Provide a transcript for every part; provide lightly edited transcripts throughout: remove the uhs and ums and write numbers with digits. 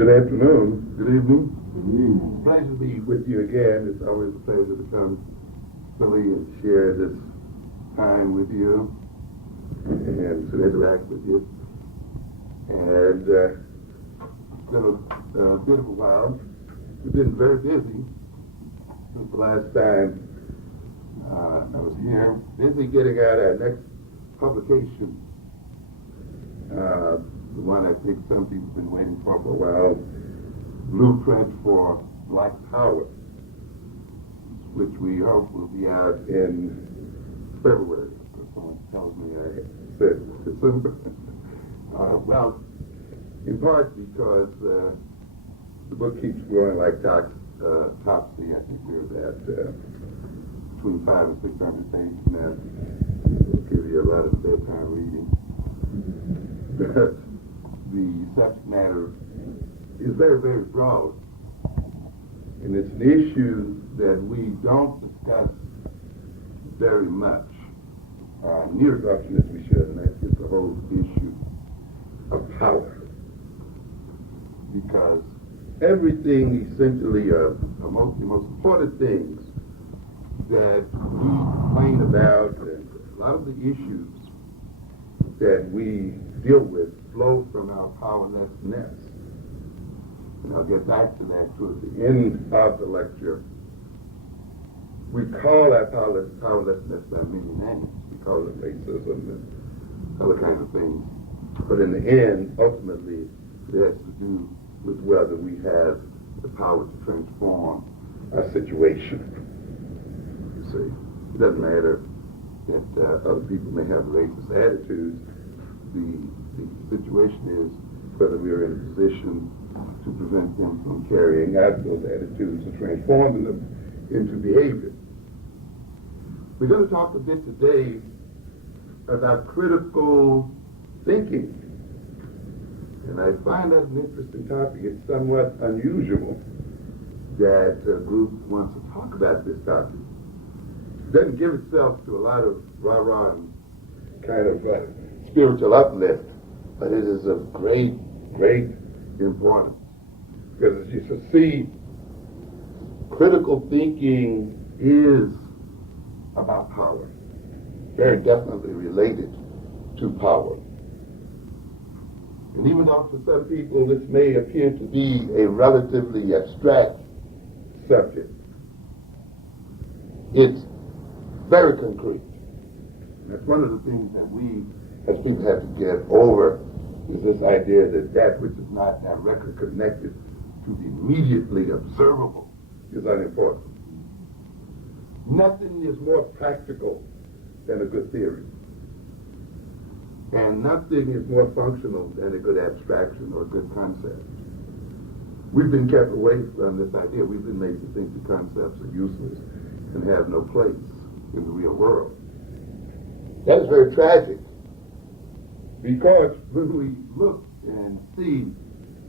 Good afternoon. Good evening. Good evening. Pleasure to be with you again. It's always a pleasure to come to Philly and share this time with you and to interact with you. And it's been a bit of a while. We've been very busy since the last time I was here. Busy getting out our next publication. The one I think some people have been waiting for a while, Blueprint for Black Power, which we hope will be out in February. Someone tells me I said December. Well, in part because the book keeps growing like topsy. I think we're at between 500 and 600 pages now. It'll give you a lot of bedtime reading. The subject matter is very, very broad. And it's an issue that we don't discuss very much, near as often as we should, and that is the whole issue of power. Because everything essentially, the most important things that we complain about, and a lot of the issues that we deal with flow from our powerlessness. And I'll get back to that towards the end of the lecture. We call our powerlessness by many names. We call it racism and other kinds of things. But in the end, ultimately, it has to do with whether we have the power to transform our situation. You see, it doesn't matter that other people may have racist attitudes. The situation is whether we are in a position to prevent them from carrying out those attitudes and transforming them into behavior. We're going to talk a bit today about critical thinking. And I find that an interesting topic. It's somewhat unusual that a group wants to talk about this topic. It doesn't give itself to a lot of rah-rah and kind of spiritual uplift, but it is of great, great importance. Because as you can see, critical thinking is about power, very definitely related to power. And even though for some people this may appear to be a relatively abstract subject, it's very concrete. That's one of the things that we as people have to get over, is this idea that that which is not directly connected to the immediately observable is unimportant. Nothing is more practical than a good theory. And nothing is more functional than a good abstraction or a good concept. We've been kept away from this idea. We've been made to think the concepts are useless and have no place in the real world. That is very tragic. Because when we look and see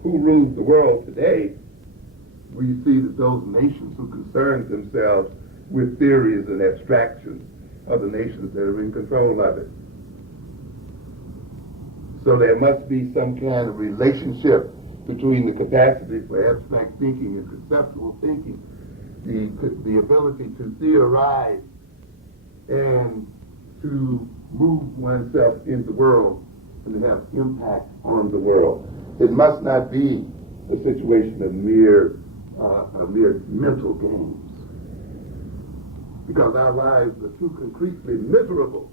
who rules the world today, we see that those nations who concern themselves with theories and abstractions are the nations that are in control of it. So there must be some kind of relationship between the capacity for abstract thinking and conceptual thinking, the ability to theorize and to move oneself in the world and to have impact on the world. It must not be a situation of mere mental games, because our lives are too concretely miserable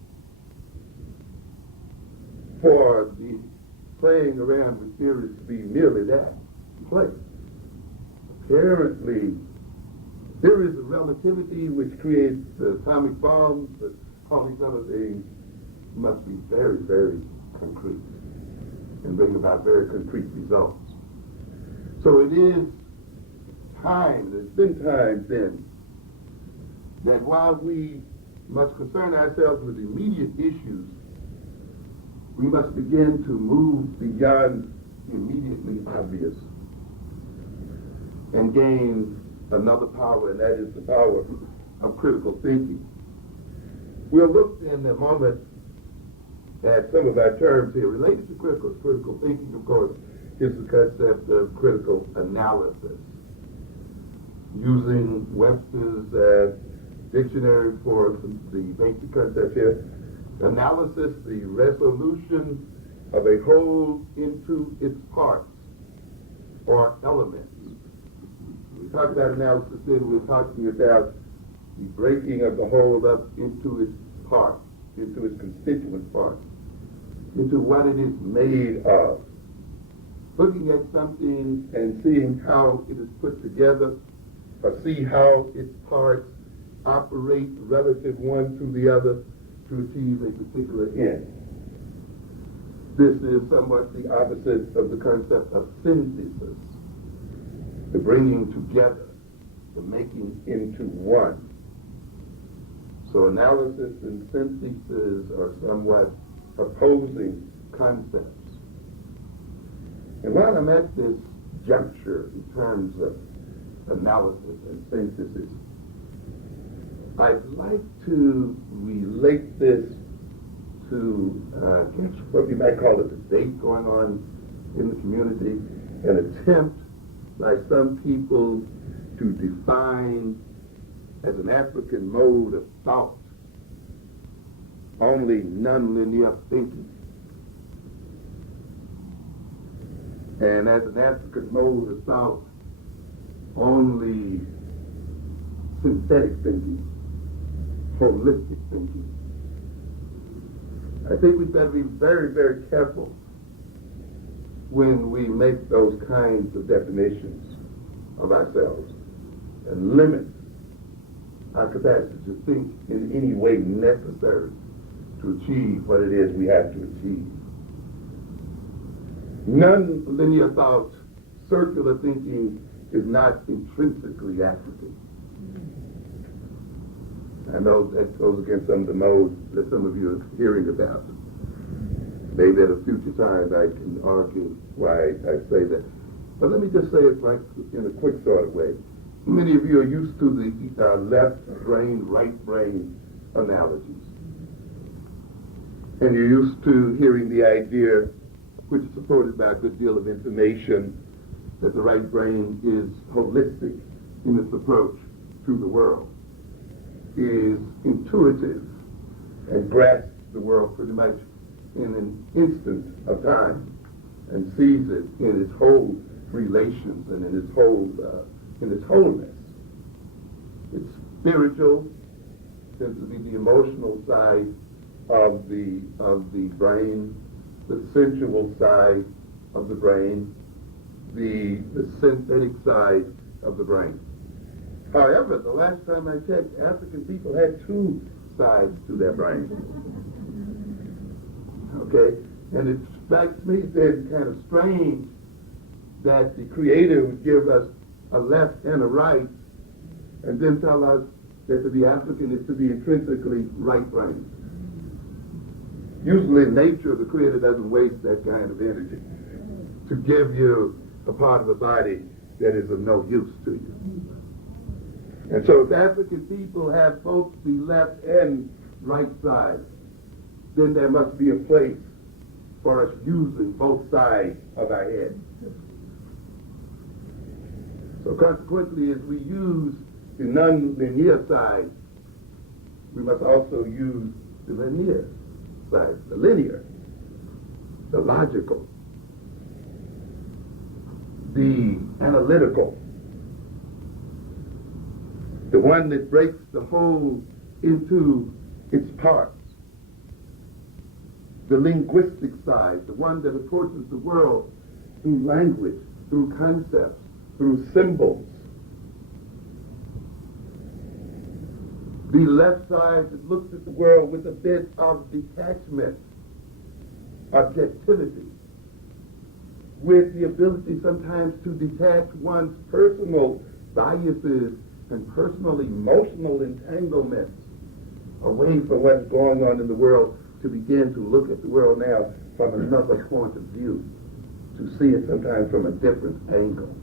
for the playing around with theories to be merely that, play. Apparently, theories of relativity, which creates atomic bombs, but all these other things, must be very, very concrete and bring about very concrete results. So it is time, there's been times then, that while we must concern ourselves with immediate issues, we must begin to move beyond the immediately obvious and gain another power, and that is the power of critical thinking. We'll look in a moment at some of our terms here related to critical thinking, of course, is the concept of critical analysis. Using Webster's dictionary for the basic concept here, analysis, the resolution of a whole into its parts or elements. We talk about analysis, then we're talking about the breaking of the whole up into its parts, into its constituent parts, into what it is made of. Looking at something and seeing how it is put together, or see how its parts operate relative one to the other to achieve a particular end. This is somewhat the opposite of the concept of synthesis, the bringing together, the making into one. So analysis and synthesis are somewhat opposing concepts. And while I'm at this juncture in terms of analysis and synthesis, I'd like to relate this to what we might call a debate going on in the community, an attempt by some people to define as an African mode of thought only nonlinear thinking. And as an African mode of thought, only synthetic thinking, holistic thinking. I think we better be very, very careful when we make those kinds of definitions of ourselves and limit our capacity to think in any way necessary to achieve what it is we have to achieve. Non-linear thought, circular thinking is not intrinsically African. I know that goes against some of the modes that some of you are hearing about. Maybe at a future time I can argue why I say that. But let me just say it like in a quick sort of way. Many of you are used to the left brain, right brain analogies. And you're used to hearing the idea, which is supported by a good deal of information, that the right brain is holistic in its approach to the world, is intuitive, and grasps the world pretty much in an instant of time, and sees it in its whole relations and in its wholeness. It's spiritual, tends to be the emotional side of the brain, the sensual side of the brain, the synthetic side of the brain. However, the last time I checked, African people had two sides to their brain. Okay? And it strikes me then kind of strange that the Creator would give us a left and a right, and then tell us that to be African is to be intrinsically right-brained. Usually in nature, the Creator doesn't waste that kind of energy to give you a part of the body that is of no use to you. And so if African people have both the left and right side, then there must be a place for us using both sides of our head. So consequently, as we use the non-linear side, we must also use the linear side, the linear, the logical, the analytical, the one that breaks the whole into its parts, the linguistic side, the one that approaches the world through language, through concepts, through symbols. The left side that looks at the world with a bit of detachment, objectivity, with the ability sometimes to detach one's personal biases and personal emotional entanglements away from what's going on in the world, to begin to look at the world now from another point of view, to see it sometimes from a different angle.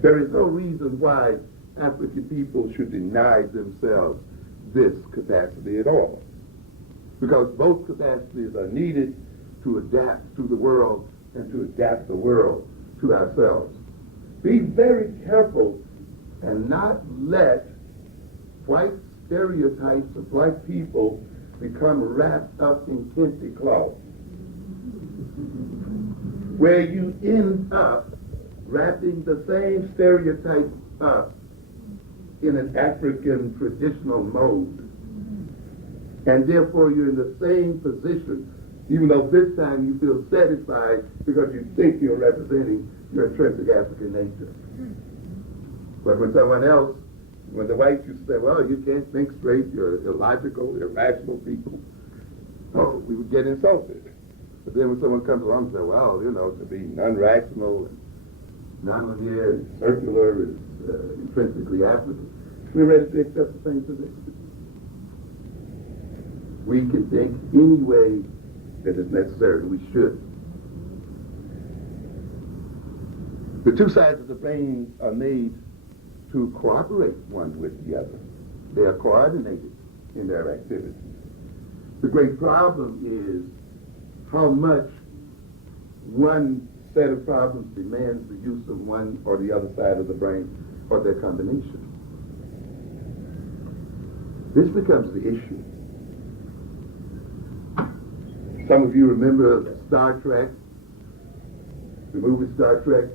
There is no reason why African people should deny themselves this capacity at all, because both capacities are needed to adapt to the world and to adapt the world to ourselves. Be very careful and not let white stereotypes of black people become wrapped up in kente cloth, where you end up wrapping the same stereotypes up in an African traditional mode. And therefore you're in the same position, even though this time you feel satisfied because you think you're representing your intrinsic African nature. But when someone else, when the whites used to say, well, you can't think straight, you're illogical, irrational people, oh, we would get insulted. But then when someone comes along and says, well, you know, to be non-rational and non-linear and circular is intrinsically African, we're ready to accept the same position. We can think any way that is necessary, and we should. The two sides of the brain are made to cooperate one with the other. They are coordinated in their activities. The great problem is how much one set of problems demands the use of one or the other side of the brain or their combination. This becomes the issue. Some of you remember Star Trek, the movie Star Trek,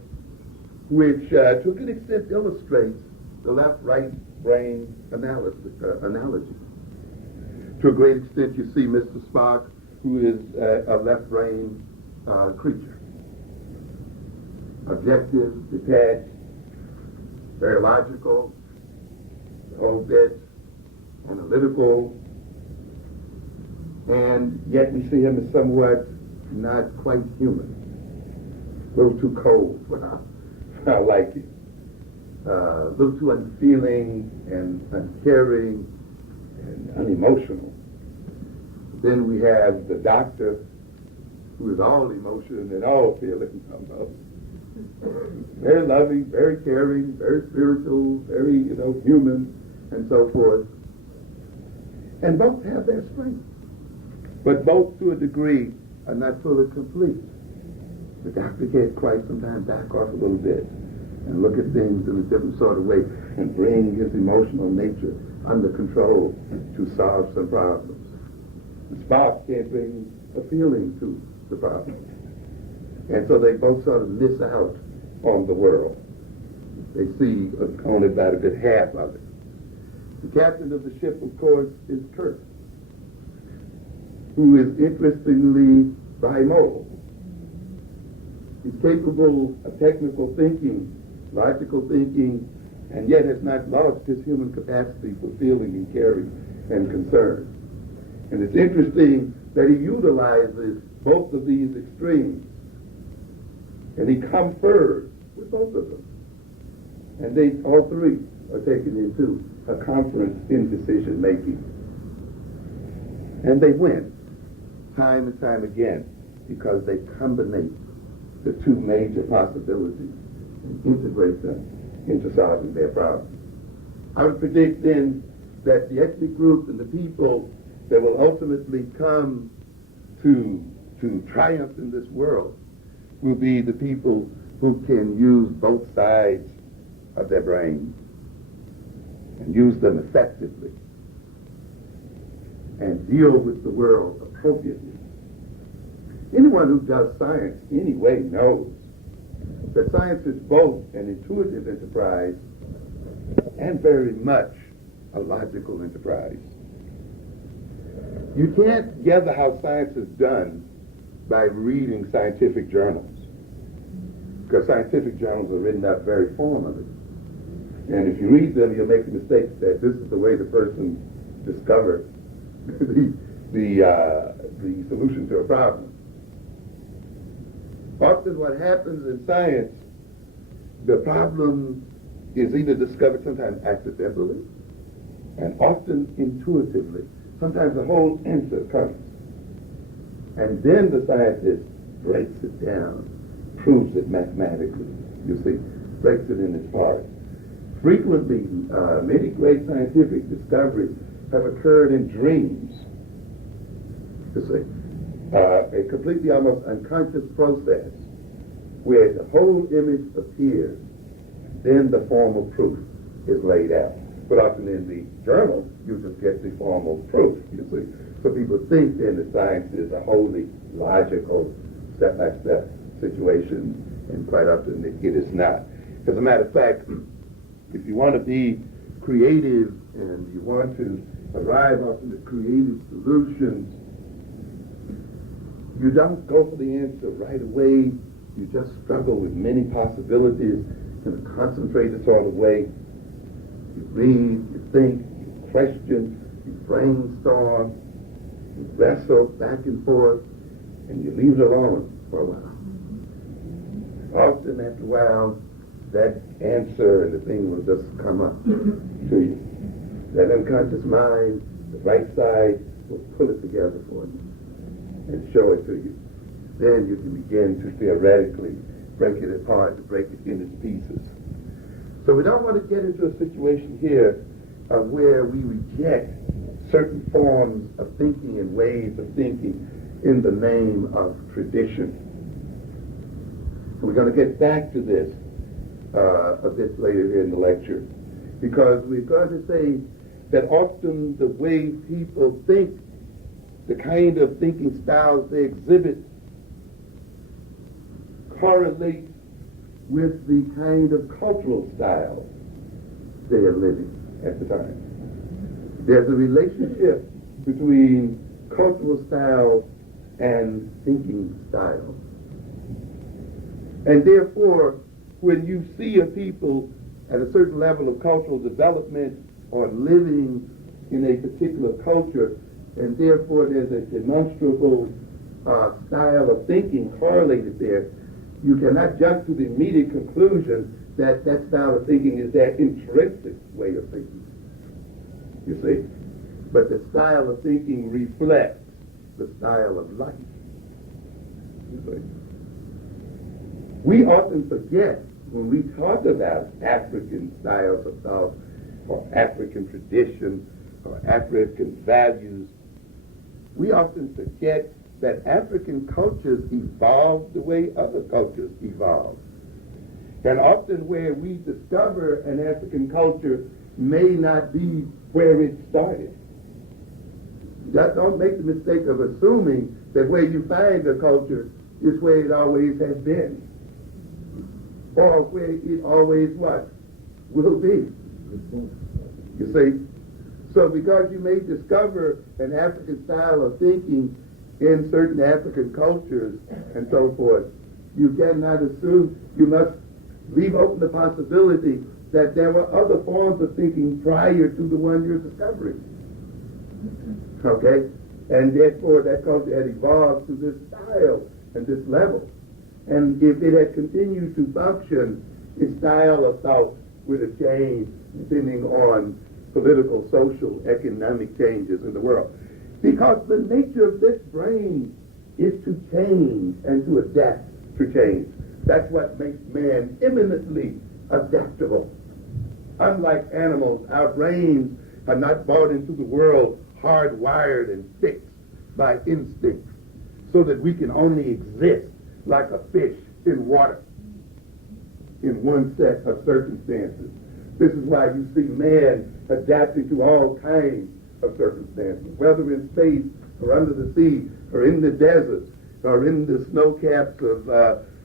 which to an extent illustrates the left-right brain analogy. To a great extent, you see Mr. Spock, who is a left-brain creature. Objective, detached, very logical, a whole bit analytical, and yet we see him as somewhat not quite human. A little too cold for our liking. A little too unfeeling and uncaring and unemotional. Then we have the doctor, who is all emotion and all feeling almost. Very loving, very caring, very spiritual, very, human, and so forth. And both have their strengths. But both, to a degree, are not fully complete. The doctor can't quite sometimes back off a little bit and look at things in a different sort of way and bring his emotional nature under control to solve some problems. The Spock can't bring a feeling to the problem. And so they both sort of miss out on the world. They see only about a good half of it. The captain of the ship, of course, is Kirk, who is interestingly bimoral. He's capable of technical thinking, logical thinking, and yet has not lost his human capacity for feeling and caring and concern. And it's interesting that he utilizes both of these extremes, and he confers with both of them. And they, all three, are taken into a conference in decision making. And they win time and time again because they combinate the two major possibilities and integrate them into solving their problems. I would predict then that the ethnic group and the people that will ultimately come to triumph in this world will be the people who can use both sides of their brain and use them effectively and deal with the world appropriately. Anyone who does science anyway knows that science is both an intuitive enterprise and very much a logical enterprise. You can't gather how science is done by reading scientific journals, because scientific journals are written up very formally. And if you read them, you'll make the mistake that this is the way the person discovered the solution to a problem. Often what happens in science, the problem is either discovered sometimes accidentally and often intuitively. Sometimes the whole answer comes. And then the scientist breaks it down, proves it mathematically, you see, breaks it in its parts. Frequently, many great scientific discoveries have occurred in dreams, you see. A completely almost unconscious process where the whole image appears, then the formal proof is laid out. But often in the journal, you just get the formal proof, you see. So people think then the science is a wholly logical, step-by-step situation, and quite often it is not. As a matter of fact, if you want to be creative and you want to arrive at the creative solutions, you don't go for the answer right away. You just struggle with many possibilities in a concentrated sort of way. You read, you think, you question, you brainstorm, you wrestle back and forth, and you leave it alone for a while. Often after a while, that answer and the thing will just come up to you. That unconscious mind, the right side, will pull it together for you and show it to you. Then you can begin to theoretically break it apart, to break it into pieces. So we don't want to get into a situation here where we reject certain forms of thinking and ways of thinking in the name of tradition. We're going to get back to this a bit later here in the lecture, because we're going to say that often the way people think, the kind of thinking styles they exhibit, correlate with the kind of cultural style they are living at the time. There's a relationship between cultural style and thinking style. And therefore, when you see a people at a certain level of cultural development or living in a particular culture, and therefore there's a demonstrable style of thinking correlated there, you cannot jump to the immediate conclusion that that style of thinking is their intrinsic way of thinking. You see? But the style of thinking reflects the style of life. You see? We often forget when we talk about African styles of thought or African tradition or African values, we often forget that African cultures evolved the way other cultures evolved. And often where we discover an African culture may not be where it started. Don't make the mistake of assuming that where you find a culture is where it always has been, or where it always what? Will be. You see? So because you may discover an African style of thinking in certain African cultures and so forth, you cannot assume, you must leave open the possibility that there were other forms of thinking prior to the one you're discovering. Okay? And therefore that culture had evolved to this style and this level. And if it had continued to function, its style of thought would have changed depending on political, social, economic changes in the world. Because the nature of this brain is to change and to adapt to change. That's what makes man eminently adaptable. Unlike animals, our brains are not brought into the world hardwired and fixed by instinct so that we can only exist like a fish in water in one set of circumstances. This is why you see man adapting to all kinds of circumstances, whether in space or under the sea or in the deserts or in the snow caps of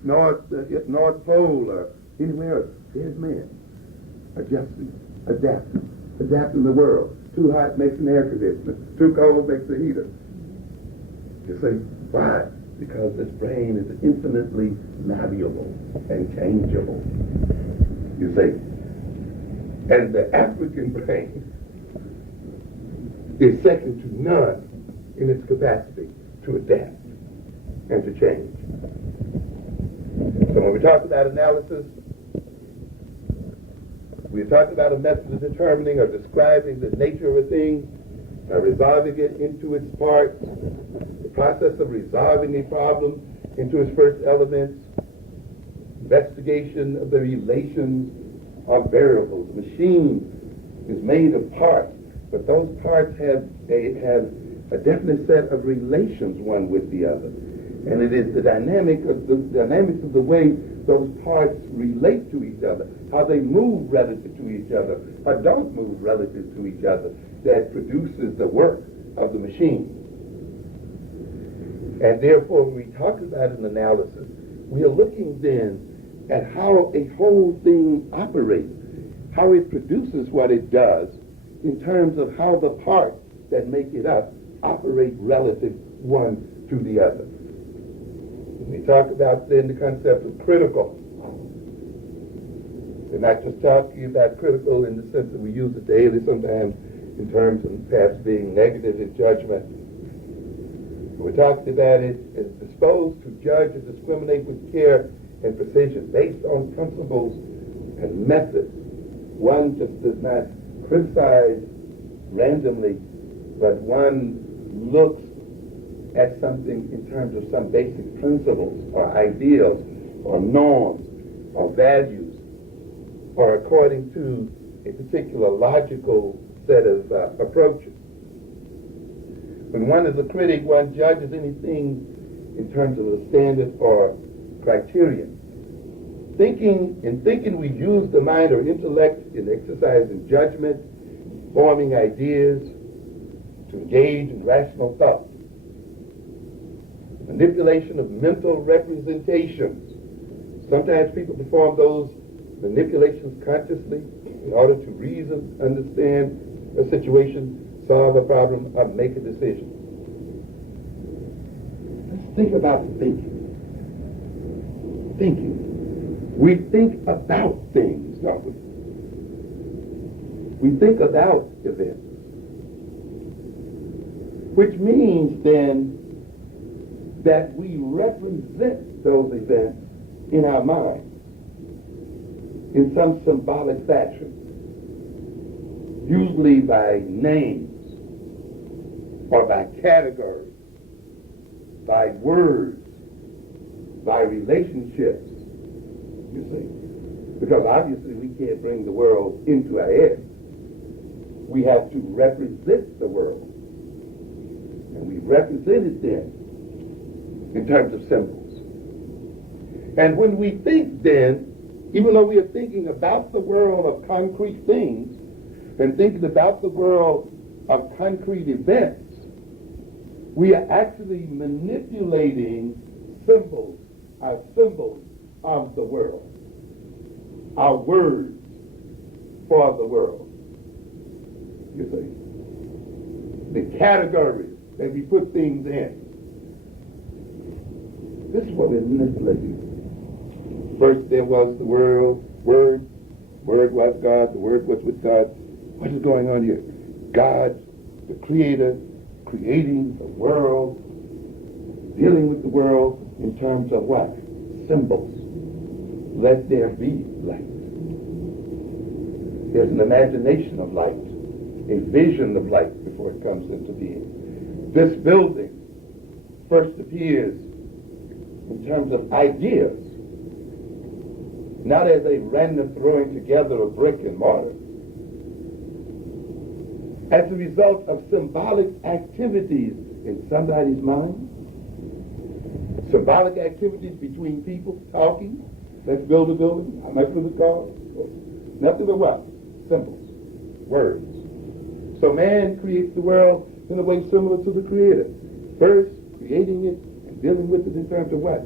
North Pole or anywhere else. There's man adapting the world. Too hot makes an air conditioner. Too cold makes a heater. You see, why? Because this brain is infinitely malleable and changeable. You see, and the African brain is second to none in its capacity to adapt and to change. So when we talk about analysis, we talk about a method of determining or describing the nature of a thing, resolving it into its parts, the process of resolving a problem into its first elements, investigation of the relations of variables. The machine is made of parts, but those parts have a definite set of relations one with the other. And it is the dynamics of the way those parts relate to each other, how they move relative to each other, or don't move relative to each other, that produces the work of the machine. And therefore, when we talk about an analysis, we are looking then at how a whole thing operates, how it produces what it does in terms of how the parts that make it up operate relative one to the other. We talk about then the concept of critical. We're not just talking about critical in the sense that we use it daily sometimes in terms of perhaps being negative in judgment. We're talking about it as disposed to judge and discriminate with care and precision based on principles and methods. One just does not criticize randomly, but one looks at something in terms of some basic principles or ideals or norms or values, or according to a particular logical set of approaches. When one is a critic, one judges anything in terms of a standard or criterion. In thinking, we use the mind or intellect in exercising judgment, forming ideas, to engage in rational thought. Manipulation of mental representations. Sometimes people perform those manipulations consciously in order to reason, understand a situation, solve a problem, or make a decision. Let's think about thinking. Thinking. We think about things, don't we? We think about events. Which means then that we represent those events in our mind in some symbolic fashion, usually by names or by categories, by words, by relationships, you see. Because obviously we can't bring the world into our head. We have to represent the world. And we represent it then in terms of symbols. And when we think then, even though we are thinking about the world of concrete things and thinking about the world of concrete events, we are actually manipulating symbols, our symbols of the world, our words for the world. You see, the categories that we put things in. This is what we're manipulating. First there was the Word was God, the Word was with God. What is going on here? God, the Creator, creating the world, dealing with the world in terms of what? Symbols. Let there be light. There's an imagination of light, a vision of light before it comes into being. This building first appears in terms of ideas, not as a random throwing together of brick and mortar. As a result of symbolic activities in somebody's mind, symbolic activities between people talking, let's build a building, how much will it cost? Nothing but what? Symbols, words. So man creates the world in a way similar to the Creator. First, creating it and dealing with it in terms of what?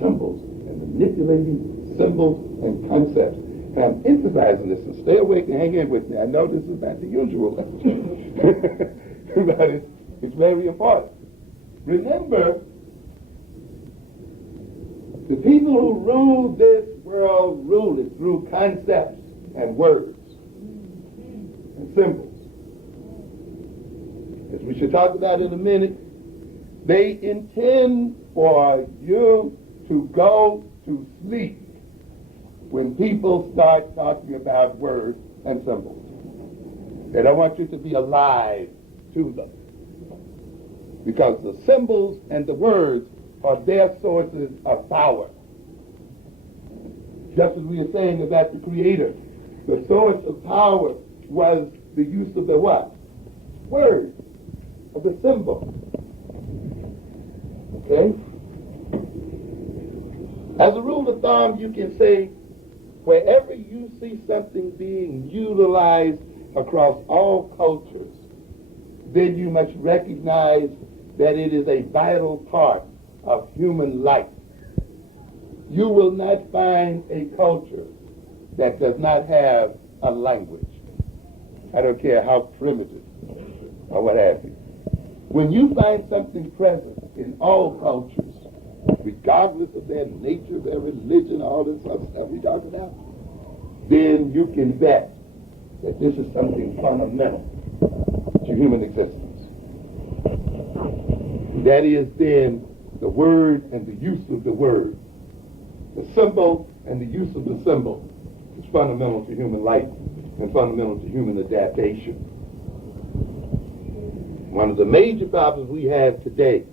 Symbols, and manipulating symbols and concepts. And I'm emphasizing this, and stay awake and hang in with me. I know this is not the usual, but it's very important. Remember, the people who rule this world rule it through concepts and words and symbols. As we should talk about in a minute, they intend for you to go to sleep when people start talking about words and symbols. They don't want you to be alive to them, because the symbols and the words are their sources of power. Just as we were saying about the Creator, the source of power was the use of the what? Word, of the symbol. Okay? As a rule of thumb, you can say wherever you see something being utilized across all cultures, then you must recognize that it is a vital part of human life. You will not find a culture that does not have a language. I don't care how primitive or what have you. When you find something present in all cultures, regardless of their nature, their religion, all this other stuff we talk about, then you can bet that this is something fundamental to human existence. That is then the word and the use of the word. The symbol and the use of the symbol is fundamental to human life and fundamental to human adaptation. One of the major problems we have today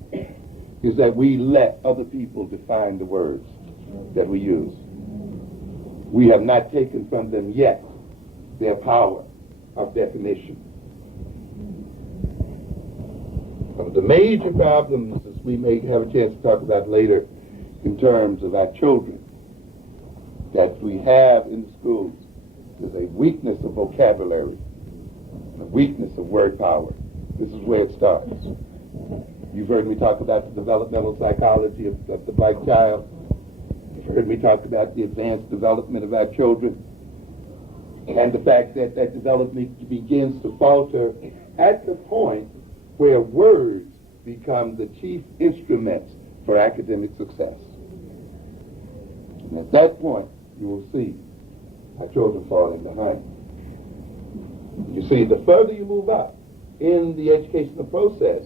is that we let other people define the words that we use. We have not taken from them yet their power of definition. One of the major problems, as we may have a chance to talk about later, in terms of our children, that we have in the schools, is a weakness of vocabulary, a weakness of word power. This is where it starts. You've heard me talk about the developmental psychology of the black child. You've heard me talk about the advanced development of our children and the fact that that development begins to falter at the point where words become the chief instruments for academic success. And at that point, you will see our children falling behind. You see, the further you move up in the educational process,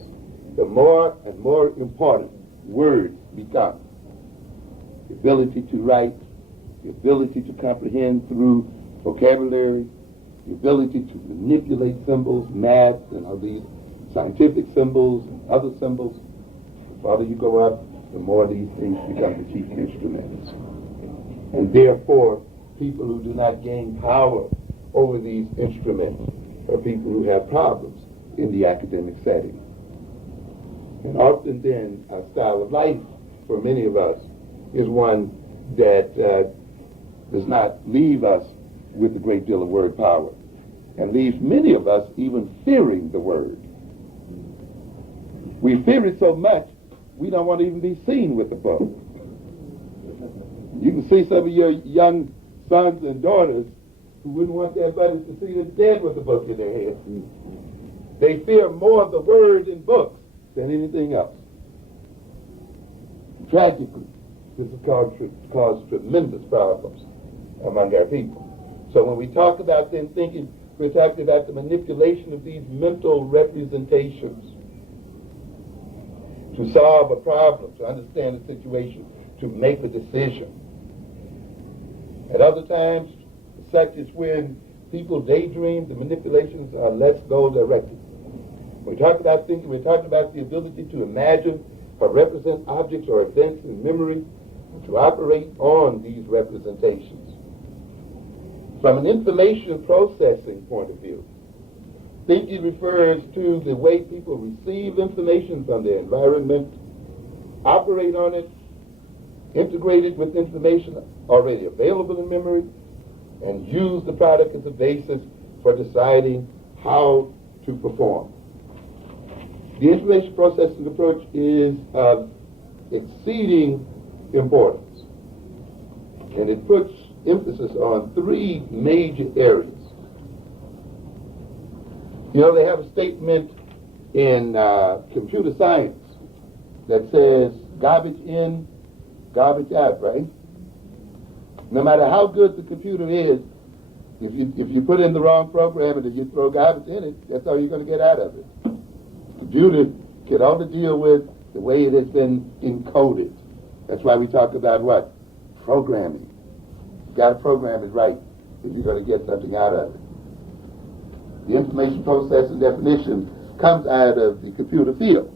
the more and more important words become. The ability to write, the ability to comprehend through vocabulary, the ability to manipulate symbols, math, and all these scientific symbols and other symbols. The farther you go up, the more these things become the chief instruments. And therefore, people who do not gain power over these instruments are people who have problems in the academic setting. And often then, our style of life, for many of us, is one that does not leave us with a great deal of word power, and leaves many of us even fearing the word. We fear it so much, we don't want to even be seen with the book. You can see some of your young sons and daughters who wouldn't want their buddies to see them dead with a book in their hand. They fear more of the word in books than anything else. Tragically, this has caused tremendous problems among our people. So when we talk about then thinking, we're talking about the manipulation of these mental representations to solve a problem, to understand a situation, to make a decision. At other times, such as when people daydream, the manipulations are less goal-directed. When we talk about thinking, we're talking about the ability to imagine or represent objects or events in memory, and to operate on these representations. From an information processing point of view, thinking refers to the way people receive information from their environment, operate on it, integrate it with information already available in memory, and use the product as a basis for deciding how to perform. The information processing approach is of exceeding importance, and it puts emphasis on three major areas. You know, they have a statement in computer science that says garbage in, garbage out, right? No matter how good the computer is, if you put in the wrong program and if you throw garbage in it, that's all you're going to get out of it. The computer can only deal with the way it has been encoded. That's why we talk about what? Programming. You've got to program it right if you're going to get something out of it. The information processing definition comes out of the computer field.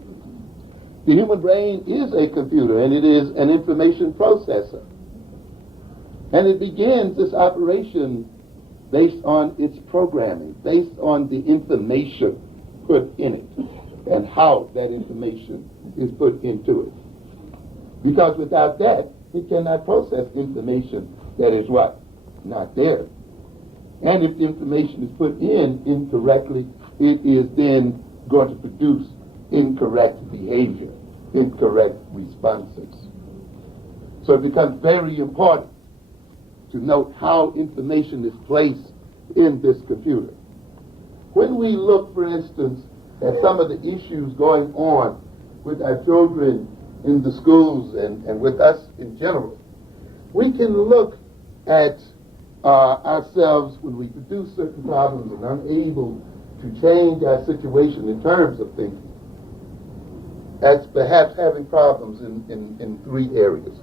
The human brain is a computer, and it is an information processor. And it begins this operation based on its programming, based on the information put in it, and how that information is put into it. Because without that, It cannot process information that is what? Not there. And if the information is put in incorrectly, it is then going to produce incorrect behavior, incorrect responses. So it becomes very important to note how information is placed in this computer. When we look, for instance, at some of the issues going on with our children in the schools and with us in general, we can look at ourselves when we produce certain problems and unable to change our situation in terms of thinking as perhaps having problems in three areas.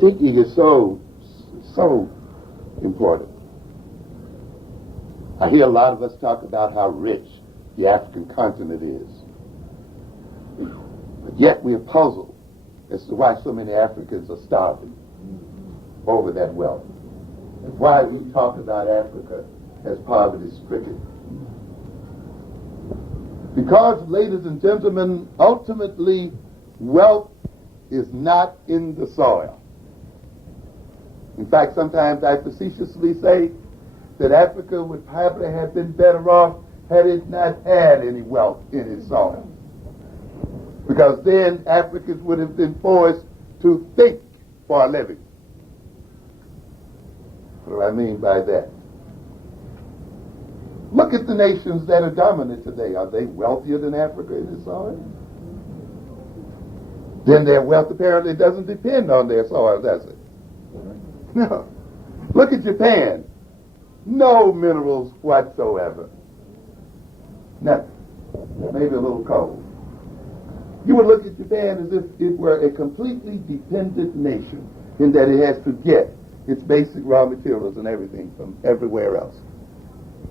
Thinking is so important. I hear a lot of us talk about how rich the African continent is. But yet we are puzzled as to why so many Africans are starving over that wealth, and why we talk about Africa as poverty-stricken. Because, ladies and gentlemen, ultimately, wealth is not in the soil. In fact, sometimes I facetiously say that Africa would probably have been better off had it not had any wealth in its soil. Because then Africans would have been forced to think for a living. What do I mean by that? Look at the nations that are dominant today. Are they wealthier than Africa in its soil? Then their wealth apparently doesn't depend on their soil, does it? No. Look at Japan. No minerals whatsoever. Nothing. Maybe a little coal. You would look at Japan as if it were a completely dependent nation in that it has to get its basic raw materials and everything from everywhere else.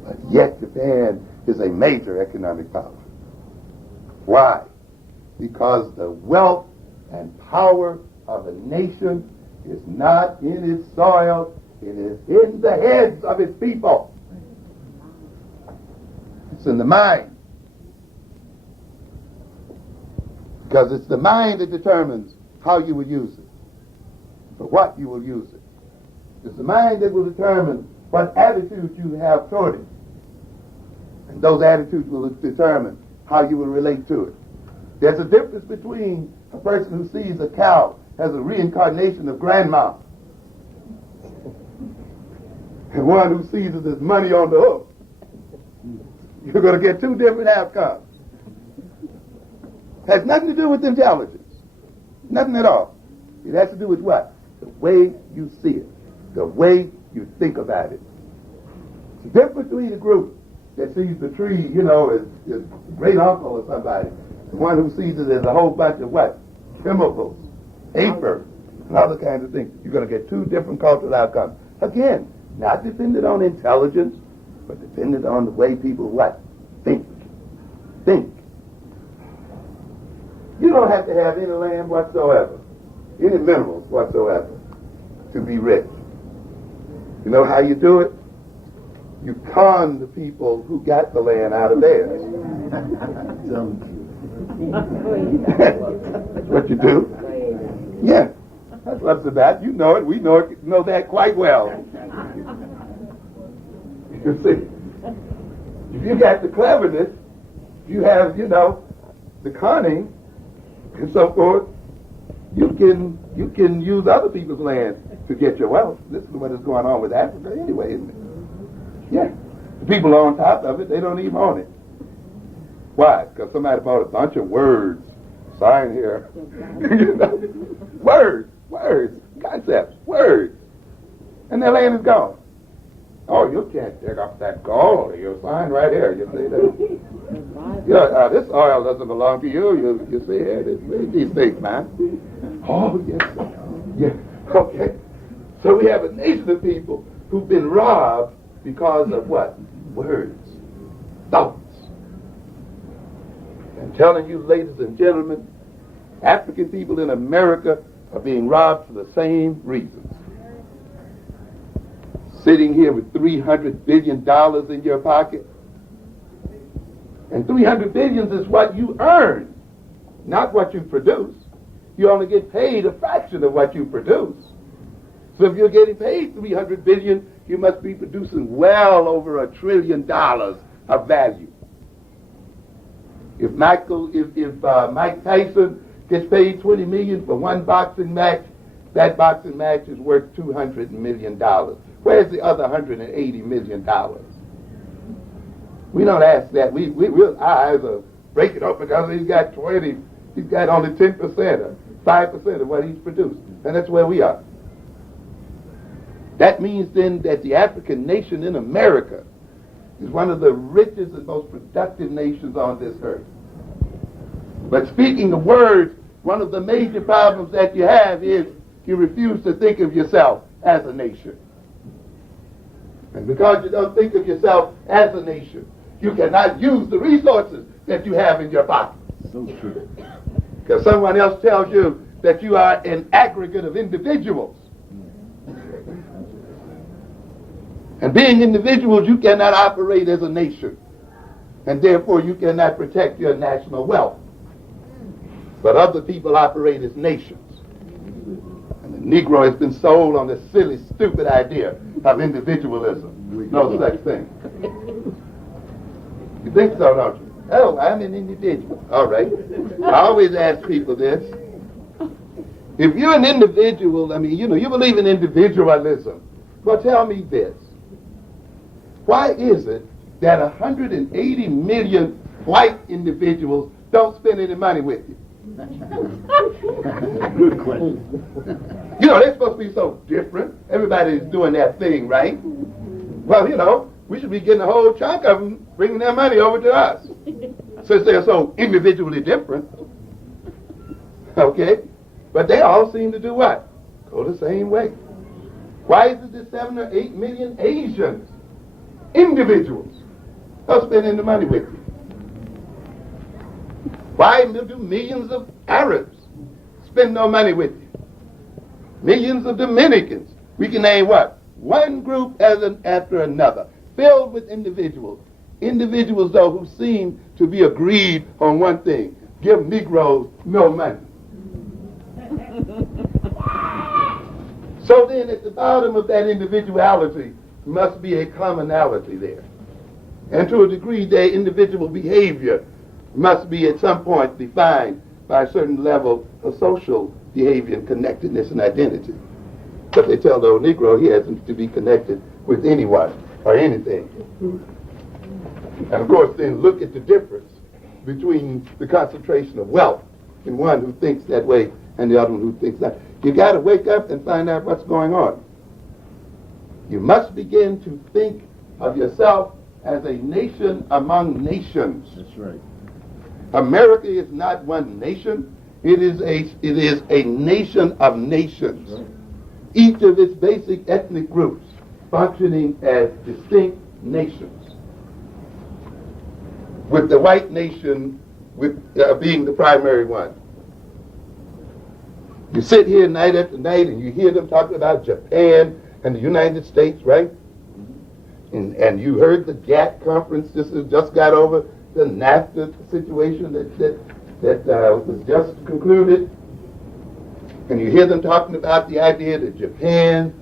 But yet Japan is a major economic power. Why? Because the wealth and power of a nation is not in its soil, it is in the heads of its people. It's in the mind. Because it's the mind that determines how you will use it, for what you will use it. It's the mind that will determine what attitude you have toward it. And those attitudes will determine how you will relate to it. There's a difference between a person who sees a cow as a reincarnation of grandma and one who sees it as money on the hook. You're going to get two different outcomes. Has nothing to do with intelligence. Nothing at all. It has to do with what? The way you see it. The way you think about it. It's the difference between a group that sees the tree, as great uncle or somebody, the one who sees it as a whole bunch of what? Chemicals, paper, and other kinds of things. You're going to get two different cultural outcomes. Again, not dependent on intelligence, but dependent on the way people what? Think. You don't have to have any land whatsoever, any minerals whatsoever, to be rich. You know how you do it? You con the people who got the land out of theirs. That's what you do. Yeah, that's what it's about. You know it. We know that quite well. You see, if you got the cleverness, you have, the cunning and so forth, you can use other people's land to get your wealth. This is what is going on with Africa anyway, isn't it? Yeah. The people on top of it, they don't even own it. Why? Because somebody bought a bunch of words. Sign here. Words, concepts, words. And their land is gone. Oh, you can't dig up that gold. You'll find right here. You see that? This oil doesn't belong to you. You see here. These things, man. Oh, yes. Yeah. Okay. So we have a nation of people who've been robbed because of what? Words. Thoughts. I'm telling you, ladies and gentlemen, African people in America are being robbed for the same reasons. Sitting here with $300 billion in your pocket. And $300 billion is what you earn, not what you produce. you only get paid a fraction of what you produce. So if you're getting paid $300 billion, you must be producing well over $1 trillion of value. If Mike Tyson gets paid $20 million for one boxing match, that boxing match is worth $200 million. Where's the other $180 million? We don't ask that. Our eyes are breaking up because he's got only 10% or 5% of what he's produced. And that's where we are. That means then that the African nation in America is one of the richest and most productive nations on this earth. But speaking of words, one of the major problems that you have is you refuse to think of yourself as a nation. And because you don't think of yourself as a nation, you cannot use the resources that you have in your pocket. So true. Because someone else tells you that you are an aggregate of individuals. And being individuals, you cannot operate as a nation. And therefore, you cannot protect your national wealth. But other people operate as nations. And the Negro has been sold on this silly, stupid idea of individualism. No such thing. You think so, don't you? Oh, I'm an individual. All right. I always ask people this. If you're an individual, you believe in individualism. Well, tell me this. Why is it that 180 million white individuals don't spend any money with you? Good question. They're supposed to be so different. Everybody's doing their thing, right? Well, we should be getting a whole chunk of them bringing their money over to us, since they're so individually different. Okay? But they all seem to do what? Go the same way. Why is it that 7 or 8 million Asians, individuals, don't spend any money with you? Why do millions of Arabs spend no money with you? Millions of Dominicans. We can name what? One group after another, filled with individuals. Individuals, though, who seem to be agreed on one thing: give Negroes no money. So then, at the bottom of that individuality must be a commonality there. And to a degree, their individual behavior must be at some point defined by a certain level of social behavior and connectedness and identity. But they tell the old Negro he hasn't to be connected with anyone or anything. And of course, then look at the difference between the concentration of wealth in one who thinks that way and the other one who thinks that. You got to wake up and find out what's going on. You must begin to think of yourself as a nation among nations. That's right. America is not one nation. It is a nation of nations. Right. Each of its basic ethnic groups functioning as distinct nations, with the white nation being the primary one. You sit here night after night and you hear them talking about Japan and the United States, right? And you heard the GATT conference just got over the NAFTA situation that was just concluded. And you hear them talking about the idea that Japan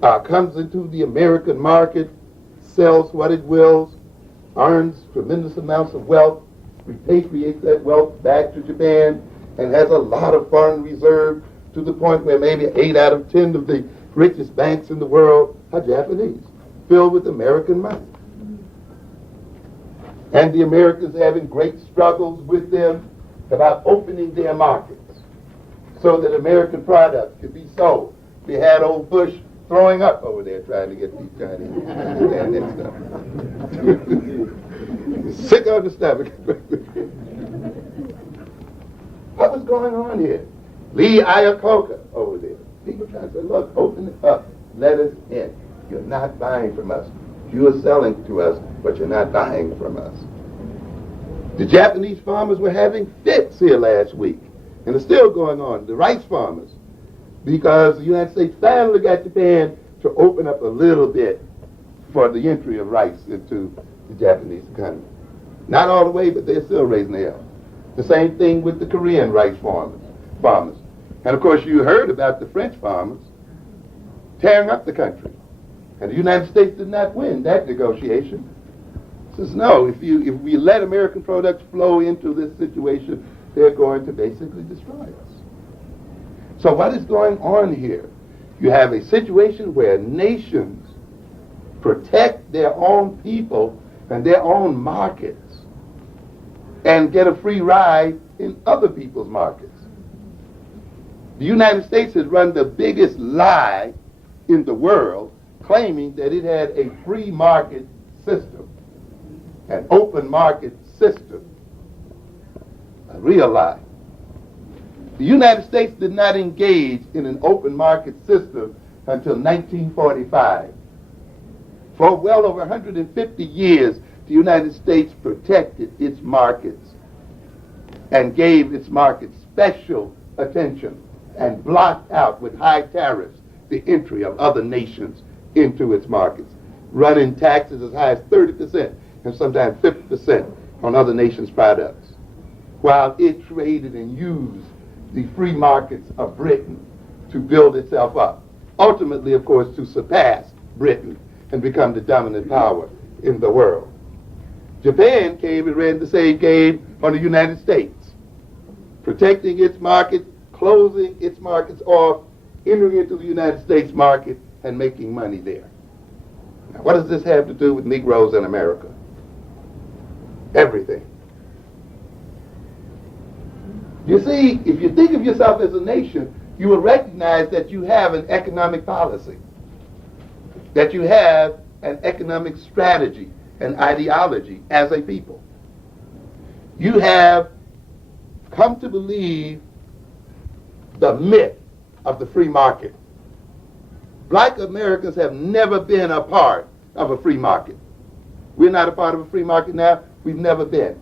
comes into the American market, sells what it wills, earns tremendous amounts of wealth, repatriates that wealth back to Japan, and has a lot of foreign reserve to the point where maybe 8 out of 10 of the richest banks in the world are Japanese, filled with American money. And the Americans having great struggles with them about opening their markets so that American products could be sold. We had old Bush throwing up over there trying to get these Chinese to understand that stuff. Sick on the stomach. What was going on here? Lee Iacocca over there. People trying to say, look, open it up. Let us in. You're not buying from us. You are selling to us, but you're not buying from us. The Japanese farmers were having fits here last week, and it's still going on. The rice farmers, because the United States finally got Japan to open up a little bit for the entry of rice into the Japanese economy. Not all the way, but they're still raising hell. The same thing with the Korean rice farmers. farmers. And of course you heard about the French farmers tearing up the country. And the United States did not win that negotiation. It says, no, if we let American products flow into this situation, they're going to basically destroy us. So what is going on here? You have a situation where nations protect their own people and their own markets and get a free ride in other people's markets. The United States has run the biggest lie in the world, claiming that it had a free market system, an open market system. A real lie. The United States did not engage in an open market system until 1945. For well over 150 years, the United States protected its markets and gave its markets special attention and blocked out with high tariffs the entry of other nations into its markets, running taxes as high as 30% and sometimes 50% on other nations' products, while it traded and used the free markets of Britain to build itself up, ultimately, of course, to surpass Britain and become the dominant power in the world. Japan came and ran the same game on the United States, protecting its market, closing its markets off, entering into the United States market and making money there. Now, what does this have to do with Negroes in America? Everything. You see, if you think of yourself as a nation, you will recognize that you have an economic policy, that you have an economic strategy, an ideology as a people. You have come to believe the myth of the free market. Black Americans have never been a part of a free market. We're not a part of a free market now. We've never been.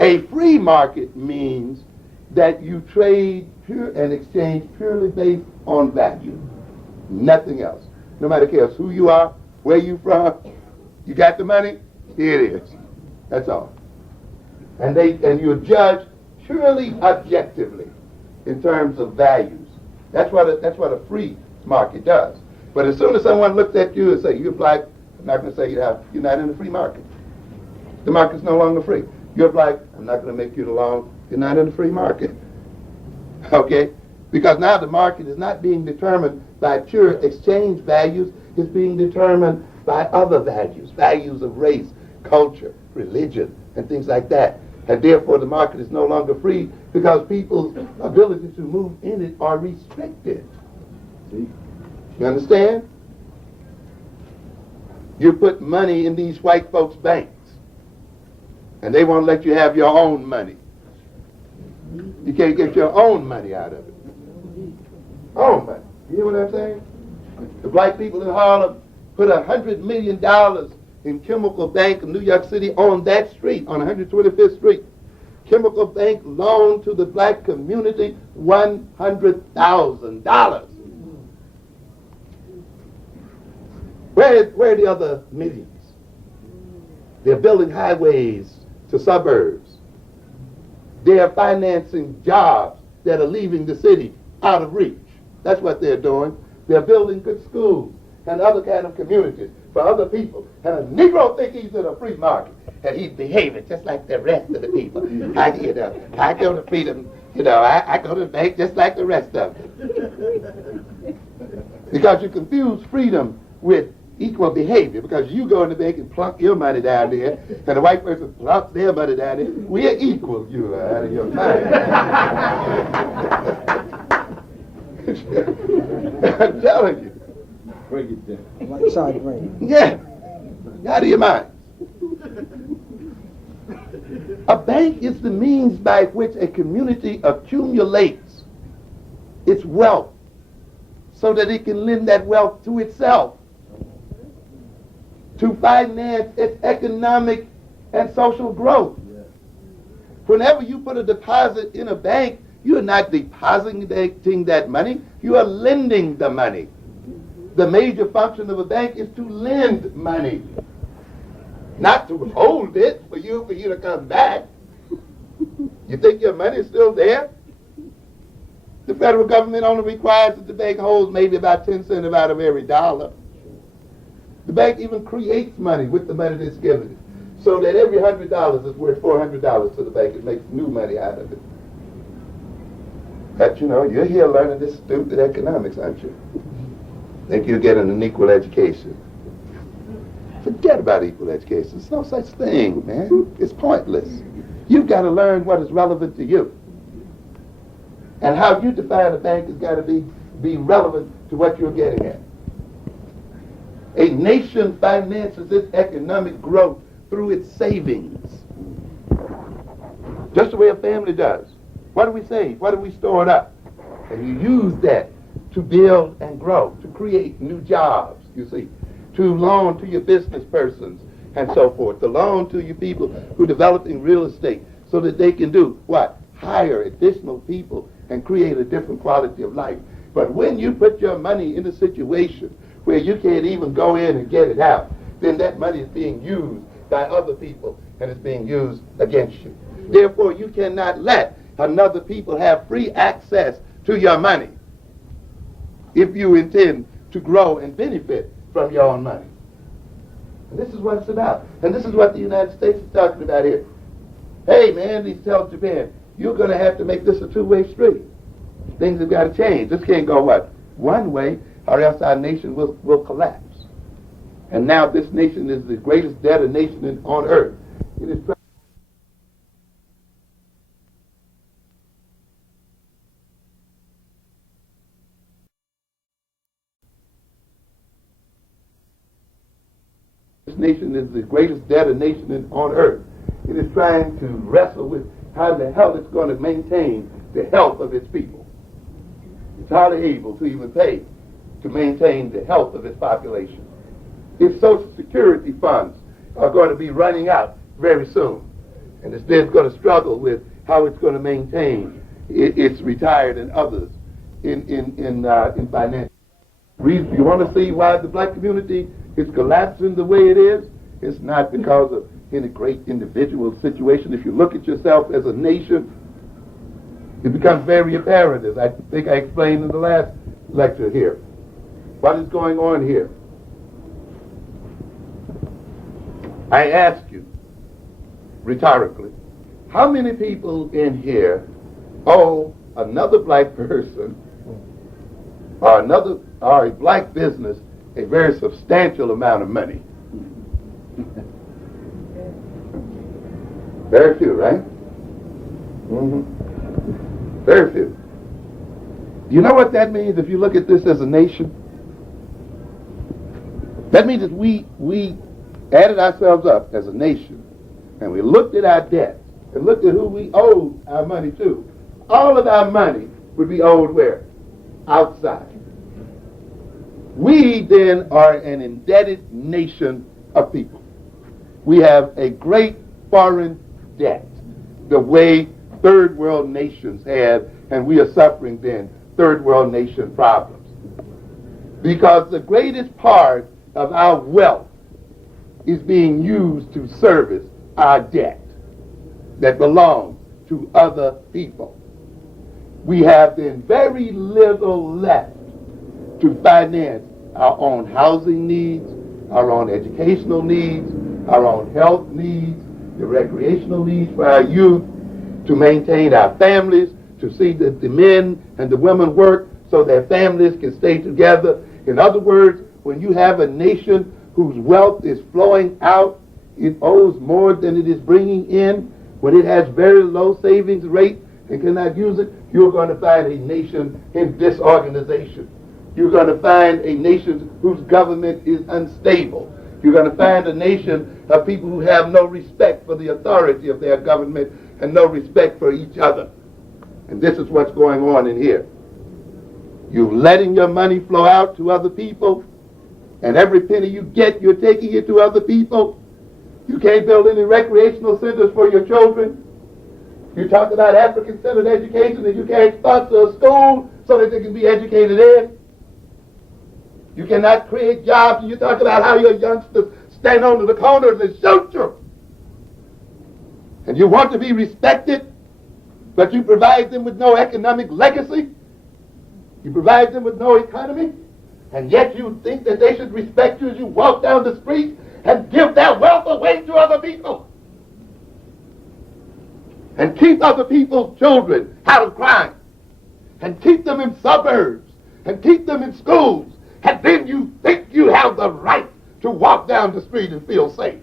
A free market means that you trade pure and exchange purely based on value. Nothing else. No matter who you are, where you from, you got the money, here it is. That's all. And you're judged purely objectively in terms of values. That's what a free market does. But as soon as someone looks at you and say, you're black, I'm not going to say you're not in the free market. The market's no longer free. You're black, I'm not going to make you belong. You're not in the free market. Okay? Because now the market is not being determined by pure exchange values, it's being determined by other values, values of race, culture, religion, and things like that. And therefore the market is no longer free because people's ability to move in it are restricted. See? You understand? You put money in these white folks' banks, and they won't let you have your own money. You can't get your own money out of it. Own money. You hear what I'm saying? The black people in Harlem put $100 million in Chemical Bank in New York City on that street, on 125th Street. Chemical Bank loaned to the black community $100,000. Where are the other millions? They're building highways to suburbs. They are financing jobs that are leaving the city out of reach. That's what they're doing. They're building good schools and other kind of communities for other people. And a Negro thinks he's in a free market and he's behaving just like the rest of the people. I go to freedom, I go to the bank just like the rest of them. Because you confuse freedom with equal behavior, because you go in the bank and plunk your money down there, and the white person plunks their money down there. We're equal. You are out of your mind. I'm telling you. Break it down. Like side brain. Yeah. Out of your mind. A bank is the means by which a community accumulates its wealth so that it can lend that wealth to itself, to finance its economic and social growth. Whenever you put a deposit in a bank, you are not depositing that money, you are lending the money. The major function of a bank is to lend money, not to hold it for you to come back. You think your money is still there? The federal government only requires that the bank holds maybe about 10 cents out of every dollar. The bank even creates money with the money that's given it, so that every $100 is worth $400 to the bank. It makes new money out of it. But you're here learning this stupid economics, aren't you? Think you're getting an equal education. Forget about equal education. There's no such thing, man. It's pointless. You've got to learn what is relevant to you. And how you define a bank has got to be relevant to what you're getting at. A nation finances its economic growth through its savings. Just the way a family does. What do we save? What do we store it up? And you use that to build and grow, to create new jobs, you see, to loan to your business persons and so forth, to loan to your people who are developing real estate so that they can do what? Hire additional people and create a different quality of life. But when you put your money in a situation where you can't even go in and get it out, then that money is being used by other people and it's being used against you. Therefore, you cannot let another people have free access to your money if you intend to grow and benefit from your own money. And this is what it's about. And this is what the United States is talking about here. Hey, man, he tells Japan, you're going to have to make this a two-way street. Things have got to change. This can't go what? One way, or else our nation will collapse. And now this nation is the greatest debtor nation on earth. It is This nation is the greatest debtor nation on earth. It is trying to wrestle with how the hell it's going to maintain the health of its people. It's hardly able to even pay to maintain the health of its population. Its Social Security funds are going to be running out very soon. And it's then going to struggle with how it's going to maintain its retired and others in financial. Reason you want to see why the black community is collapsing the way it is? It's not because of any great individual situation. If you look at yourself as a nation, it becomes very apparent, as I think I explained in the last lecture here. What is going on here? I ask you, rhetorically, how many people in here owe another black person or a black business a very substantial amount of money? Very few, right? Mm-hmm. Very few. Do you know what that means if you look at this as a nation? That means that we added ourselves up as a nation, and we looked at our debt and looked at who we owed our money to. All of our money would be owed where? Outside. We then are an indebted nation of people. We have a great foreign debt, the way third world nations have, and we are suffering then third world nation problems. Because the greatest part of our wealth is being used to service our debt that belongs to other people. We have then very little left to finance our own housing needs, our own educational needs, our own health needs, the recreational needs for our youth, to maintain our families, to see that the men and the women work so their families can stay together. In other words, when you have a nation whose wealth is flowing out, it owes more than it is bringing in, when it has very low savings rate and cannot use it, you're going to find a nation in disorganization. You're going to find a nation whose government is unstable. You're going to find a nation of people who have no respect for the authority of their government and no respect for each other. And this is what's going on in here. You're letting your money flow out to other people, and every penny you get, you're taking it to other people. You can't build any recreational centers for your children. You talk about African-centered education, and you can't sponsor a school so that they can be educated in. You cannot create jobs, and you talk about how your youngsters stand on the corners and shoot you. And you want to be respected, but you provide them with no economic legacy. You provide them with no economy, and yet you think that they should respect you as you walk down the street and give their wealth away to other people. And keep other people's children out of crime. And keep them in suburbs. And keep them in schools. And then you think you have the right to walk down the street and feel safe.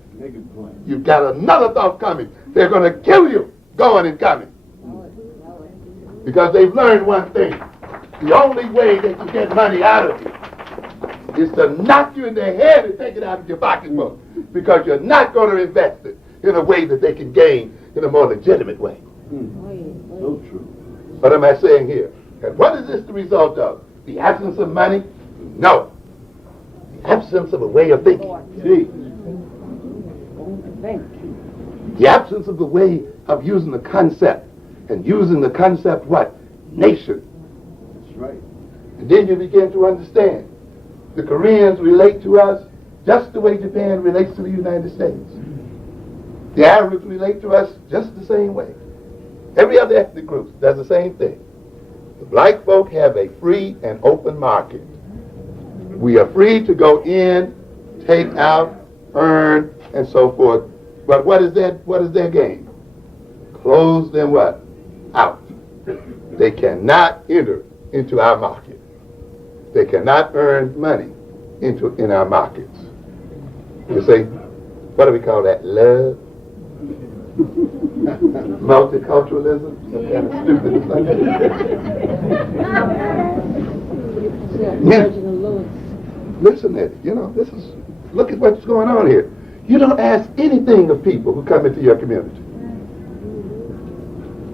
You've got another thought coming. They're going to kill you going and coming. Because they've learned one thing. The only way they can get money out of you is to knock you in the head and take it out of your pocketbook. Because you're not going to invest it in a way that they can gain in a more legitimate way. So true. What am I saying here? And what is this the result of? The absence of money? No. The absence of a way of thinking. The absence of the way of using the concept. And using the concept what? Nation. That's right. And then you begin to understand. The Koreans relate to us just the way Japan relates to the United States. The Arabs relate to us just the same way. Every other ethnic group does the same thing. The black folk have a free and open market. We are free to go in, take out, earn, and so forth. But what is their game? Close them what? Out. They cannot enter into our market. They cannot earn money in our markets. You see, what do we call that? Love? Multiculturalism? Some kind of stupid thing. Listen at it. You know, look at what's going on here. You don't ask anything of people who come into your community.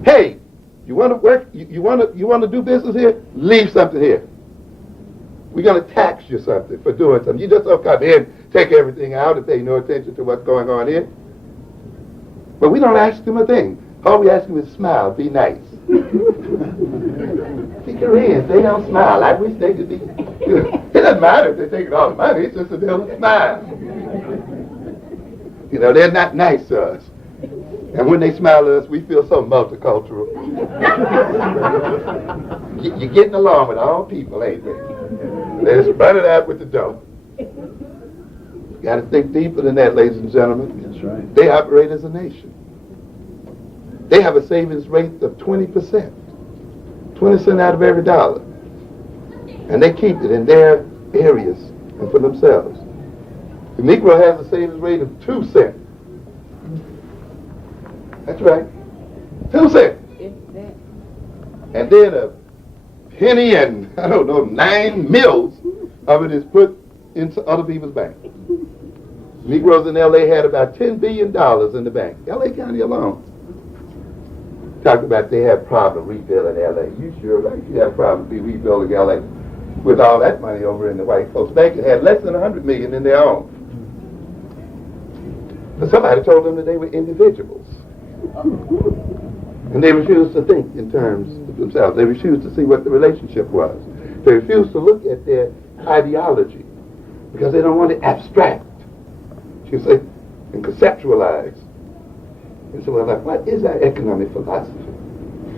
Hey, you want to work? You want to do business here? Leave something here. We're going to tax you something for doing something. You just don't come in, take everything out, and pay no attention to what's going on here. But we don't ask them a thing. All we ask them is smile, be nice. The Koreans, they don't smile. I wish they could be. It doesn't matter if they're taking all the money. It's just that they'll smile. You know, they're not nice to us. And when they smile at us, we feel so multicultural. You're getting along with all people, ain't they? They just run it out with the dough. You got to think deeper than that, ladies and gentlemen. That's right. They operate as a nation. They have a savings rate of 20%. 20 cents out of every dollar. And they keep it in their areas and for themselves. The Negro has a savings rate of 2 cents. That's right. 2 cents. And then a penny and, 9 mils of it is put into other people's bank. Negroes in L.A. had about $10 billion in the bank. L.A. County alone. Talk about they have problem rebuilding L.A. You sure right? You have problems rebuilding L.A. with all that money over in the white folks' bank. It had less than $100 million in their own. But somebody told them that they were individuals. And they refused to think in terms of themselves. They refused to see what the relationship was. They refused to look at their ideology because they don't want to abstract, you see, and conceptualize. And so we're like, what is our economic philosophy?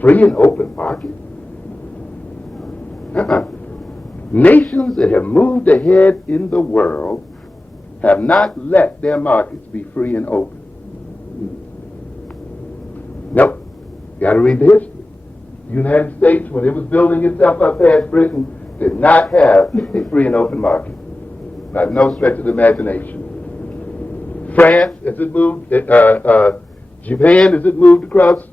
Free and open market? Nations that have moved ahead in the world have not let their markets be free and open. Nope. You got to read the history. The United States, when it was building itself up past Britain, did not have a free and open market. By no stretch of the imagination. France, as it moved, Japan, as it moved across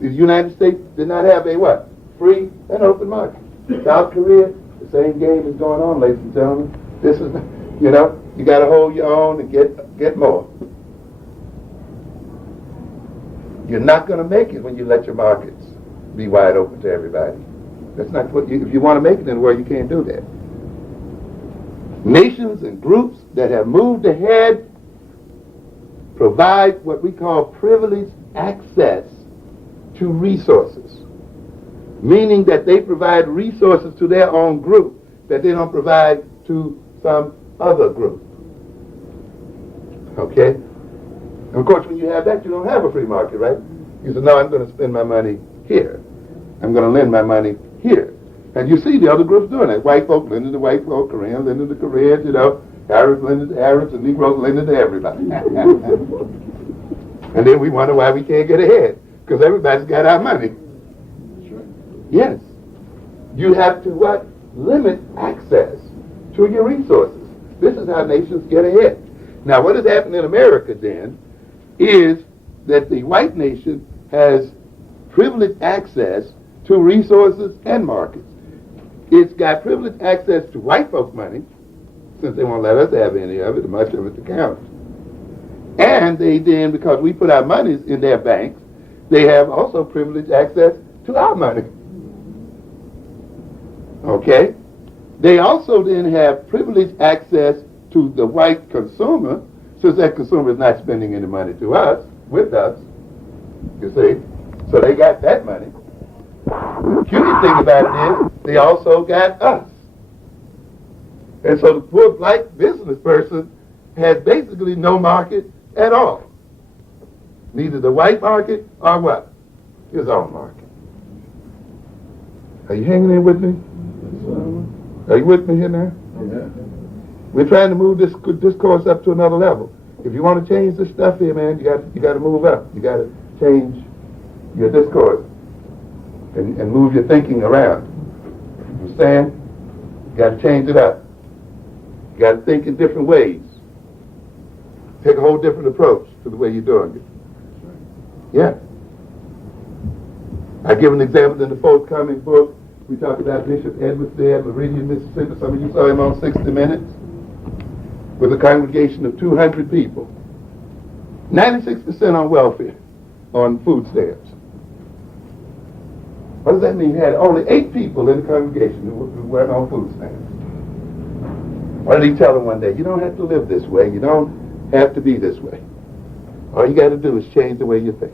the United States, did not have a what? Free and open market. South Korea, the same game is going on, ladies and gentlemen. This is, you got to hold your own and get more. You're not going to make it when you let your markets be wide open to everybody. That's not what if you want to make it in the world, you can't do that. Nations and groups that have moved ahead provide what we call privileged access to resources, meaning that they provide resources to their own group that they don't provide to some other group. Okay? And of course, when you have that, you don't have a free market, right? You say, no, I'm going to spend my money here. I'm going to lend my money here. And you see the other groups doing it. White folk lending to white folk, Koreans lending to Koreans, Arabs lending to Arabs, and Negroes lending to everybody. And then we wonder why we can't get ahead, because everybody's got our money. Yes. You have to what? Limit access to your resources. This is how nations get ahead. Now, what has happened in America then is that the white nation has privileged access to resources and markets. It's got privileged access to white folks' money, since they won't let us have any of it, much of it to count. And they then, because we put our monies in their banks, they have also privileged access to our money. Okay? They also then have privileged access to the white consumer, since that consumer is not spending any money to us, with us, you see. So they got that money. The cute thing about it is, they also got us. And so the poor black business person has basically no market at all. Neither the white market or what? His own market. Are you hanging in with me? Are you with me here now? Yeah. We're trying to move this discourse up to another level. If you want to change this stuff here, man, you got to move up. You got to change your discourse and move your thinking around. You understand? You got to change it up. You got to think in different ways. Take a whole different approach to the way you're doing it. Yeah. I give an example in the forthcoming book. We talk about Bishop Edwards there at Meridian, Mississippi. Some of you saw him on 60 Minutes with a congregation of 200 people. 96% on welfare, on food stamps. What does that mean? He had only 8 people in the congregation who weren't on food stamps. What did he tell them one day? You don't have to live this way. You don't have to be this way. All you got to do is change the way you think.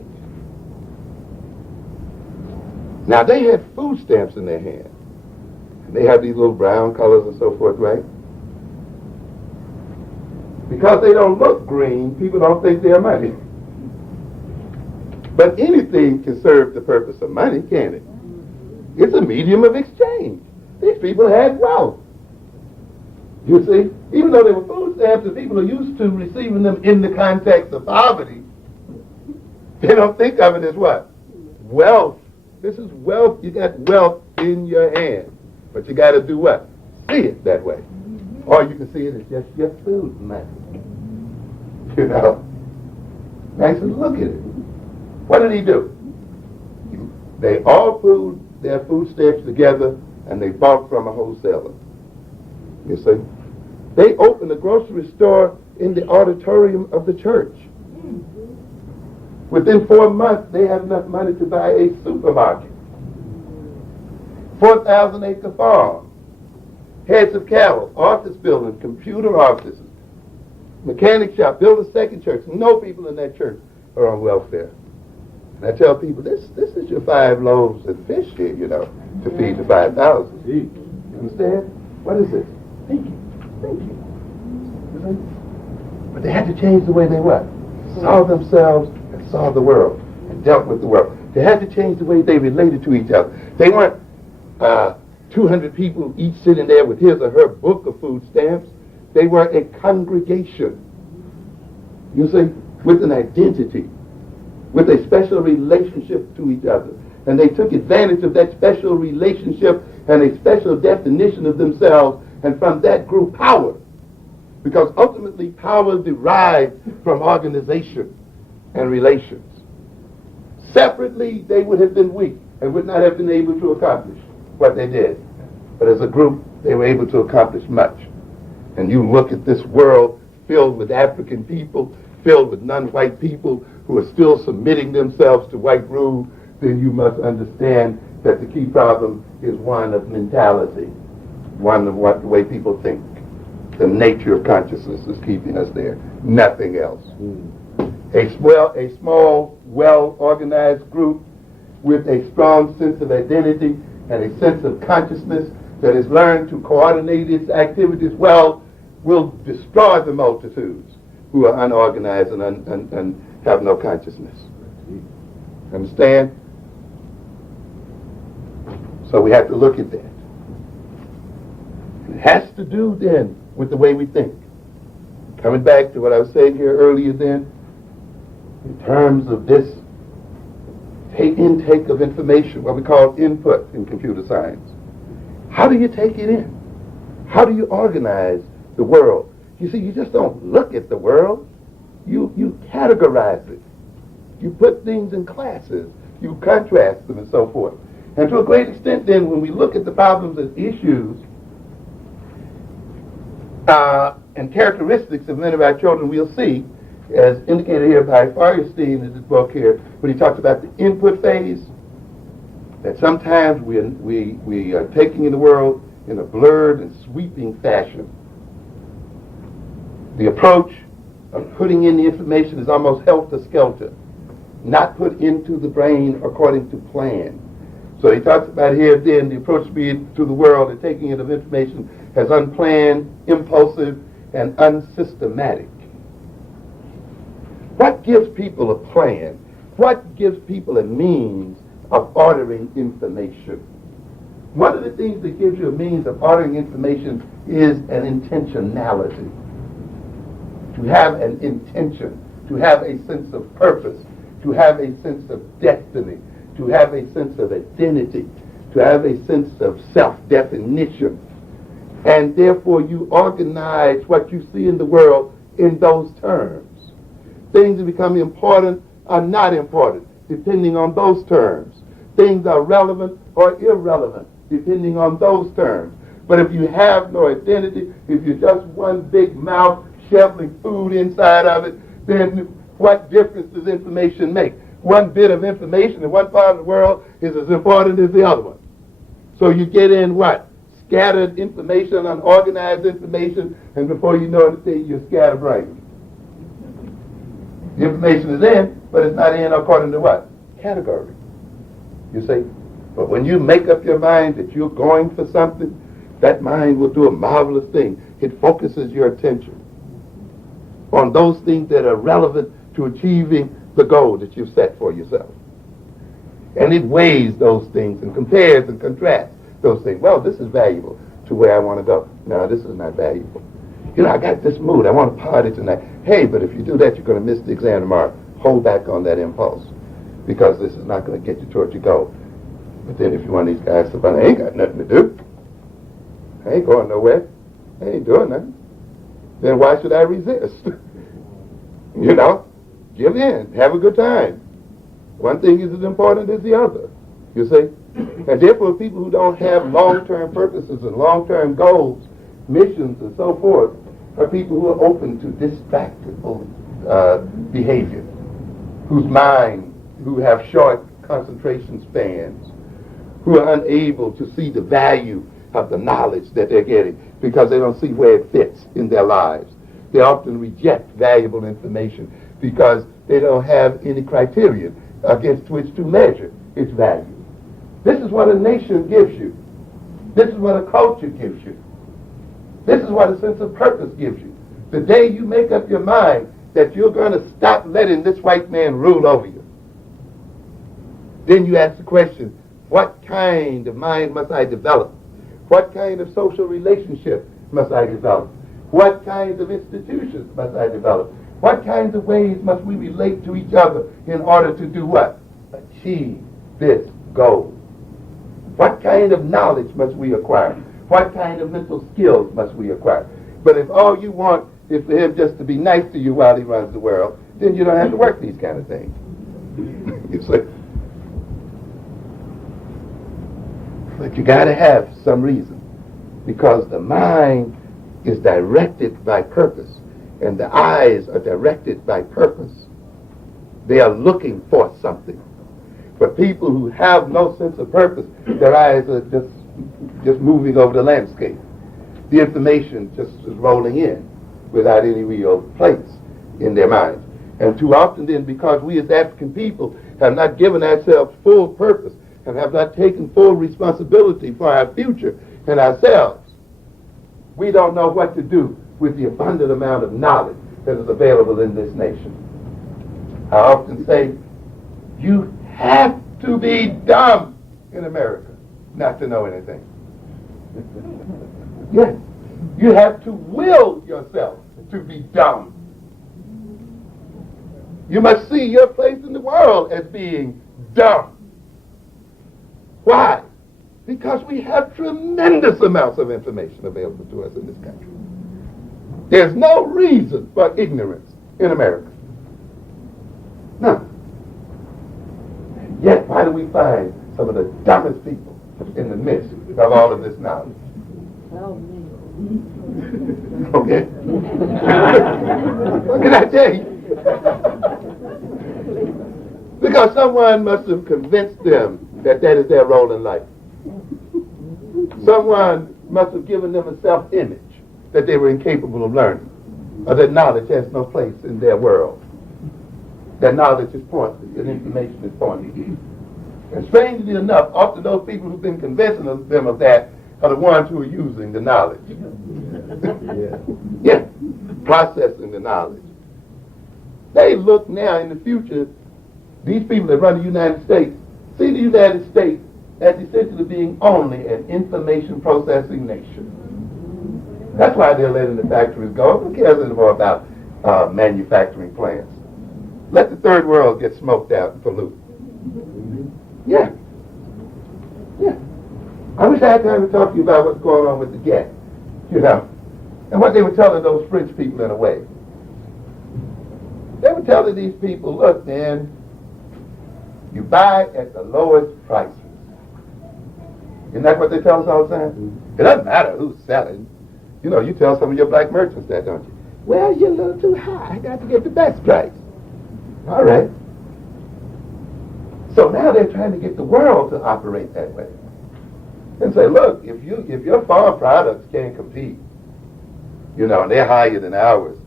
Now, they had food stamps in their hand. And they have these little brown colors and so forth, right? Because they don't look green, people don't think they're money. But anything can serve the purpose of money, can't it? It's a medium of exchange. These people had wealth. You see, even though they were food stamps and people are used to receiving them in the context of poverty, they don't think of it as what? Wealth. This is wealth. You got wealth in your hand. But you got to do what? See it that way. Or you can see it as just your food money. You know? I said, look at it. What did he do? They all put their food stamps together and they bought from a wholesaler. You see? They opened a grocery store in the auditorium of the church. Within 4 months, they had enough money to buy a supermarket. 4,000-acre farm. Heads of cattle, office buildings, computer offices, mechanic shop, build a second church. No people in that church are on welfare. And I tell people, this is your 5 loaves and fish here, you know, to feed the 5,000. You understand? What is it? Thinking. But they had to change the way they what? Saw themselves and saw the world and dealt with the world. They had to change the way they related to each other. They weren't 200 people each sitting there with his or her book of food stamps. They were a congregation, you see, with an identity, with a special relationship to each other. And they took advantage of that special relationship and a special definition of themselves, and from that grew power. Because ultimately power derived from organization and relations. Separately, they would have been weak and would not have been able to accomplish what they did. But as a group, they were able to accomplish much. And you look at this world filled with African people, filled with non-white people who are still submitting themselves to white rule, then you must understand that the key problem is one of mentality, one of the way people think. The nature of consciousness is keeping us there, nothing else. A small, well-organized group with a strong sense of identity and a sense of consciousness that has learned to coordinate its activities well will destroy the multitudes who are unorganized and have no consciousness. Understand? So we have to look at that. It has to do then with the way we think. Coming back to what I was saying here earlier then, in terms of this intake of information, what we call input in computer science. How do you take it in? How do you organize the world? You see, you just don't look at the world. You categorize it. You put things in classes. You contrast them and so forth. And to a great extent then, when we look at the problems and issues and characteristics of many of our children, we'll see, as indicated here by Feuerstein in his book here, when he talks about the input phase, that sometimes we are taking in the world in a blurred and sweeping fashion. The approach of putting in the information is almost helter-skelter, not put into the brain according to plan. So he talks about here then the approach to the world and taking in of information as unplanned, impulsive, and unsystematic. What gives people a plan? What gives people a means of ordering information? One of the things that gives you a means of ordering information is an intentionality. To have an intention, to have a sense of purpose, to have a sense of destiny, to have a sense of identity, to have a sense of self-definition. And therefore you organize what you see in the world in those terms. Things that become important are not important, depending on those terms. Things are relevant or irrelevant, depending on those terms. But if you have no identity, if you're just one big mouth shoveling food inside of it, then what difference does information make? One bit of information in one part of the world is as important as the other one. So you get in what? Scattered information, unorganized information, and before you know anything, you're scatterbrained. The information is in, but it's not in according to what? Category. You see? But when you make up your mind that you're going for something, that mind will do a marvelous thing. It focuses your attention on those things that are relevant to achieving the goal that you've set for yourself. And it weighs those things and compares and contrasts those things. Well, this is valuable to where I want to go. No, this is not valuable. You know, I got this mood. I want to party tonight. Hey, but if you do that, you're going to miss the exam tomorrow. Hold back on that impulse because this is not going to get you towards your goal. But then if you're one of these guys, I ain't got nothing to do. I ain't going nowhere. I ain't doing nothing. Then why should I resist? You know, give in. Have a good time. One thing is as important as the other. You see? And therefore, people who don't have long-term purposes and long-term goals, missions, and so forth, are people who are open to distractible behavior, whose mind, who have short concentration spans, who are unable to see the value of the knowledge that they're getting because they don't see where it fits in their lives. They often reject valuable information because they don't have any criteria against which to measure its value. This is what a nation gives you. This is what a culture gives you. This is what a sense of purpose gives you. The day you make up your mind that you're going to stop letting this white man rule over you, then you ask the question, what kind of mind must I develop? What kind of social relationship must I develop? What kinds of institutions must I develop? What kinds of ways must we relate to each other in order to do what? Achieve this goal. What kind of knowledge must we acquire? What kind of mental skills must we acquire? But if all you want is for him just to be nice to you while he runs the world, then you don't have to work these kind of things. You see? But you got to have some reason, because the mind is directed by purpose, and the eyes are directed by purpose. They are looking for something. For people who have no sense of purpose, their eyes are just moving over the landscape. The information just is rolling in without any real place in their minds. And too often then, because we as African people have not given ourselves full purpose and have not taken full responsibility for our future and ourselves, we don't know what to do with the abundant amount of knowledge that is available in this nation. I often say, you have to be dumb in America not to know anything. Yes. You have to will yourself to be dumb. You must see your place in the world as being dumb. Why? Because we have tremendous amounts of information available to us in this country. There's no reason for ignorance in America. None. Yet, why do we find some of the dumbest people in the midst of all of this knowledge? Okay. What can I tell you? Because someone must have convinced them that that is their role in life. Someone must have given them a self-image that they were incapable of learning, or that knowledge has no place in their world. That knowledge is pointless, that information is pointless. And strangely enough, often those people who've been convincing them of that are the ones who are using the knowledge. Yeah, processing the knowledge. They look now in the future, these people that run the United States, see the United States as essentially being only an information processing nation. That's why they're letting the factories go. Who cares anymore about manufacturing plants? Let the third world get smoked out and pollute. Yeah. Yeah. I wish I had time to talk to you about what's going on with the gas, you know, and what they were telling those French people in a way. They were telling these people, look, man, you buy at the lowest prices. Isn't that what they tell us all the time? It doesn't matter who's selling. You know, you tell some of your black merchants that, don't you? Well, you're a little too high. I got to get the best price. All right. So now they're trying to get the world to operate that way. And say, look, if your farm products can't compete, you know, and they're higher than ours,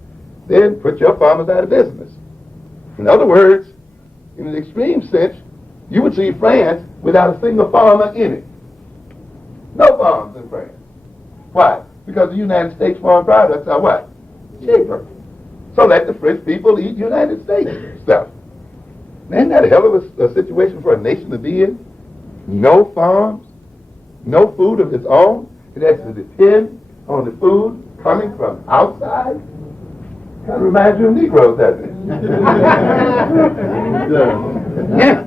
then put your farmers out of business. In other words, in an extreme sense, you would see France without a single farmer in it. No farms in France. Why? Because the United States farm products are what? Cheaper. So let the French people eat United States stuff. Isn't that a hell of a situation for a nation to be in? No farms, no food of its own. It has to depend on the food coming from outside. Kind of reminds you of Negroes, doesn't it? Yeah.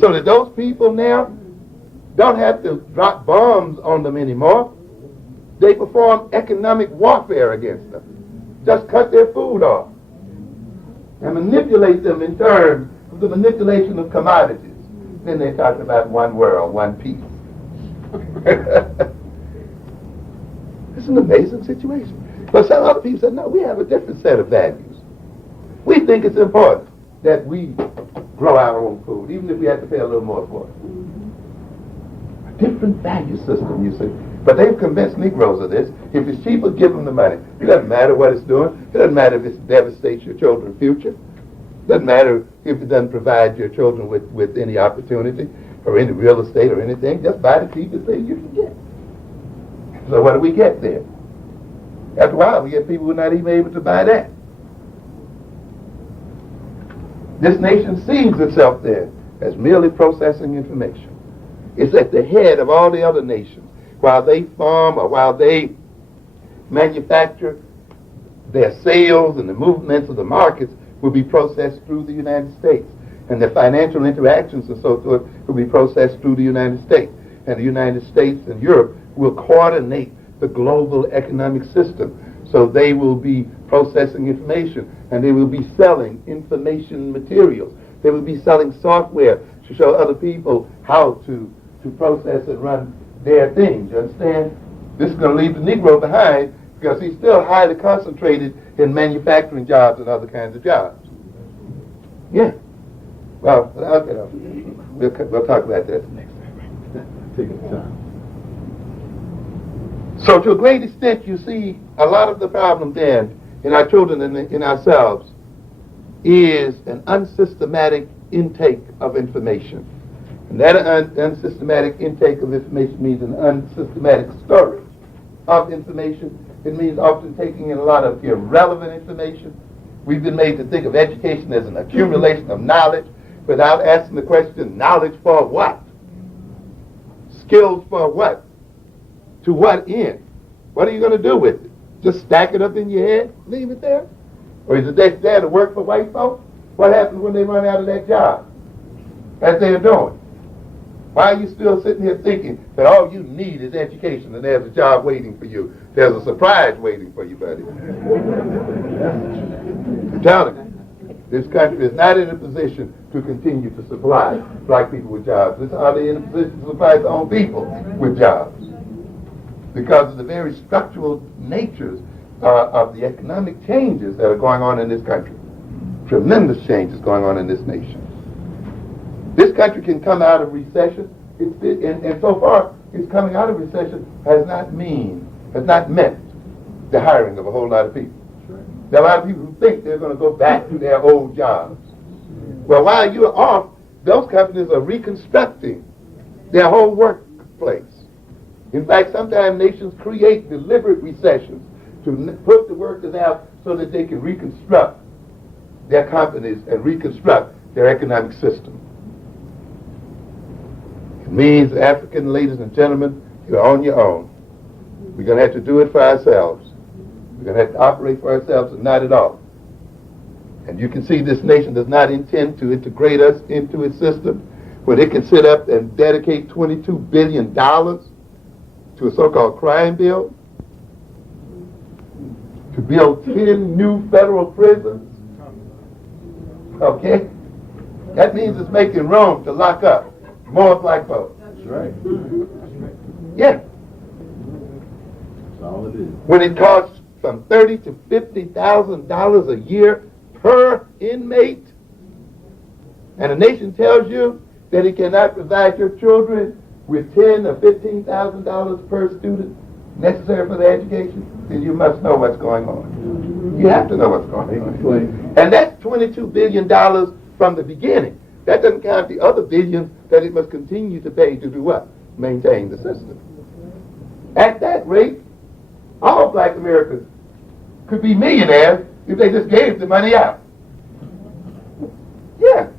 So that those people now don't have to drop bombs on them anymore. They perform economic warfare against them. Just cut their food off and manipulate them in terms of the manipulation of commodities. Then they're talking about one world, one peace. It's an amazing situation. But some other people said, no, we have a different set of values. We think it's important that we grow our own food, even if we have to pay a little more for it. A different value system, you see. But they've convinced Negroes of this. If it's cheaper, give them the money. It doesn't matter what it's doing. It doesn't matter if it devastates your children's future. It doesn't matter if it doesn't provide your children with any opportunity or any real estate or anything. Just buy the cheapest thing you can get. So what do we get there? After a while, we get people who are not even able to buy that. This nation sees itself there as merely processing information. It's at the head of all the other nations. While they farm or while they manufacture, their sales and the movements of the markets will be processed through the United States. And the financial interactions and so forth will be processed through the United States. And the United States and Europe will coordinate the global economic system. So they will be processing information and they will be selling information materials. They will be selling software to show other people how to process and run their things. You understand? This is going to leave the Negro behind because he's still highly concentrated in manufacturing jobs and other kinds of jobs. Yeah. Well, we'll talk about that next time. Take your time. So to a great extent, you see, a lot of the problem then in our children and in ourselves is an unsystematic intake of information. And that unsystematic intake of information means an unsystematic storage of information. It means often taking in a lot of irrelevant information. We've been made to think of education as an accumulation of knowledge without asking the question, knowledge for what? Skills for what? To what end? What are you going to do with it? Just stack it up in your head? Leave it there? Or is it there to work for white folks? What happens when they run out of that job? As they're doing. Why are you still sitting here thinking that all you need is education and there's a job waiting for you? There's a surprise waiting for you, buddy. I'm telling you, this country is not in a position to continue to supply black people with jobs. It's hardly in a position to supply its own people with jobs because of the very structural natures of the economic changes that are going on in this country. Tremendous changes going on in this nation. This country can come out of recession, and so far, its coming out of recession has not meant the hiring of a whole lot of people. There are a lot of people who think they're going to go back to their old jobs. Well, while you're off, those companies are reconstructing their whole workplace. In fact, sometimes nations create deliberate recessions to put the workers out so that they can reconstruct their companies and reconstruct their economic system. It means, African ladies and gentlemen, you're on your own. We're going to have to do it for ourselves. We're going to have to operate for ourselves and not at all. And you can see this nation does not intend to integrate us into its system when it can sit up and dedicate $22 billion to a so-called crime bill, to build 10 new federal prisons. Okay? That means it's making room to lock up more black folks. That's right. Yeah. That's all it is. When it costs from $30,000 to $50,000 a year per inmate, and a nation tells you that it cannot provide your children with $10,000 or $15,000 per student necessary for their education, then you must know what's going on. You have to know what's going on. And that's $22 billion from the beginning. That doesn't count the other billions that it must continue to pay to do what? Maintain the system. At that rate, all black Americans could be millionaires if they just gave the money out. Yeah.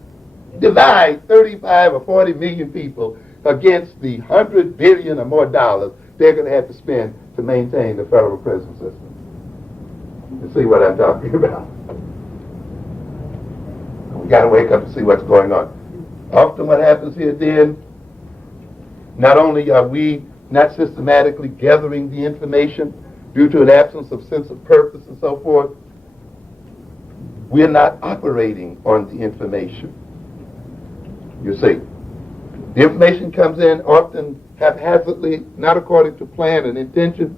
Divide 35 or 40 million people against the 100 billion or more dollars they're going to have to spend to maintain the federal prison system. You see what I'm talking about? We got to wake up and see what's going on. Often what happens here then, not only are we not systematically gathering the information due to an absence of sense of purpose and so forth, we're not operating on the information. You see, the information comes in often haphazardly, not according to plan and intention,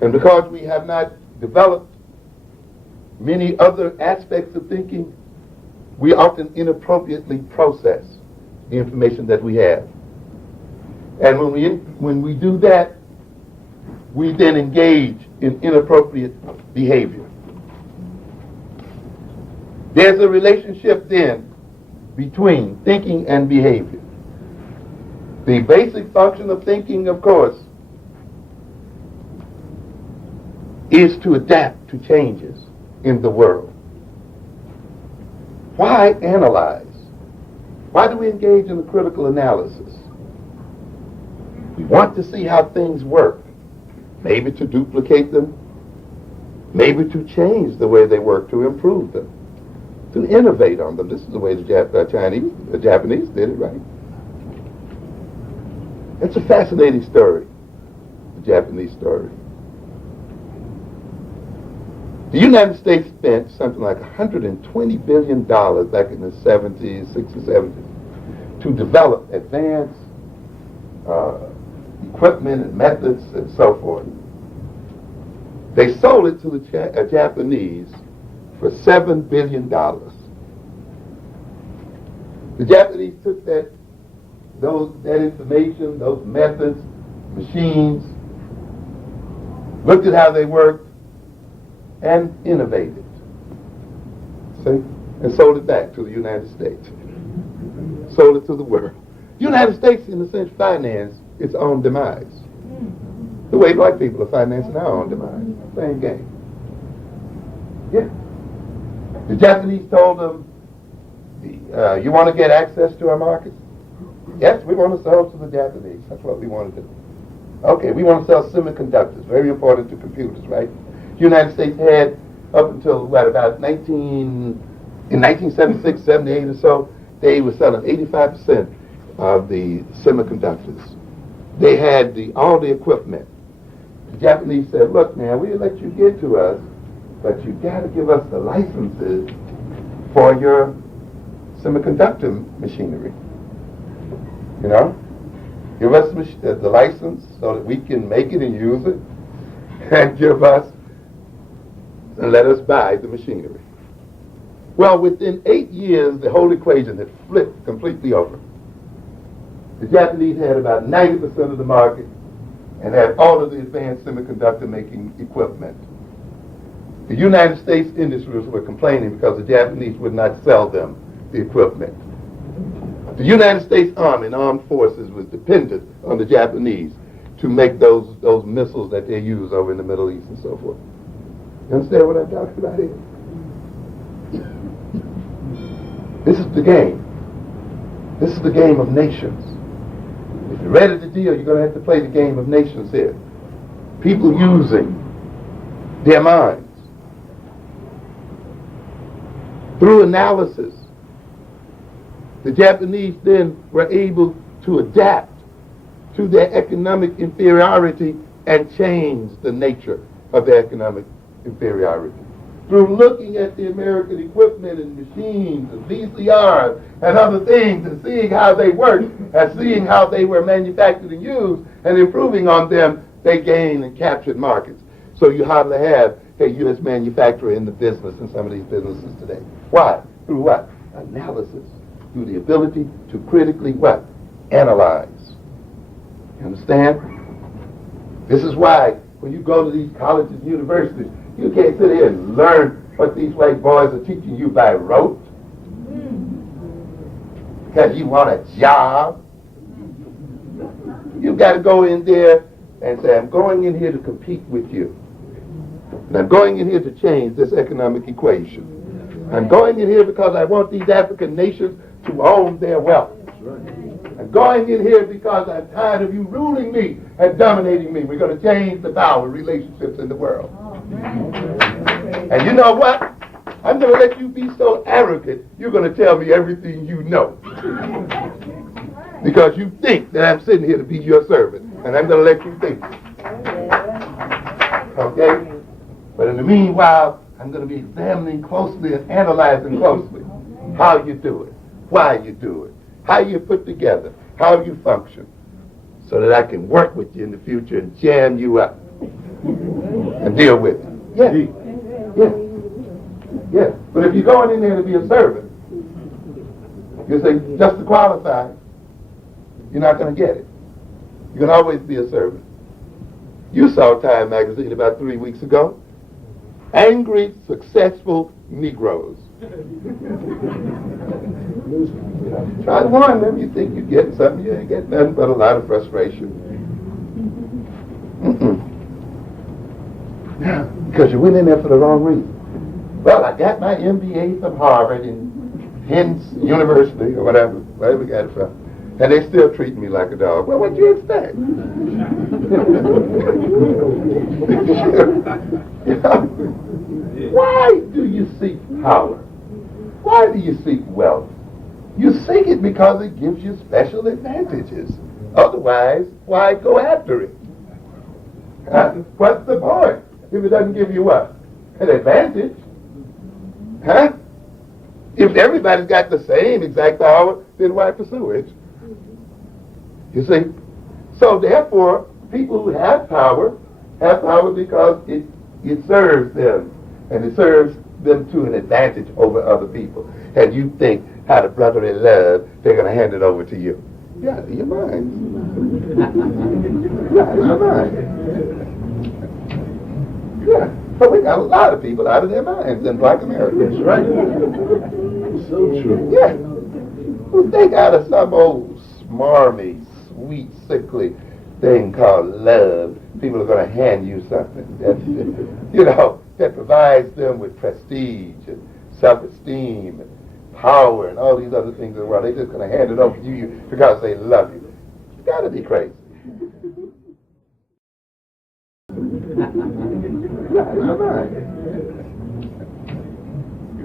and because we have not developed many other aspects of thinking, we often inappropriately process the information that we have. And when we do that, we then engage in inappropriate behavior. There's a relationship then between thinking and behavior. The basic function of thinking, of course, is to adapt to changes in the world. Why analyze? Why do we engage in a critical analysis? We want to see how things work. Maybe to duplicate them. Maybe to change the way they work, to improve them. To innovate on them. This is the way the Japanese did it, right? It's a fascinating story, the Japanese story. The United States spent something like $120 billion back in the 60s, 70s, to develop advanced equipment and methods and so forth. They sold it to the Japanese for $7 billion. The Japanese took that information, those methods, machines, looked at how they worked, and innovated. See? And sold it back to the United States. Sold it to the world. The United States, in a sense, financed its own demise. The way black people are financing our own demise. Same game. Yeah. The Japanese told them, you want to get access to our markets? Yes, we want to sell to the Japanese. That's what we want to do. Okay, we want to sell semiconductors, very important to computers, right? The United States had, up until, about in 1976, 78 or so, they were selling 85% of the semiconductors. They had all the equipment. The Japanese said, look, man, we'll let you get to us, but you got to give us the licenses for your semiconductor machinery. You know? Give us the license so that we can make it and use it, and let us buy the machinery. Well, within 8 years, the whole equation had flipped completely over. The Japanese had about 90% of the market and had all of the advanced semiconductor making equipment. The United States industries were complaining because the Japanese would not sell them the equipment. The United States Army and Armed Forces was dependent on the Japanese to make those missiles that they use over in the Middle East and so forth. You understand what I'm talking about here? This is the game. This is the game of nations. If you're ready to deal, you're going to have to play the game of nations here. People using their minds through analysis. The Japanese then were able to adapt to their economic inferiority and change the nature of their economic inferiority. Through looking at the American equipment and machines and VCRs and other things and seeing how they work and seeing how they were manufactured and used and improving on them, they gained and captured markets. So you hardly have a U.S. manufacturer in the business in some of these businesses today. Why? Through what? Analysis. Through the ability to critically what? Analyze. You understand? This is why when you go to these colleges and universities, you can't sit here and learn what these white boys are teaching you by rote because you want a job. You've got to go in there and say, I'm going in here to compete with you. And I'm going in here to change this economic equation. I'm going in here because I want these African nations to own their wealth. I'm going in here because I'm tired of you ruling me and dominating me. We're going to change the power relationships in the world. And you know what? I'm going to let you be so arrogant, you're going to tell me everything you know. Because you think that I'm sitting here to be your servant. And I'm going to let you think. Okay? But in the meanwhile, I'm going to be examining closely and analyzing closely how you do it, why you do it, how you put together, how you function, so that I can work with you in the future and jam you up and deal with it. Yeah. Yeah. Yeah. But if you're going in there to be a servant, you say, just to qualify, you're not going to get it. You can always be a servant. You saw Time magazine about 3 weeks ago. Angry, successful Negroes. Try to warn them. You think you're getting something. You ain't getting nothing but a lot of frustration. Because you went in there for the wrong reason. Well, I got my MBA from Harvard and Penn University or whatever we got it from. And they still treat me like a dog. Well, what do you expect? Why do you seek power? Why do you seek wealth? You seek it because it gives you special advantages. Otherwise, why go after it? What's the point if it doesn't give you what? An advantage? Huh? If everybody's got the same exact power, then why pursue it? You see? So therefore, people who have power because it serves them. And it serves them to an advantage over other people. And you think out of brotherly love, they're going to hand it over to you. You're out of your mind. You're out of your mind. Yeah. But we got a lot of people out of their minds in Black America. That's right. So true. Yeah. Well, they got us some old smarmy, sweet, sickly thing called love. People are going to hand you something that, that provides them with prestige and self-esteem and power and all these other things in the world. They're just going to hand it over to you because they love you. You got to be crazy. out of your mind.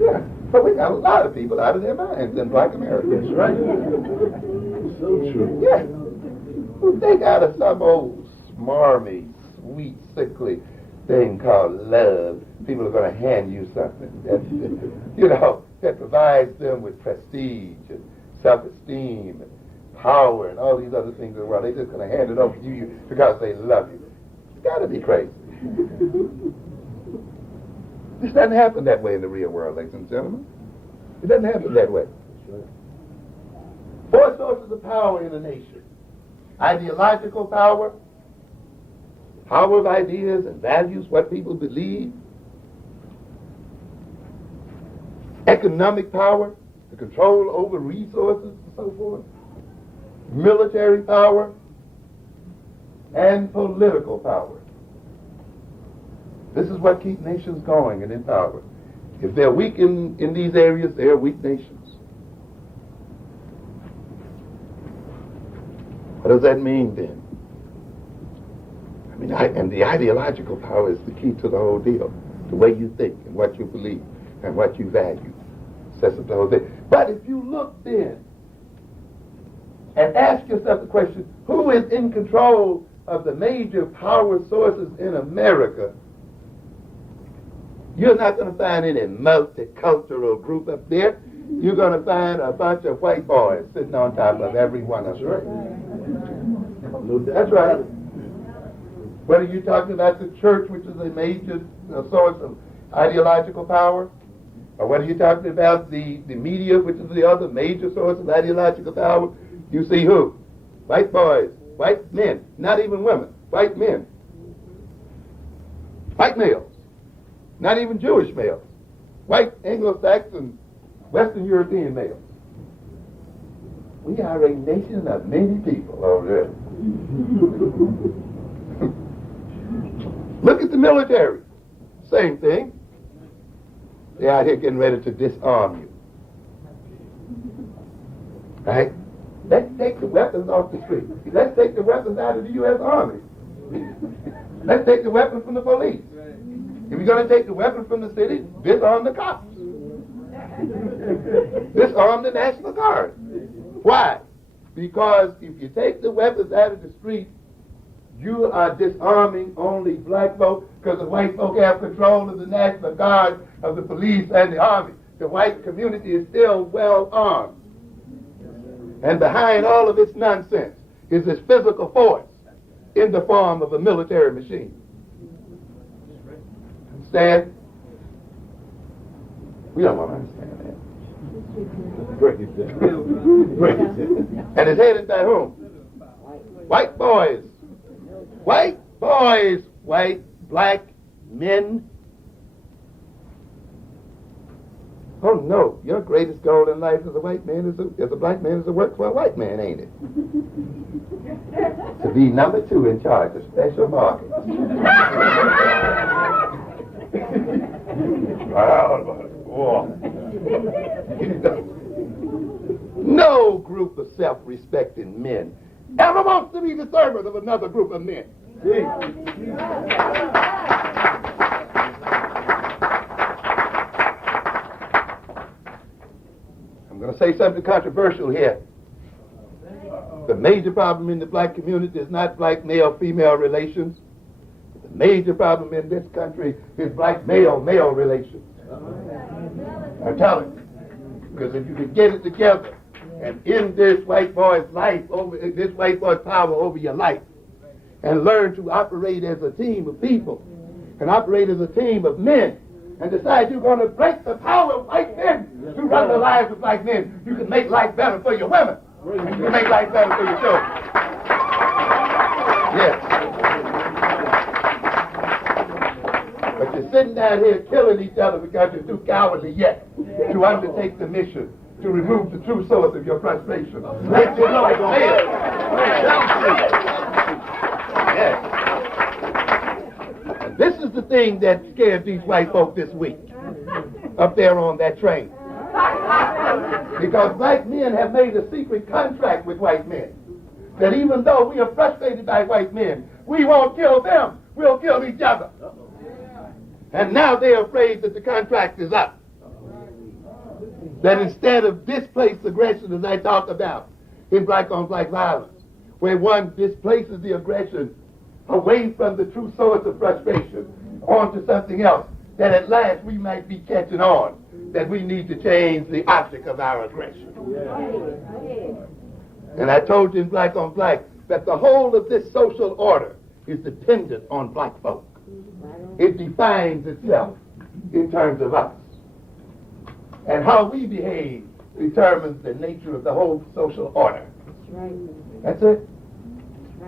Yeah. But we got a lot of people out of their minds in Black America. That's right. So true. Yeah. Well, they got some old smarmy, sweet, sickly thing called love. People are going to hand you something that, that provides them with prestige and self-esteem and power and all these other things in the world. They're just going to hand it over to you because they love you. You got to be crazy. This doesn't happen that way in the real world, ladies and gentlemen. It doesn't happen that way. Four sources of power in a nation. Ideological power, power of ideas and values, what people believe. Economic power, the control over resources and so forth. Military power, and political power. This is what keeps nations going and in power. If they're weak in these areas, they're weak nations. What does that mean then? And the ideological power is the key to the whole deal. The way you think and what you believe and what you value sets up the whole thing. But if you look then and ask yourself the question, who is in control of the major power sources in America? You're not going to find any multicultural group up there. You're going to find a bunch of white boys sitting on top of every one of them. That's right. Whether you're talking about the church, which is a major source of ideological power, or whether you're talking about the media, which is the other major source of ideological power, you see who? White boys, white men, not even women, white men. White males, not even Jewish males. White Anglo-Saxon, Western European males. We are a nation of many people already. Look at the military. Same thing. They're out here getting ready to disarm you. Right? Let's take the weapons off the street. Let's take the weapons out of the U.S. Army. Let's take the weapons from the police. If you're going to take the weapons from the city, disarm the cops. Disarm the National Guard. Why? Because if you take the weapons out of the street, you are disarming only black folk, because the white folk have control of the National Guard, of the police, and the army. The white community is still well armed. And behind all of its nonsense is this physical force in the form of a military machine. Understand? We don't want to understand that. Break it down. Break it down. And it's headed by whom? White boys. White boys. White, black men. Oh no, your greatest goal in life as a white man as a black man is to work for a white man, ain't it? To be number 2 in charge of special markets. No group of self-respecting men ever wants to be the servant of another group of men. I'm going to say something controversial here. The major problem in the black community is not black male-female relations. The major problem in this country is black male-male relations. I'm telling you. Because if you can get it together and end this white boy's life, this white boy's power over your life, and learn to operate as a team of people, and operate as a team of men, and decide you're going to break the power of white men to run the lives of black men, you can make life better for your women. And you can make life better for your children. Yes. But you're sitting down here killing each other because you're too cowardly yet to undertake the mission to remove the true source of your frustration. Let you know it's there. Yes. And this is the thing that scared these white folk this week up there on that train. Because black men have made a secret contract with white men that even though we are frustrated by white men, we won't kill them, we'll kill each other. And now they're afraid that the contract is up. That instead of displaced aggression, as I talked about in black-on-black violence, where one displaces the aggression away from the true source of frustration onto something else, that at last we might be catching on that we need to change the object of our aggression. And I told you in Black on Black that the whole of this social order is dependent on black folk. It defines itself in terms of us. And how we behave determines the nature of the whole social order. That's it.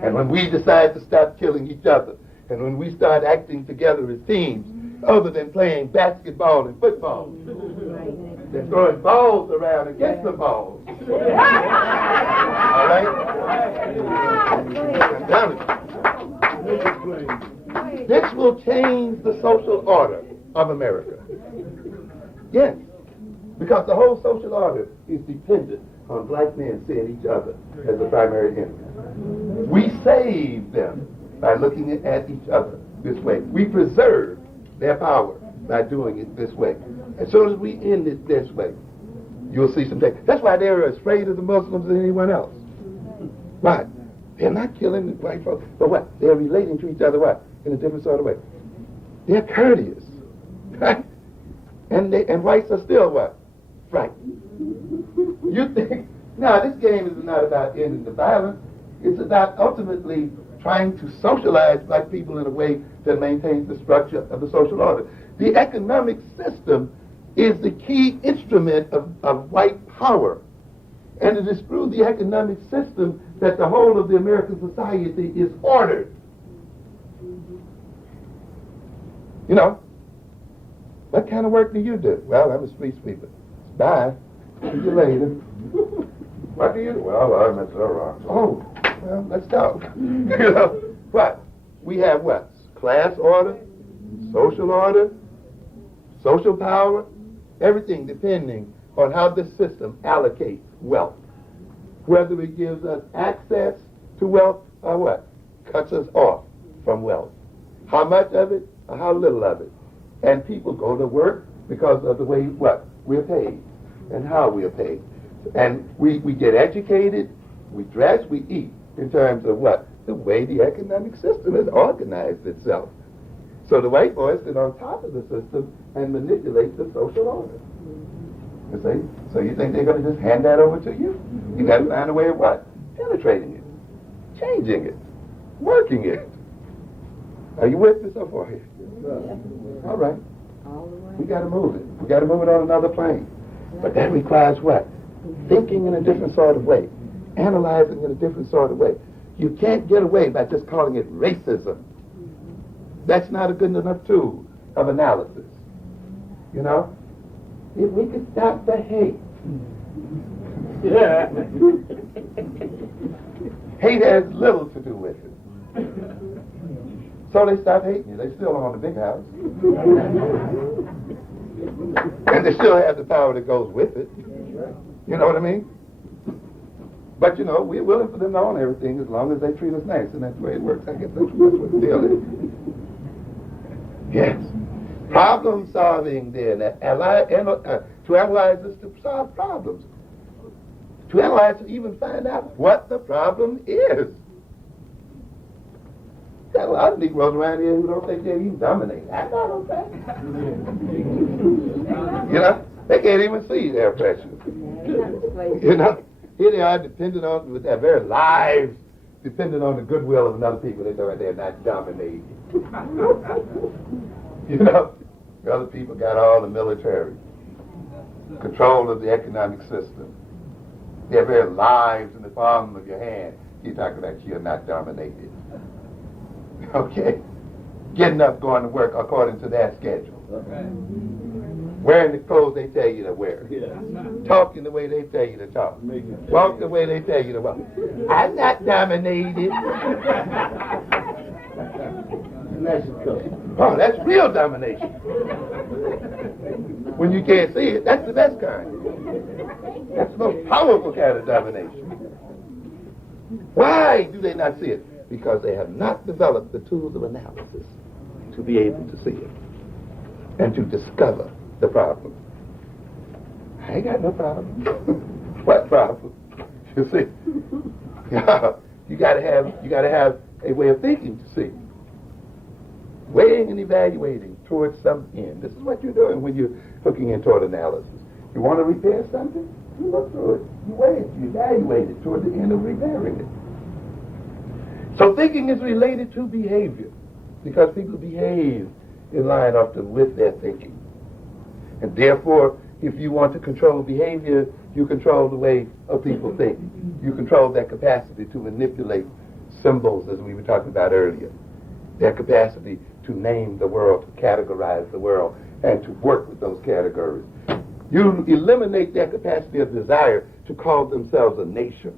And when we decide to stop killing each other, and when we start acting together as teams, other than playing basketball and football, then throwing balls around against the balls. All right? I'm telling you. This will change the social order of America. Yes. Because the whole social order is dependent on black men seeing each other as the primary enemy. We save them by looking at each other this way. We preserve their power by doing it this way. As soon as we end it this way, you'll see some things. That's why they're as afraid of the Muslims as anyone else. Why? They're not killing the white folks, but what? They're relating to each other what? In a different sort of way. They're courteous. Right? And whites are still what? Frightened. You think, no, this game is not about ending the violence. It's about ultimately trying to socialize black people in a way that maintains the structure of the social order. The economic system is the key instrument of white power. And it is through the economic system that the whole of the American society is ordered. You know, what kind of work do you do? Well, I'm a street sweeper. Bye. See you later. What do you do? Well, I'm a Xerox. Oh, well, let's talk. You know, what? We have what? Class order, social power, everything depending on how this system allocates wealth. Whether it gives us access to wealth or what? Cuts us off from wealth. How much of it or how little of it. And people go to work because of the way what? We're paid and how we're paid. And we get educated, we dress, we eat in terms of what? The way the economic system has organized itself. So the white boys sit on top of the system and manipulate the social order. You see? So you think they're going to just hand that over to you? You got to find a way of what? Penetrating it, changing it, working it. Are you with me so far here? All right. We got to move it. We got to move it on another plane. But that requires what? Thinking in a different sort of way, analyzing in a different sort of way. You can't get away by just calling it racism. That's not a good enough tool of analysis. You know? If we could stop the hate. Yeah. Hate has little to do with it. So they stop hating you. They still own the big house. And they still have the power that goes with it. You know what I mean? But, you know, we're willing for them to own everything as long as they treat us nice. And that's the way it works. I guess that's what the deal is. Yes. Problem solving, then. To analyze is to solve problems. To analyze to even find out what the problem is. Got a lot of Negroes around here who don't think they even dominate. I don't think. You know, they can't even see their oppression. You know, here they are dependent on, with their very lives, dependent on the goodwill of another people. They know they're not dominating. You know, the other people got all the military, control of the economic system. Their very lives in the palm of your hand. You're talking about you're not dominated. Okay? Getting up, going to work according to their schedule. Okay. Wearing the clothes they tell you to wear. Yeah. Talking the way they tell you to talk. Walk the way they tell you to walk. I'm not dominated. Oh, that's real domination. When you can't see it, that's the best kind. That's the most powerful kind of domination. Why do they not see it? Because they have not developed the tools of analysis to be able to see it. and to discover the problem. I ain't got no problem. What problem? You see, you gotta have a way of thinking to see, weighing and evaluating towards some end. This is what you're doing when you're hooking in toward analysis. You want to repair something? You look through it. You weigh it. You evaluate it toward the end of repairing it. So thinking is related to behavior, because people behave in line often with their thinking. And therefore, if you want to control behavior, you control the way of people think. You control their capacity to manipulate symbols, as we were talking about earlier. Their capacity to name the world, to categorize the world, and to work with those categories. You eliminate their capacity of desire to call themselves a nation.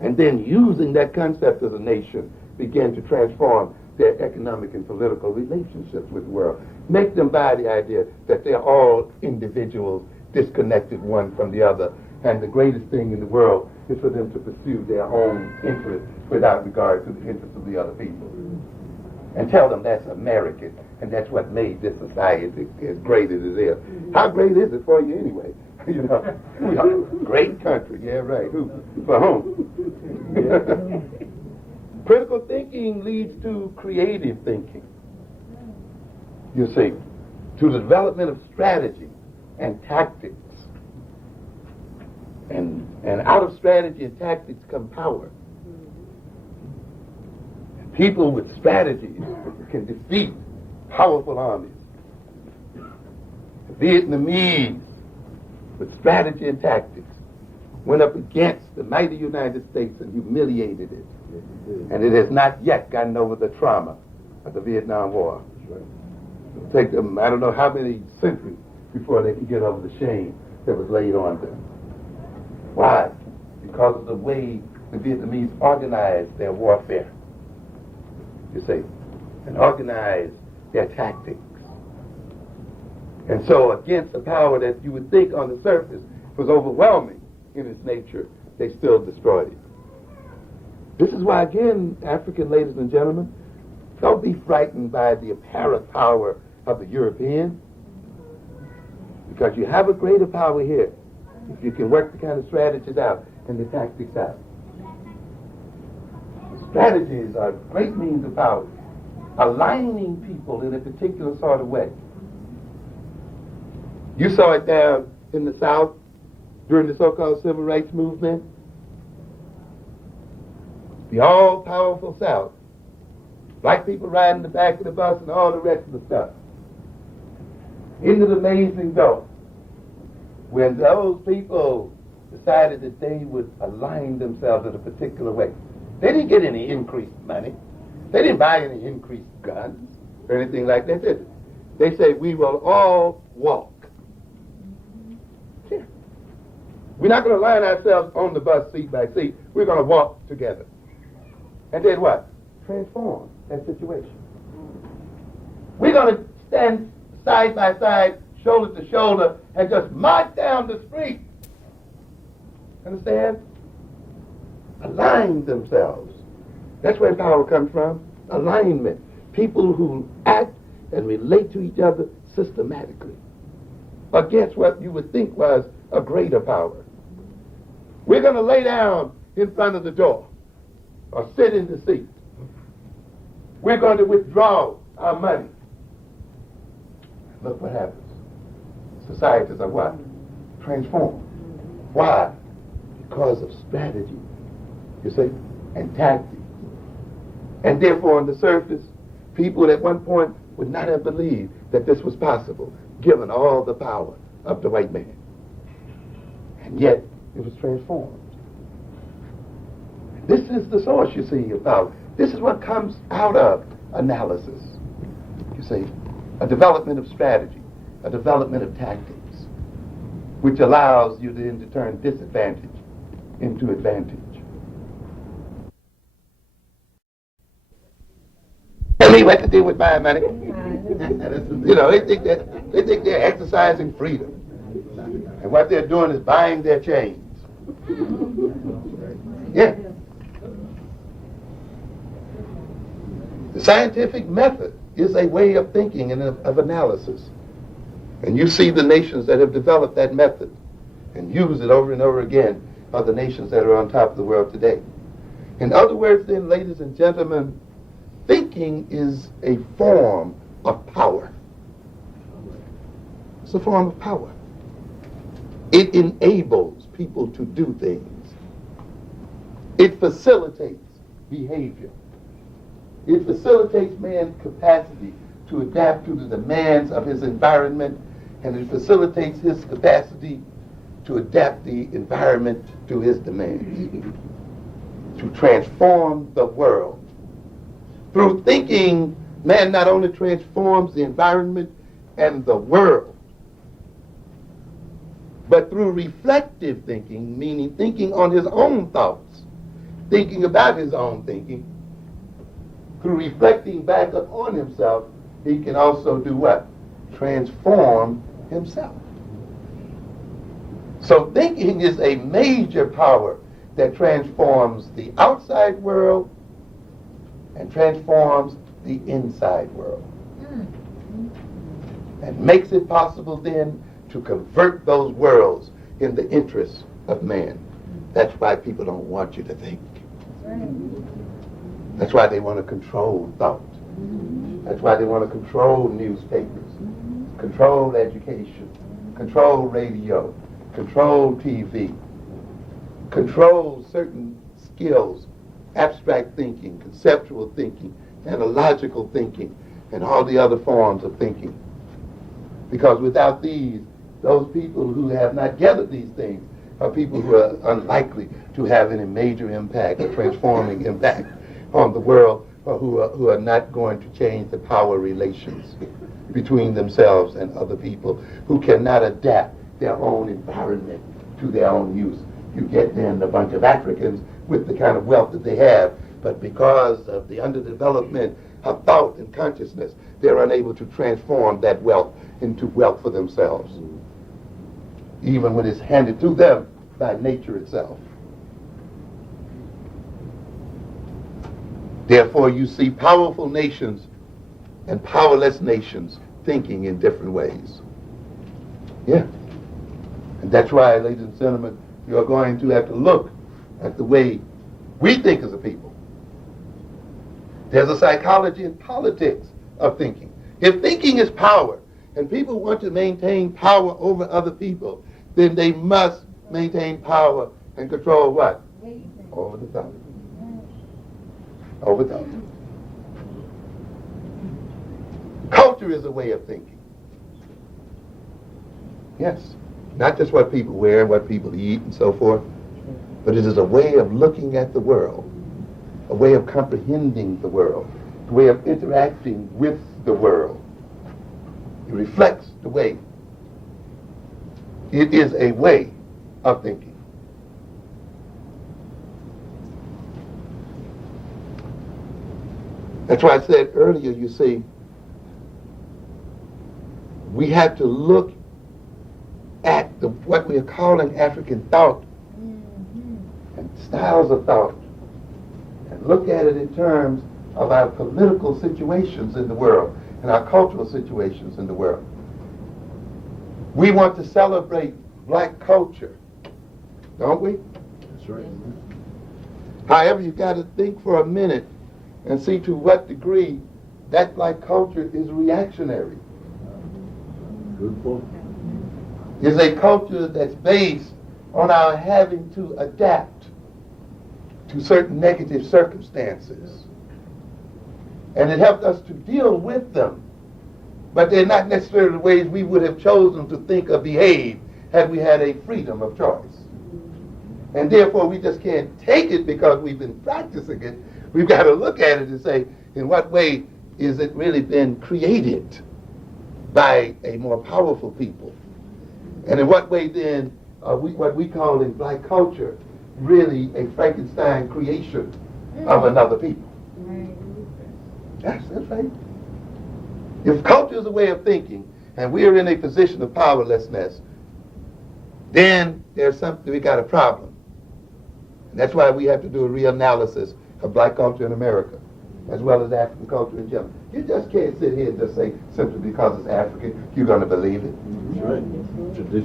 And then using that concept of a nation, begin to transform their economic and political relationships with the world. Make them buy the idea that they're all individuals, disconnected one from the other, and the greatest thing in the world is for them to pursue their own interests without regard to the interests of the other people. And tell them that's American, and that's what made this society as great as it is. How great is it for you anyway? You know, we are a great country. Yeah, right. Who? For whom? Critical thinking leads to creative thinking. You see, to the development of strategy and tactics. And out of strategy and tactics come power. And people with strategies can defeat powerful armies. The Vietnamese, with strategy and tactics, went up against the mighty United States and humiliated it. And it has not yet gotten over the trauma of the Vietnam War. It'll take them, I don't know how many centuries before they can get over the shame that was laid on them. Why? Because of the way the Vietnamese organized their warfare, you see, and organized their tactics. And so against a power that you would think on the surface was overwhelming in its nature, they still destroyed it. This is why, again, African ladies and gentlemen, don't be frightened by the apparent power of the European, because you have a greater power here if you can work the kind of strategies out and the tactics out. The strategies are great means of power, aligning people in a particular sort of way. You saw it down in the South during the so-called civil rights movement. The all-powerful South. Black people riding the back of the bus and all the rest of the stuff. Isn't it amazing, though, when those people decided that they would align themselves in a particular way? They didn't get any increased money. They didn't buy any increased guns or anything like that, did they? They say, we will all walk. Yeah. We're not going to line ourselves on the bus seat by seat. We're going to walk together. And then what? Transform that situation. We're going to stand side by side, shoulder to shoulder, and just march down the street. Understand? Align themselves. That's where power comes from. Alignment. People who act and relate to each other systematically against what you would think was a greater power. We're going to lay down in front of the door or sit in the seat. We're going to withdraw our money. Look what happens. Societies are what? Transformed. Why? Because of strategy, you see, and tactics. And therefore, on the surface, people at one point would not have believed that this was possible, given all the power of the white man. And yet, it was transformed. This is the source, you see, of power. This is what comes out of analysis, you see. A development of strategy, a development of tactics, which allows you then to turn disadvantage into advantage. Tell me what to do with my money. You know, they think they're exercising freedom. And what they're doing is buying their chains. Yeah. The scientific method is a way of thinking and of analysis. And you see the nations that have developed that method and use it over and over again are the nations that are on top of the world today. In other words, then, ladies and gentlemen, thinking is a form of power. It's a form of power. It enables people to do things. It facilitates behavior. It facilitates man's capacity to adapt to the demands of his environment, and it facilitates his capacity to adapt the environment to his demands, to transform the world. Through thinking, man not only transforms the environment and the world, but through reflective thinking, meaning thinking on his own thoughts, thinking about his own thinking, through reflecting back upon himself, he can also do what? Transform himself. So thinking is a major power that transforms the outside world and transforms the inside world. And makes it possible then to convert those worlds in the interest of man. That's why people don't want you to think. That's why they want to control thought. That's why they want to control newspapers, control education, control radio, control TV, control certain skills, abstract thinking, conceptual thinking, analogical thinking, and all the other forms of thinking. Because without these, those people who have not gathered these things are people who are unlikely to have any major impact or transforming impact on the world, or who are not going to change the power relations between themselves and other people, who cannot adapt their own environment to their own use. You get then a bunch of Africans with the kind of wealth that they have, but because of the underdevelopment of thought and consciousness, they're unable to transform that wealth into wealth for themselves, even when it's handed to them by nature itself. Therefore, you see powerful nations and powerless nations thinking in different ways. Yeah. And that's why, ladies and gentlemen, you're going to have to look at the way we think as a people. There's a psychology and politics of thinking. If thinking is power, and people want to maintain power over other people, then they must maintain power and control what? Over the thought. Over thought. Culture is a way of thinking. Yes. Not just what people wear and what people eat and so forth, but it is a way of looking at the world, a way of comprehending the world, a way of interacting with the world. It reflects the way. It is a way of thinking. That's why I said earlier, you see, we have to look at what we are calling African thought and styles of thought, and look at it in terms of our political situations in the world and our cultural situations in the world. We want to celebrate black culture, don't we? That's right. However, you've got to think for a minute and see to what degree that black culture is reactionary. Good point. Is a culture that's based on our having to adapt to certain negative circumstances. And it helped us to deal with them, but they're not necessarily the ways we would have chosen to think or behave had we had a freedom of choice. And therefore we just can't take it because we've been practicing it. We've got to look at it and say, in what way is it really been created by a more powerful people? And in what way then are we, what we call in black culture, really a Frankenstein creation of another people? That's right. If culture is a way of thinking, and we are in a position of powerlessness, then there's something, we got a problem. And that's why we have to do a reanalysis of black culture in America. as well as African culture in general. You just can't sit here and just say simply because it's African, you're going to believe it. That's right.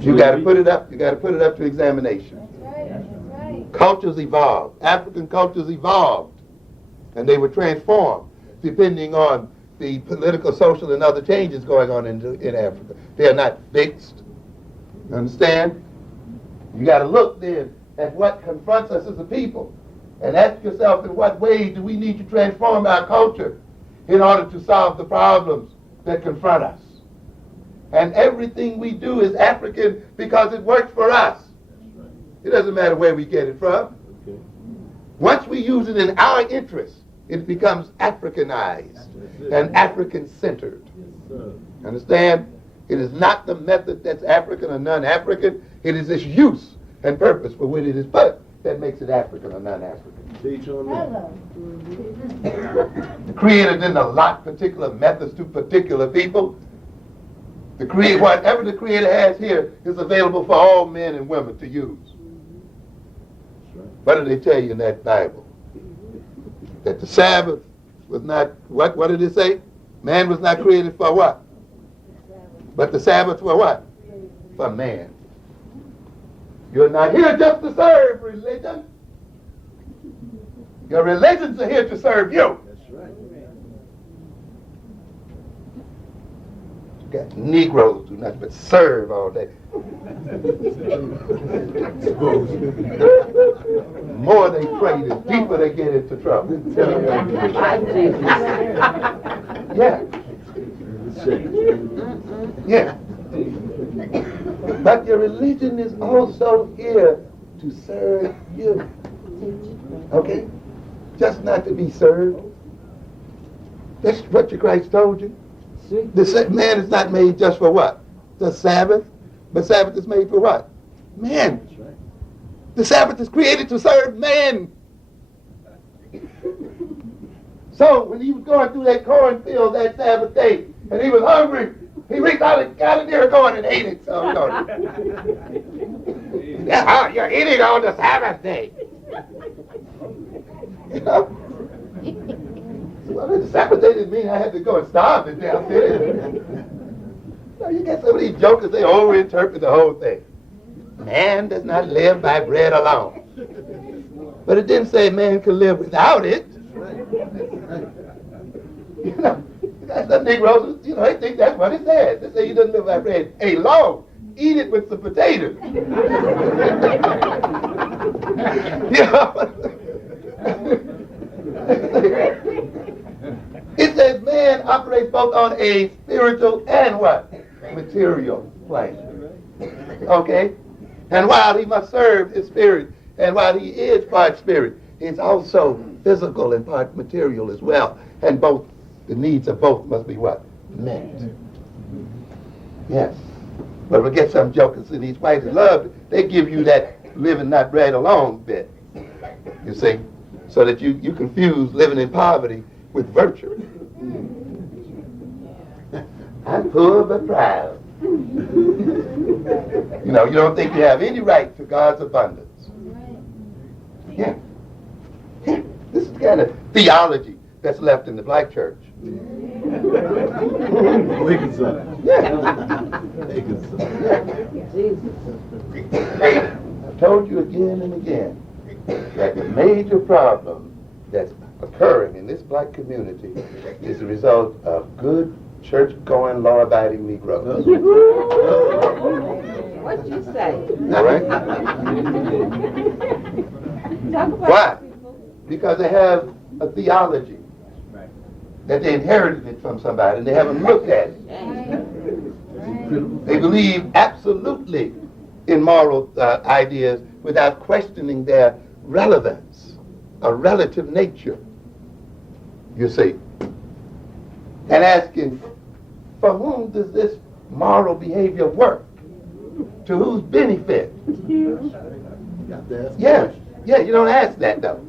You got to put it up. You got to put it up to examination. That's right. Cultures evolved. African cultures evolved, and they were transformed depending on the political, social, and other changes going on in Africa. They are not fixed. You understand? You got to look then at what confronts us as a people, and ask yourself, in what ways do we need to transform our culture in order to solve the problems that confront us? And everything we do is African because it works for us. It doesn't matter where we get it from. Okay. Once we use it in our interest, it becomes Africanized and African-centered. Understand? It is not the method that's African or non-African. It is its use and purpose for which it is put that makes it African or non-African. Teach on that. Hello. The Creator didn't allot particular methods to particular people. Whatever the Creator has here is available for all men and women to use. What did they tell you in that Bible? That the Sabbath was not, what did it say? Man was not created for what? But the Sabbath for what? For man. You're not here just to serve religion. Your religions are here to serve you. That's right. You got Negroes who do nothing but serve all day. More they pray, the deeper they get into trouble. Yeah. Yeah. But your religion is also here to serve you. Okay? Just not to be served. That's what your Christ told you. The man is not made just for what? The Sabbath. But Sabbath is made for what? Man. That's right. The Sabbath is created to serve man. So when he was going through that cornfield that Sabbath day, and he was hungry, he reached out and got a near going and ate it. So, you're eating on the Sabbath day. You know? Well, the Sabbath day didn't mean I had to go and starve to death, did it? So you get some of these jokers, they overinterpret the whole thing. Man does not live by bread alone. But it didn't say man can live without it. You know, some Negroes, they think that's what it says. They say he doesn't live by bread alone. Eat it with some potatoes. You know? It says man operates both on a spiritual and what? Material plane. Okay? And while he must serve his spirit, and while he is part spirit, he's also physical and part material as well. And both, the needs of both must be what? Met. Yes. But we get some jokers in these whites that love, they give you that living not bread alone bit. You see? So that you confuse living in poverty with virtue. I'm poor but proud. You don't think you have any right to God's abundance. Yeah. This is the kind of theology that's left in the black church. I've told you again and again that the major problem that's occurring in this black community is the result of good, church-going, law-abiding Negroes. What'd you say? All right? Why? Because they have a theology that they inherited it from somebody and they haven't looked at it. They believe absolutely in moral ideas without questioning their relevance, a relative nature, you see. And asking, for whom does this moral behavior work? To whose benefit? Yeah, you don't ask that though.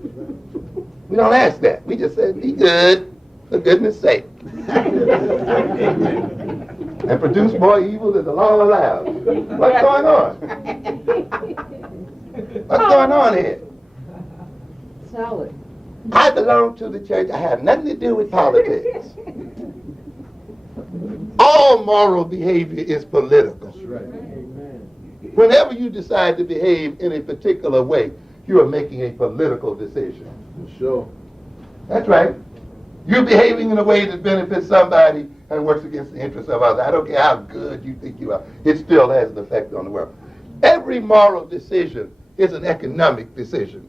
We don't ask that. We just say, be good, for goodness sake. And produce more evil than the law allows. What's going on? What's going on here? Tell it. I belong to the church. I have nothing to do with politics. All moral behavior is political. That's right. Whenever you decide to behave in a particular way, you are making a political decision. For sure. That's right. You're behaving in a way that benefits somebody and works against the interests of others. I don't care how good you think you are. It still has an effect on the world. Every moral decision is an economic decision.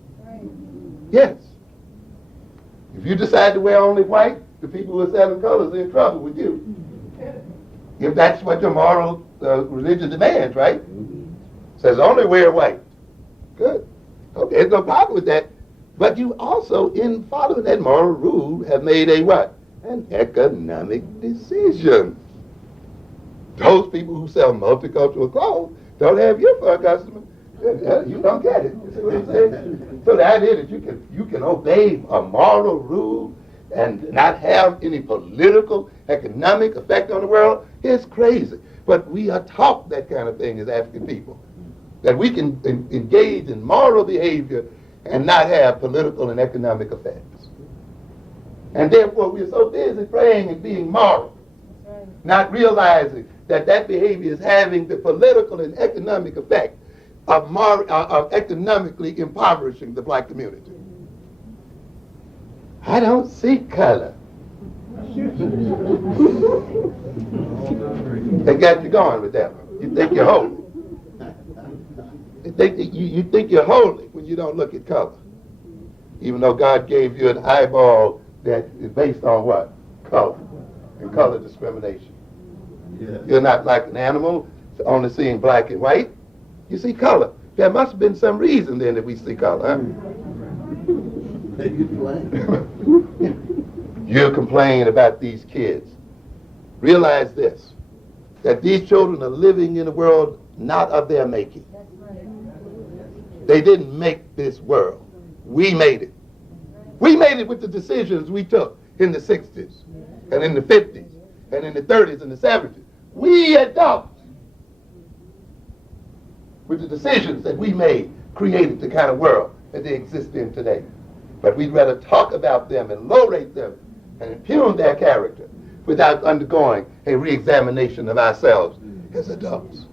Yes. If you decide to wear only white, the people who are selling colors are in trouble with you. If that's what your moral religion demands, right? Says only wear white. Good. Okay, there's no problem with that. But you also, in following that moral rule, have made a what? An economic decision. Those people who sell multicultural clothes don't have you for a customer. You don't get it. You see what I'm saying? So the idea that you can obey a moral rule and not have any political, economic effect on the world is crazy. But we are taught that kind of thing as African people. That we can engage in moral behavior and not have political and economic effects. And therefore we're so busy praying and being moral, not realizing that that behavior is having the political and economic effect of economically impoverishing the black community. I don't see color. They got you going with that one. You think you're holy. You think you're holy when you don't look at color. Even though God gave you an eyeball that is based on what? Color. And color discrimination. Yeah. You're not like an animal only seeing black and white. You see color. There must have been some reason then that we see color, huh? You complain about these kids. Realize this, that these children are living in a world not of their making. They didn't make this world. We made it. We made it with the decisions we took in the 60s and in the 50s and in the 30s and the 70s. We adults, with the decisions that we made, created the kind of world that they exist in today. But we'd rather talk about them and low-rate them and impugn their character without undergoing a re-examination of ourselves as adults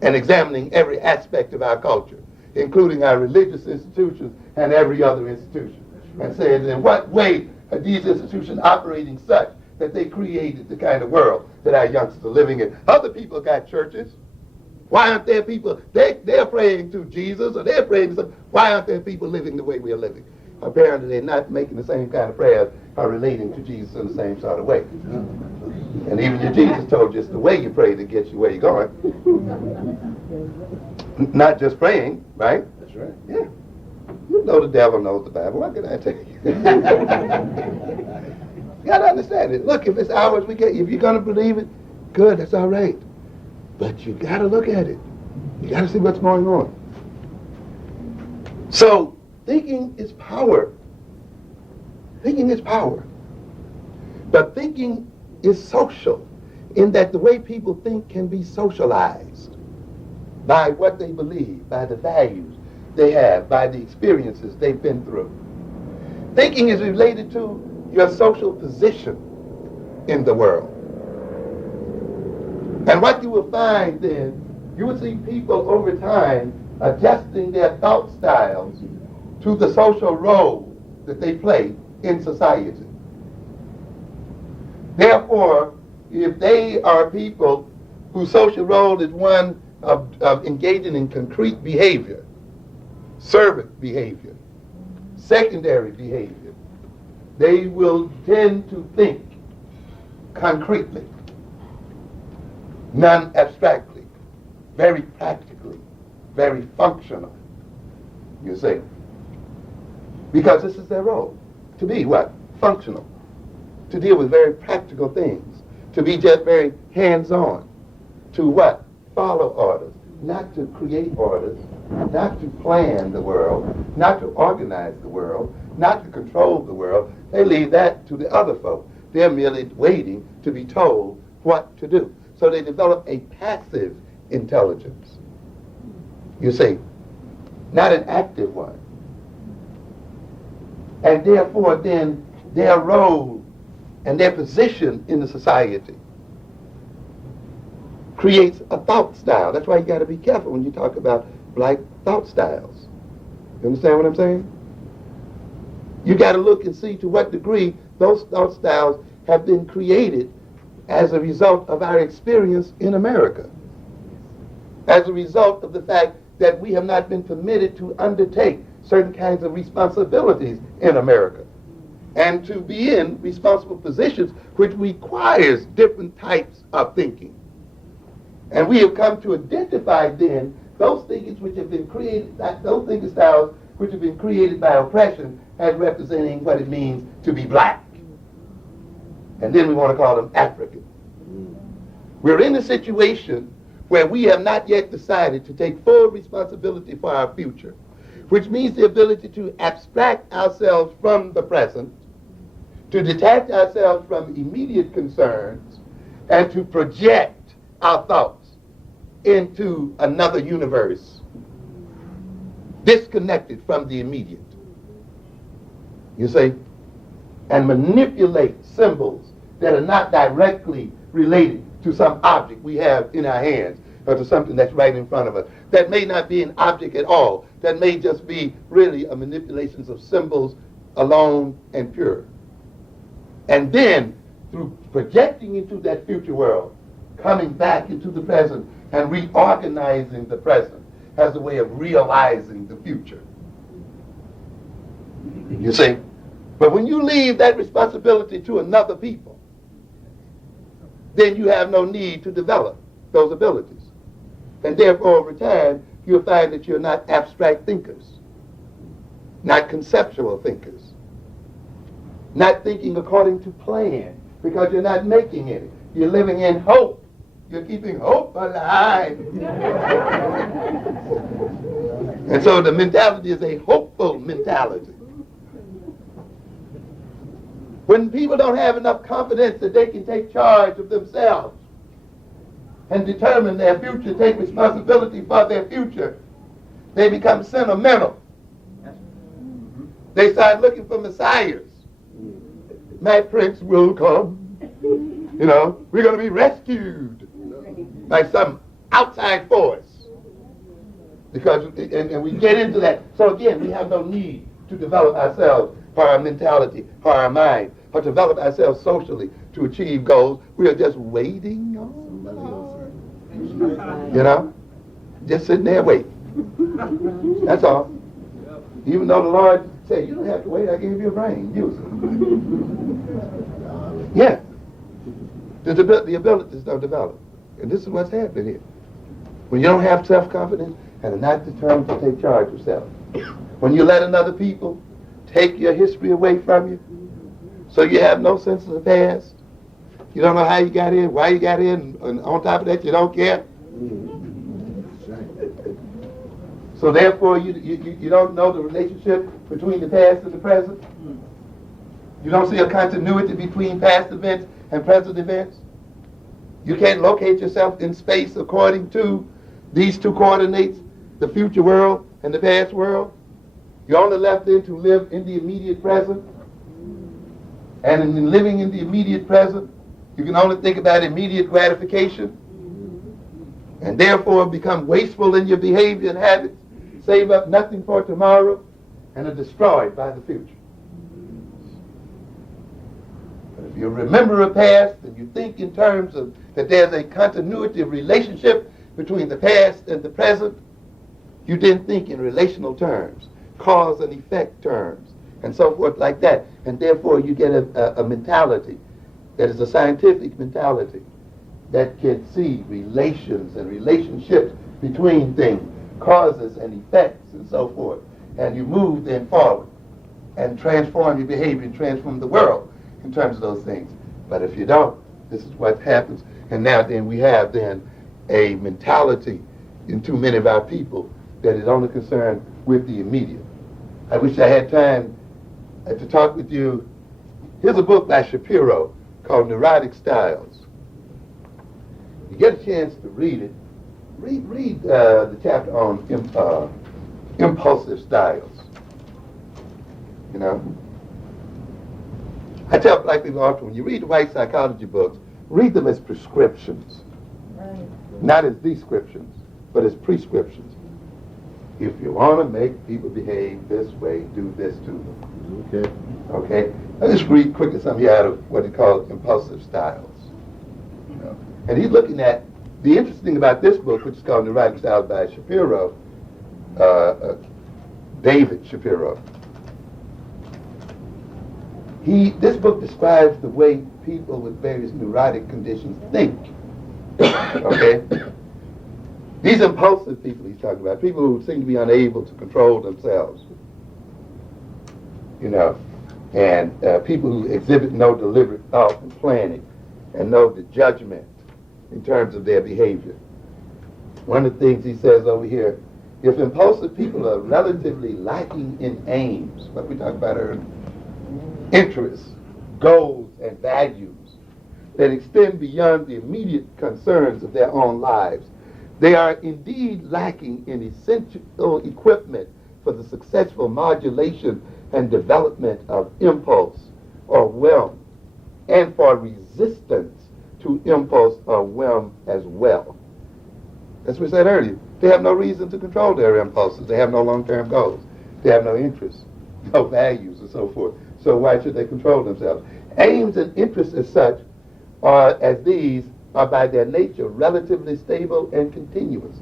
and examining every aspect of our culture, including our religious institutions and every other institution, and saying in what way are these institutions operating such that they created the kind of world that our youngsters are living in. Other people got churches. Why aren't there people, they're praying to Jesus or they're praying to something. Why aren't there people living the way we are living? Apparently they're not making the same kind of prayers or relating to Jesus in the same sort of way. And even your Jesus told you it's the way you pray that gets you where you're going. Not just praying, right? That's right. Yeah. You know the devil knows the Bible. What can I tell you? You got to understand it. Look, if it's ours, if you're going to believe it, good, that's all right. But you got to look at it. You got to see what's going on. So, thinking is power. Thinking is power. But thinking is social in that the way people think can be socialized by what they believe, by the values they have, by the experiences they've been through. Thinking is related to your social position in the world. And what you will find then, you will see people over time adjusting their thought styles to the social role that they play in society. Therefore, if they are people whose social role is one of engaging in concrete behavior, servant behavior, secondary behavior, they will tend to think concretely, non-abstractly, very practically, very functional, you see. Because this is their role, to be what? Functional, to deal with very practical things, to be just very hands-on, to what? Follow orders, not to create orders, not to plan the world, not to organize the world, not to control the world. They leave that to the other folk. They're merely waiting to be told what to do. So they develop a passive intelligence, you see, not an active one. and therefore then their role and their position in the society creates a thought style. That's why you got to be careful when you talk about black thought styles. You understand what I'm saying? You got to look and see to what degree those thought styles have been created as a result of our experience in America, as a result of the fact that we have not been permitted to undertake certain kinds of responsibilities in America and to be in responsible positions which requires different types of thinking. And we have come to identify then those thinkings which have been created, those thinking styles which have been created by oppression as representing what it means to be black. And then we want to call them African. We're in a situation where we have not yet decided to take full responsibility for our future, which means the ability to abstract ourselves from the present, to detach ourselves from immediate concerns, and to project our thoughts into another universe, disconnected from the immediate. You see? And manipulate symbols that are not directly related to some object we have in our hands or to something that's right in front of us. That may not be an object at all. That may just be really a manipulation of symbols alone and pure. And then, through projecting into that future world, coming back into the present and reorganizing the present as a way of realizing the future. You see? But when you leave that responsibility to another people, then you have no need to develop those abilities. And therefore, over time, you'll find that you're not abstract thinkers, not conceptual thinkers, not thinking according to plan, because you're not making any. You're living in hope. You're keeping hope alive. And so the mentality is a hopeful mentality. When people don't have enough confidence that they can take charge of themselves and determine their future, take responsibility for their future, they become sentimental. They start looking for messiahs. My prince will come. You know, we're going to be rescued by some outside force. Because, and we get into that. So again, we have no need to develop ourselves for our mentality, for our mind, or develop ourselves socially to achieve goals. We are just waiting on the Lord. You know? Just sitting there waiting. That's all. Even though the Lord said, you don't have to wait, I gave you a brain. Use it. Yeah. The abilities don't develop. And this is what's happening here. When you don't have self-confidence and are not determined to take charge of self. When you let another people take your history away from you, so you have no sense of the past. You don't know how you got in, why you got in, and on top of that, you don't care. So therefore, you don't know the relationship between the past and the present. You don't see a continuity between past events and present events. You can't locate yourself in space according to these two coordinates, the future world and the past world. You're only left then to live in the immediate present. And in living in the immediate present, you can only think about immediate gratification and therefore become wasteful in your behavior and habits, save up nothing for tomorrow, and are destroyed by the future. But if you remember a past and you think in terms of that there's a continuity of relationship between the past and the present, you then think in relational terms, cause and effect terms, and so forth like that. And therefore you get a mentality that is a scientific mentality that can see relations and relationships between things, causes and effects and so forth. And you move then forward and transform your behavior and transform the world in terms of those things. But if you don't, this is what happens. And now then we have then a mentality in too many of our people that is only concerned with the immediate. I wish I had time to talk with you. Here's a book by Shapiro called Neurotic Styles. You get a chance to read it. Read the chapter on impulsive styles. You know, I tell black people often, when you read the white psychology books, read them as prescriptions. Not as descriptions, but as prescriptions. If you want to make people behave this way, do this to them. Okay. Okay? I'll just read quickly something here out of what he calls impulsive styles. You know? And he's looking at the interesting thing about this book, which is called Neurotic Styles by Shapiro, David Shapiro. This book describes the way people with various neurotic conditions think. Okay? These impulsive people he's talking about, people who seem to be unable to control themselves, you know, and people who exhibit no deliberate thought and planning and no judgment in terms of their behavior. One of the things he says over here, if impulsive people are relatively lacking in aims, what we talked about earlier, interests, goals, and values that extend beyond the immediate concerns of their own lives, they are indeed lacking in essential equipment for the successful modulation and development of impulse or whim, and for resistance to impulse or whim as well. As we said earlier, they have no reason to control their impulses. They have no long-term goals. They have no interests, no values, and so forth. So why should they control themselves? Aims and interests as such, as these, are by their nature relatively stable and continuous.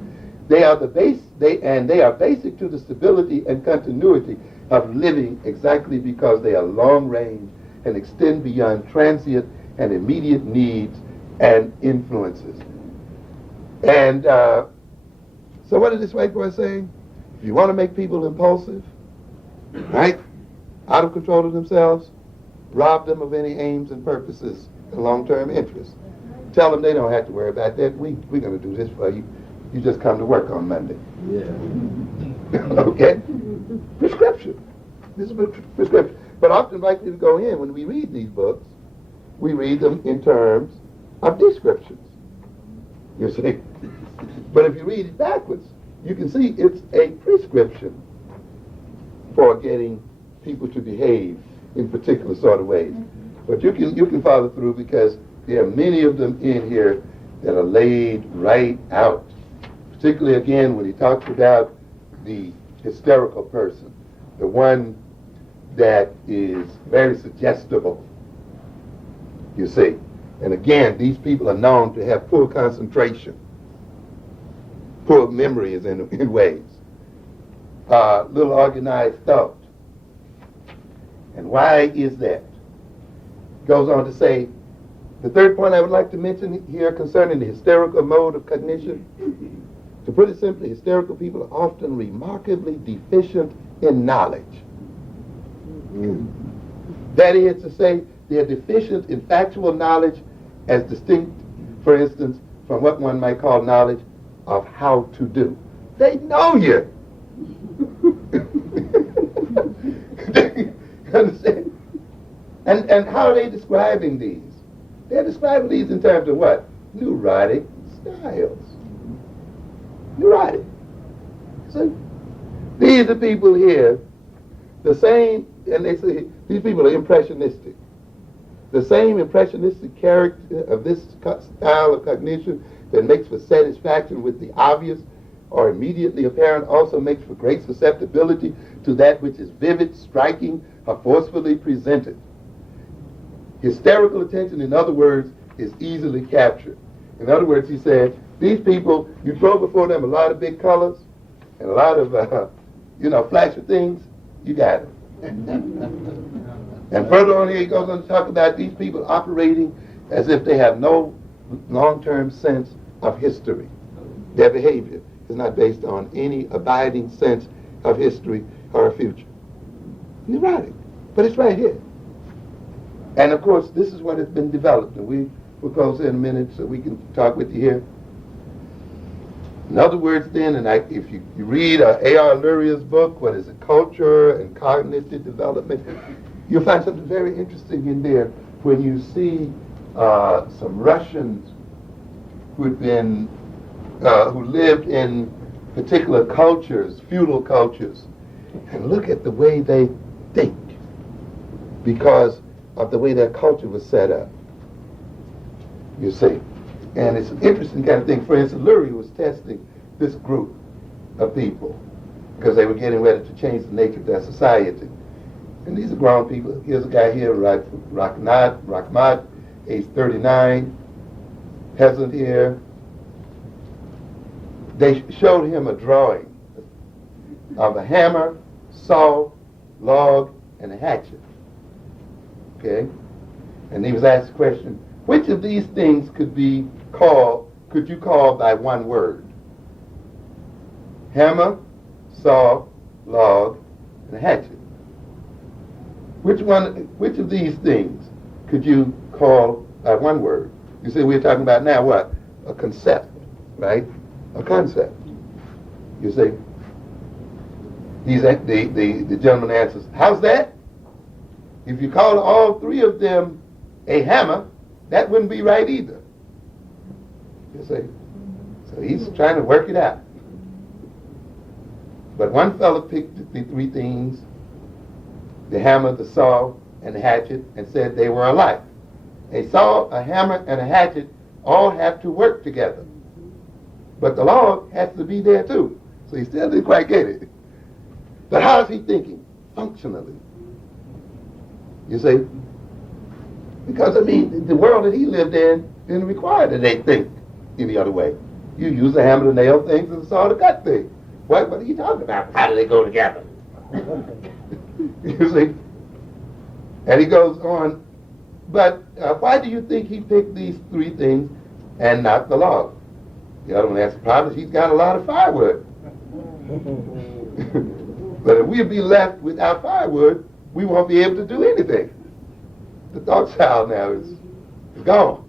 They are they are basic to the stability and continuity of living exactly because they are long-range and extend beyond transient and immediate needs and influences. And so what is this white boy saying? If you want to make people impulsive, right, out of control of themselves, rob them of any aims and purposes and long-term interests. Tell them they don't have to worry about that. We're going to do this for you. You just come to work on Monday. Yeah. Okay? Prescription. This is a prescription. But often like to go in, when we read these books, we read them in terms of descriptions. You see? But if you read it backwards, you can see it's a prescription for getting people to behave in particular sort of ways. But you can follow through because there are many of them in here that are laid right out. Particularly, again, when he talks about the hysterical person, the one that is very suggestible, you see. And again, these people are known to have poor concentration, poor memories in ways, little organized thought. And why is that? Goes on to say, the third point I would like to mention here concerning the hysterical mode of cognition, to put it simply, hysterical people are often remarkably deficient in knowledge. That is to say, they are deficient in factual knowledge as distinct, for instance, from what one might call knowledge of how to do. They know you. Understand? And how are they describing these? They're describing these in terms of what? Neurotic styles. Neurotic. So these are people here, the same, and they say these people are impressionistic. The same impressionistic character of this style of cognition that makes for satisfaction with the obvious or immediately apparent also makes for great susceptibility to that which is vivid, striking, or forcefully presented. Hysterical attention, in other words, is easily captured. In other words, he said, these people, you throw before them a lot of big colors and a lot of, flashy things, you got them. And further on here, he goes on to talk about these people operating as if they have no long-term sense of history. Their behavior is not based on any abiding sense of history or a future. Neurotic. But it's right here. And of course, this is what has been developed, and we'll close in a minute so we can talk with you here. In other words, then, and if you read A.R. Luria's book, what is it, Culture and Cognitive Development, you'll find something very interesting in there when you see some Russians who lived in particular cultures, feudal cultures, and look at the way they think because of the way their culture was set up. You see. And it's an interesting kind of thing. For instance, Lurie was testing this group of people because they were getting ready to change the nature of their society. And these are grown people. Here's a guy here, Rahmat, age 39, peasant here. They showed him a drawing of a hammer, saw, log, and a hatchet. Okay? And he was asked the question, which of these things could you call by one word? Hammer, saw, log, and a hatchet. Which of these things could you call by one word? You see, we're talking about now what? A concept, right? A concept. You see? The gentleman answers, how's that? If you call all three of them a hammer, that wouldn't be right either. You see? So he's trying to work it out. But one fellow picked the three things, the hammer, the saw, and the hatchet, and said they were alike. A saw, a hammer, and a hatchet all have to work together. But the log has to be there too. So he still didn't quite get it. But how is he thinking? Functionally. You see? Because, I mean, the world that he lived in didn't require that they think any other way. You use a hammer to nail things and a saw to cut things. What are you talking about? How do they go together? You see? And he goes on, but why do you think he picked these three things and not the log? The other one answered, probably he's got a lot of firewood. But if we'll be left without firewood, we won't be able to do anything. The thought style now is gone.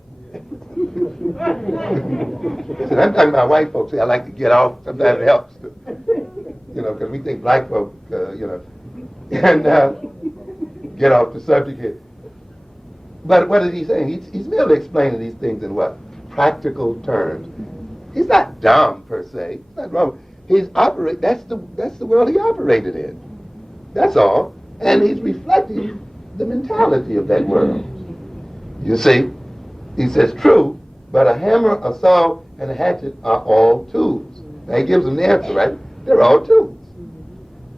So I'm talking about white folks. I like to get off. Sometimes it helps, because we think black folk, and get off the subject here. But what is he saying? He's merely explaining these things in what? Practical terms. He's not dumb per se. He's not wrong. That's the world he operated in. That's all. And he's reflecting the mentality of that world. You see? He says, true, but a hammer, a saw, and a hatchet are all tools. Now he gives them the answer, right? They're all tools.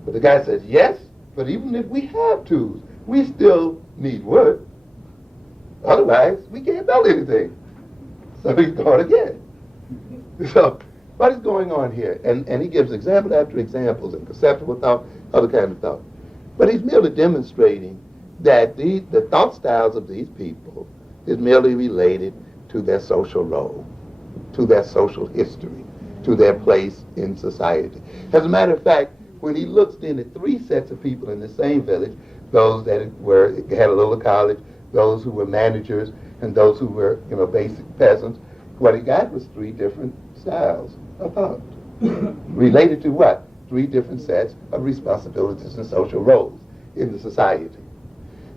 But the guy says, yes, but even if we have tools, we still need wood. Otherwise, we can't build anything. So he thought again. So, what is going on here? And he gives example after examples and conceptual thought, other kind of thought. But he's merely demonstrating that the thought styles of these people is merely related to their social role, to their social history, to their place in society. As a matter of fact, when he looks then at three sets of people in the same village, those that had a little college, those who were managers, and those who were, basic peasants, what he got was three different styles of thought. Related to what? Three different sets of responsibilities and social roles in the society.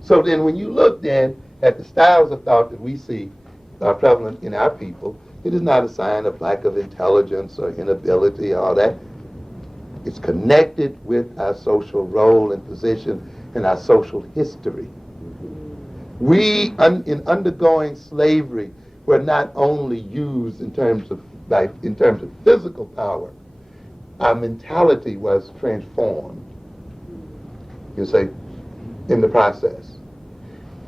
So then when you look then at the styles of thought that we see are prevalent in our people, it is not a sign of lack of intelligence or inability or all that. It's connected with our social role and position and our social history. We, in undergoing slavery, were not only used in terms of physical power, our mentality was transformed, you see, in the process.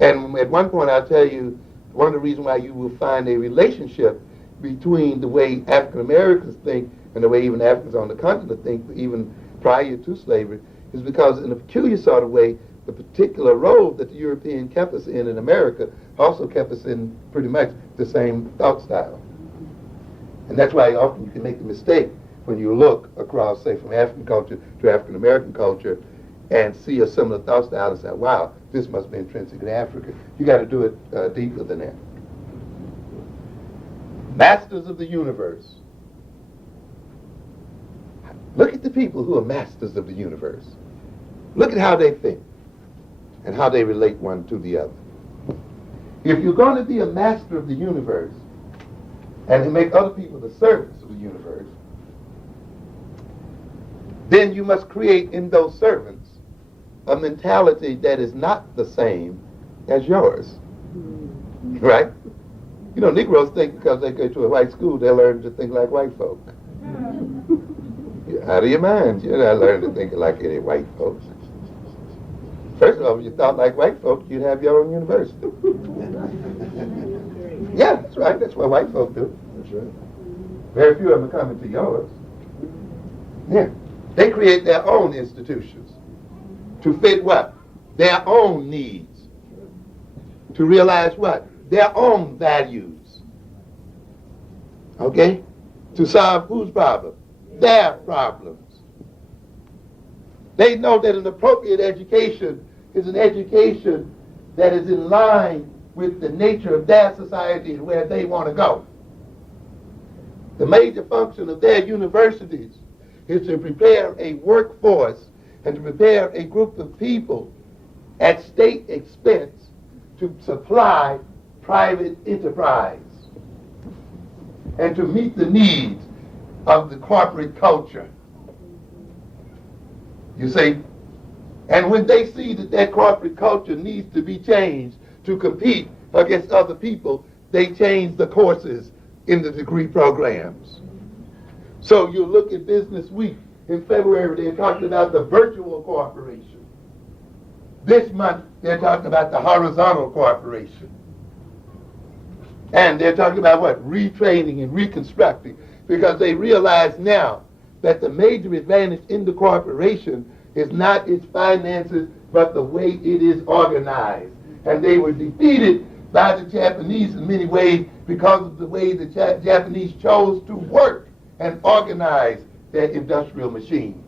And at one point I'll tell you, one of the reasons why you will find a relationship between the way African Americans think and the way even Africans on the continent think, even prior to slavery, is because in a peculiar sort of way, the particular role that the European kept us in America also kept us in pretty much the same thought style. And that's why often you can make the mistake when you look across, say, from African culture to African American culture and see a similar thought style and say, wow, this must be intrinsic in Africa. You got to do it deeper than that. Masters of the universe. Look at the people who are masters of the universe. Look at how they think and how they relate one to the other. If you're going to be a master of the universe and to make other people the servants of the universe, then you must create in those servants a mentality that is not the same as yours. Right? You know, Negroes think because they go to a white school, they learn to think like white folk. You're out of your mind. You're not learning to think like any white folks. First of all, if you thought like white folks, you'd have your own university. Yeah, that's right. That's what white folk do. That's right. Very few of them are coming to yours. Yeah. They create their own institutions to fit what? Their own needs. To realize what? Their own values. Okay? To solve whose problem? Their problems. They know that an appropriate education is an education that is in line with the nature of their society and where they want to go. The major function of their universities is to prepare a workforce and to prepare a group of people at state expense to supply private enterprise and to meet the needs of the corporate culture. You see? And when they see that that corporate culture needs to be changed to compete against other people, they change the courses in the degree programs. So you look at Business Week. In February, they're talking about the virtual corporation. This month, they're talking about the horizontal corporation. And they're talking about what? Retraining and reconstructing. Because they realize now that the major advantage in the corporation is not its finances, but the way it is organized. And they were defeated by the Japanese in many ways because of the way the Japanese chose to work and organize their industrial machine.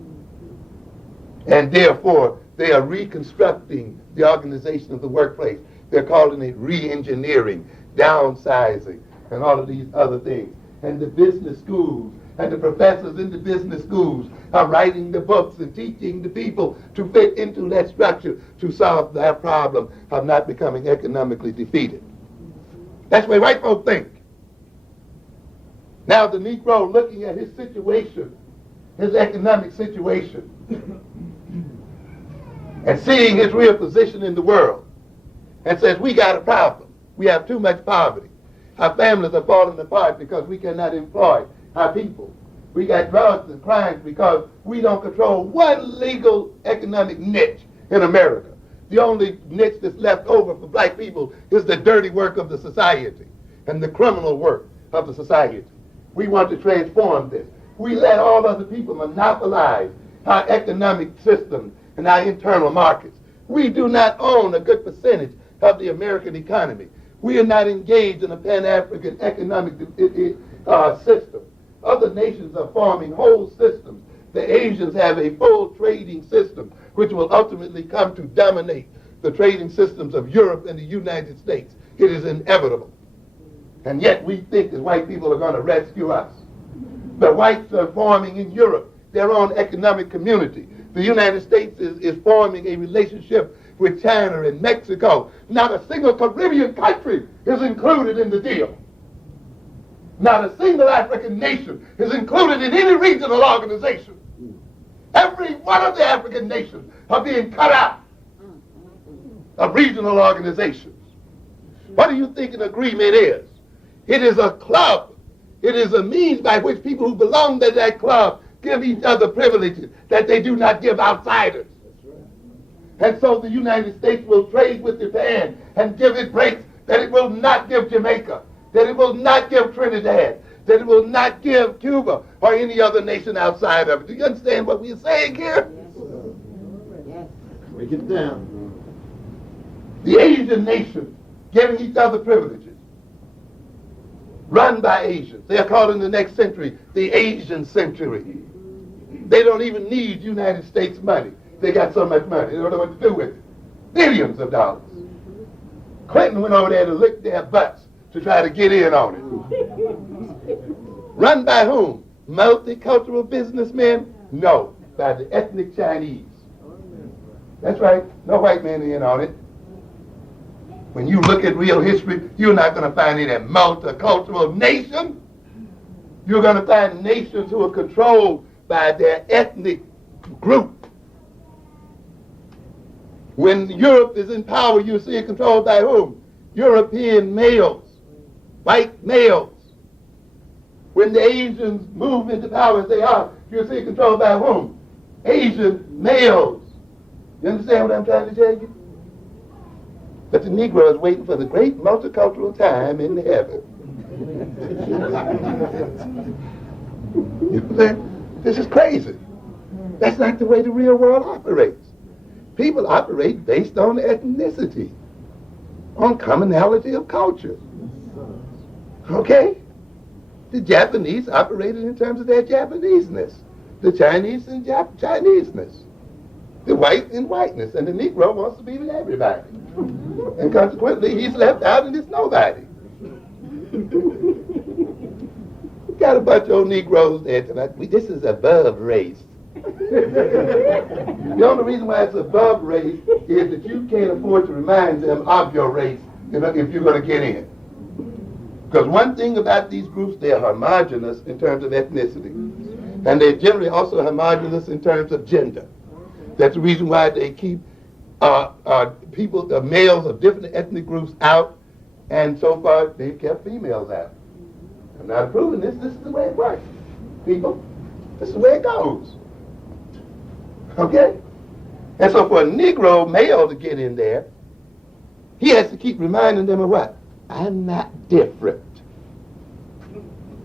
And therefore, they are reconstructing the organization of the workplace. They're calling it re-engineering, downsizing, and all of these other things. And the business schools and the professors in the business schools are writing the books and teaching the people to fit into that structure to solve their problem of not becoming economically defeated. That's the way white folk think. Now the Negro looking at his situation, his economic situation, and seeing his real position in the world, and says, we got a problem. We have too much poverty. Our families are falling apart because we cannot employ our people. We got drugs and crimes because we don't control one legal economic niche in America. The only niche that's left over for black people is the dirty work of the society and the criminal work of the society. We want to transform this. We let all other people monopolize our economic system and our internal markets. We do not own a good percentage of the American economy. We are not engaged in a Pan-African economic system. Other nations are forming whole systems. The Asians have a full trading system, which will ultimately come to dominate the trading systems of Europe and the United States. It is inevitable. And yet we think that white people are going to rescue us. The whites are forming in Europe their own economic community. The United States is forming a relationship with China and Mexico. Not a single Caribbean country is included in the deal. Not a single African nation is included in any regional organization. Every one of the African nations are being cut out of regional organizations. What do you think an agreement is? It is a club. It is a means by which people who belong to that club give each other privileges that they do not give outsiders. And so the United States will trade with Japan and give it breaks that it will not give Jamaica, that it will not give Trinidad, that it will not give Cuba or any other nation outside of it. Do you understand what we're saying here? Yes. Break it down. The Asian nations giving each other privileges, run by Asians. They are called in the next century the Asian century. They don't even need United States money. They got so much money. They don't know what to do with it. Billions of dollars. Clinton went over there to lick their butts to try to get in on it. Run by whom? Multicultural businessmen? No, by the ethnic Chinese. That's right. No white man in on it. When you look at real history, you're not going to find any multicultural nation. You're going to find nations who are controlled by their ethnic group. When Europe is in power, you see it controlled by whom? European males, white males. When the Asians move into power as they are, you see it controlled by whom? Asian males. You understand what I'm trying to tell you? But the Negro is waiting for the great multicultural time in heaven. You understand? This is crazy. That's not the way the real world operates. People operate based on ethnicity, on commonality of culture. Okay? The Japanese operated in terms of their Japaneseness. The Chinese in Chineseness. The white in whiteness. And the Negro wants to be with everybody. And consequently, he's left out and it's nobody. Got a bunch of old Negroes there tonight. This is above race. The only reason why it's above race is that you can't afford to remind them of your race if you're going to get in. Because one thing about these groups, they're homogenous in terms of ethnicity. And they're generally also homogenous in terms of gender. That's the reason why they keep males of different ethnic groups out, and so far they've kept females out. I'm not approving this. This is the way it works, people. This is the way it goes. Okay? And so for a Negro male to get in there, he has to keep reminding them of what? I'm not different.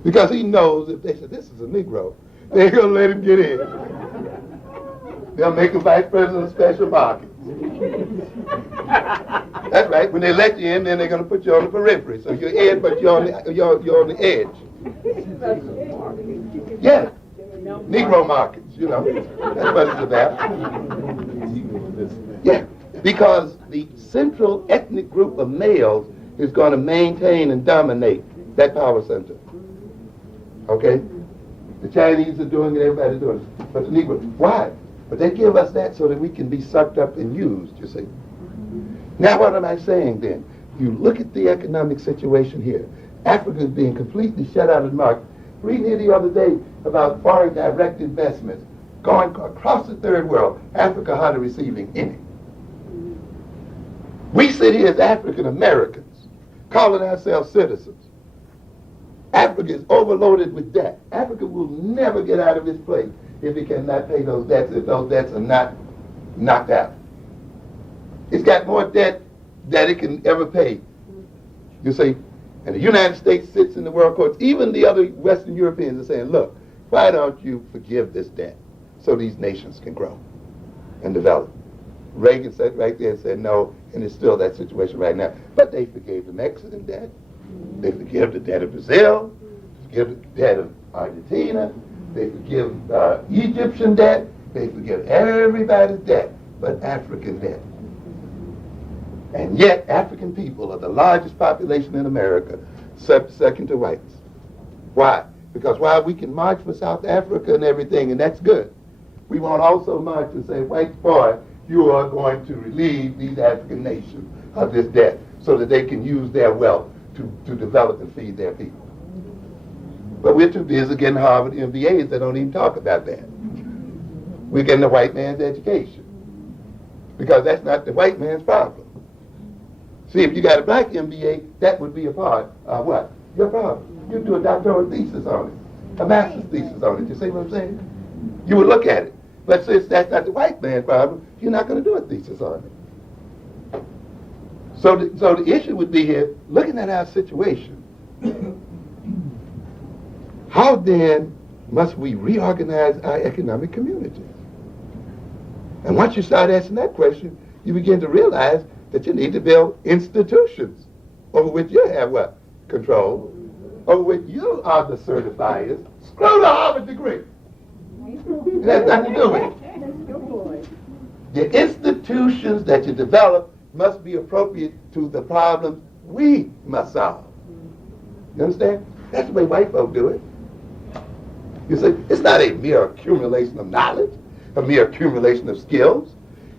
Because he knows if they say, this is a Negro, they're going to let him get in. They'll make him vice president of special markets. That's right. When they let you in, then they're going to put you on the periphery. So you're in, but you're on the edge. Yeah. Negro markets, That's what it's about. Yeah. Because the central ethnic group of males is going to maintain and dominate that power center. Okay? The Chinese are doing it, everybody's doing it. But the Negro, why? But they give us that so that we can be sucked up and used, you see. Now what am I saying then? You look at the economic situation here. Africa is being completely shut out of the market. Reading here the other day about foreign direct investments going across the third world. Africa hardly receiving any. We sit here as African Americans, calling ourselves citizens. Africa is overloaded with debt. Africa will never get out of this place if it cannot pay those debts, if those debts are not knocked out. It's got more debt than it can ever pay. You see? And the United States sits in the world courts. Even the other Western Europeans are saying, look, why don't you forgive this debt so these nations can grow and develop? Reagan sat right there and said no, and it's still that situation right now. But they forgave the Mexican debt. They forgive the debt of Brazil. They forgive the debt of Argentina. They forgive Egyptian debt. They forgive everybody's debt but African debt. And yet, African people are the largest population in America, second to whites. Why? Because while we can march for South Africa and everything, and that's good, we won't also march and say, white boy, you are going to relieve these African nations of this debt so that they can use their wealth to develop and feed their people. But we're too busy getting Harvard MBAs that don't even talk about that. We're getting the white man's education because that's not the white man's problem. See, if you got a black MBA, that would be a part of what? Your problem. You do a doctoral thesis on it, a master's thesis on it. You see what I'm saying? You would look at it. But since that's not the white man's problem, you're not going to do a thesis on it. So the issue would be here, looking at our situation, how then must we reorganize our economic community? And once you start asking that question, you begin to realize that you need to build institutions over which you have what? Control, over which you are the certifiers. Screw the Harvard degree. It has nothing to do with it. The institutions that you develop must be appropriate to the problems we must solve. You understand? That's the way white folk do it. You see, it's not a mere accumulation of knowledge, a mere accumulation of skills.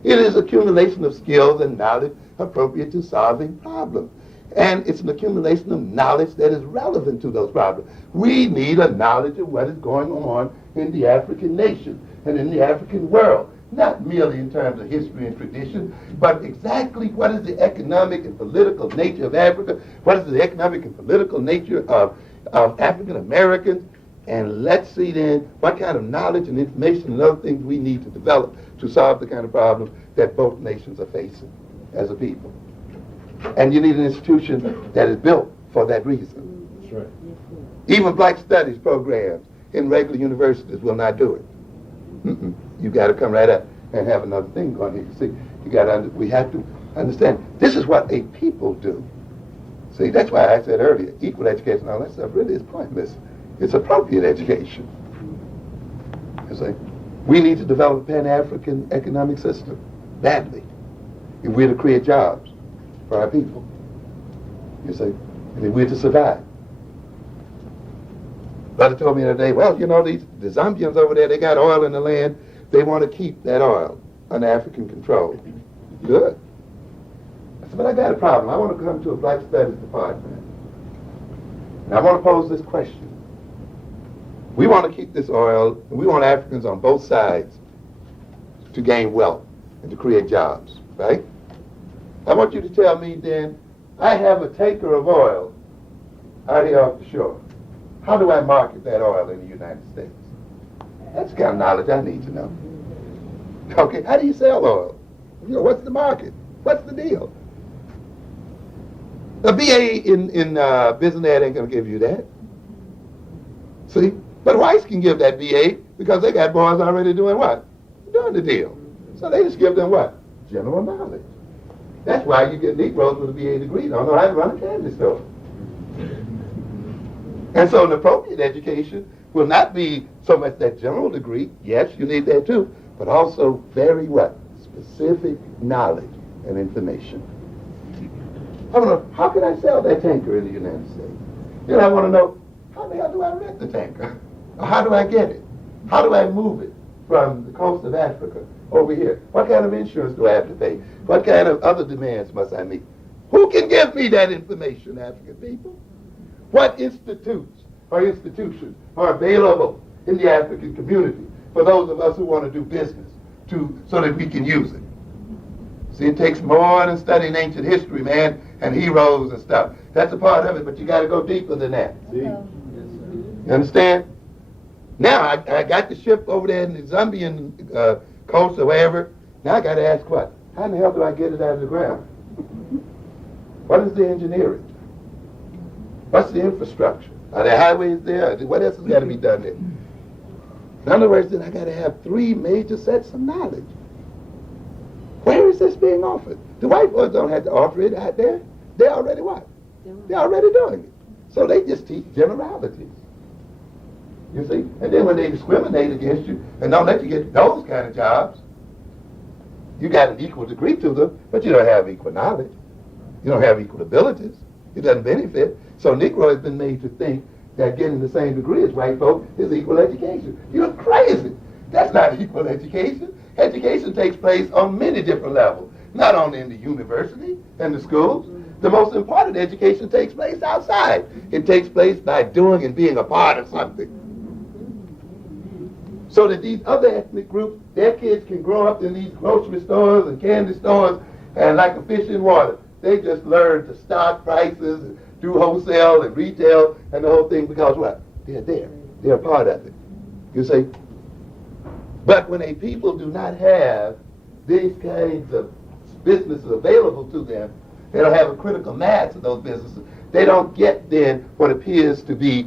It is accumulation of skills and knowledge appropriate to solving problems. And it's an accumulation of knowledge that is relevant to those problems. We need a knowledge of what is going on in the African nation and in the African world. not merely in terms of history and tradition, but exactly what is the economic and political nature of Africa, what is the economic and political nature of African Americans, and let's see then what kind of knowledge and information and other things we need to develop to solve the kind of problems that both nations are facing as a people. And you need an institution that is built for that reason. That's right. Even black studies programs in regular universities will not do it. You got to come right up and have another thing going here. See, we have to understand this is what a people do. See, that's why I said earlier, equal education and all that stuff really is pointless. It's appropriate education. You see, we need to develop a Pan-African economic system badly if we're to create jobs for our people. You see, and if we're to survive. Brother told me the other day, well, you know, the Zambians over there, they got oil in the land. They want to keep that oil under African control. Good. I said, but I got a problem. I want to come to a black studies department. And I want to pose this question. We want to keep this oil, and we want Africans on both sides to gain wealth and to create jobs, right? I want you to tell me then, I have a tanker of oil out here off the shore. How do I market that oil in the United States? That's the kind of knowledge I need to know. Okay, how do you sell oil? You know, what's the market? What's the deal? A BA in business ed ain't going to give you that. See? But whites can give that BA because they got boys already doing what? Doing the deal. So they just give them what? General knowledge. That's why you get Negroes with a BA degree don't know how to run a candy store. And so an appropriate education will not be so much that general degree. Yes, you need that too, but also very what? Specific knowledge and information. I want to know, how can I sell that tanker in the United States? Then I want to know, how the hell do I rent the tanker? Or how do I get it? How do I move it from the coast of Africa over here? What kind of insurance do I have to pay? What kind of other demands must I meet? Who can give me that information, African people? What institutes or institutions are available in the African community for those of us who want to do business so that we can use it? See, it takes more than studying ancient history, man, and heroes and stuff. That's a part of it, but you got to go deeper than that. See? You understand? Now, I got the ship over there in the Zambian coast or wherever. Now I got to ask what? How in the hell do I get it out of the ground? What is the engineering? What's the infrastructure? Are there highways there? What else has got to be done there? In other words, then I got to have three major sets of knowledge. Where is this being offered? The white boys don't have to offer it out there. They're already what? They're already doing it. So they just teach generalities. You see? And then when they discriminate against you and don't let you get those kind of jobs, you got an equal degree to them, but you don't have equal knowledge. You don't have equal abilities. It doesn't benefit. So Negro has been made to think that getting the same degree as white folk is equal education. You're crazy. That's not equal education. Education takes place on many different levels, not only in the university and the schools. The most important education takes place outside. It takes place by doing and being a part of something. So that these other ethnic groups, their kids can grow up in these grocery stores and candy stores and like a fish in water. They just learn to stock prices and do wholesale and retail and the whole thing because what? They're there. They're a part of it. You see? But when a people do not have these kinds of businesses available to them, they don't have a critical mass of those businesses. They don't get then what appears to be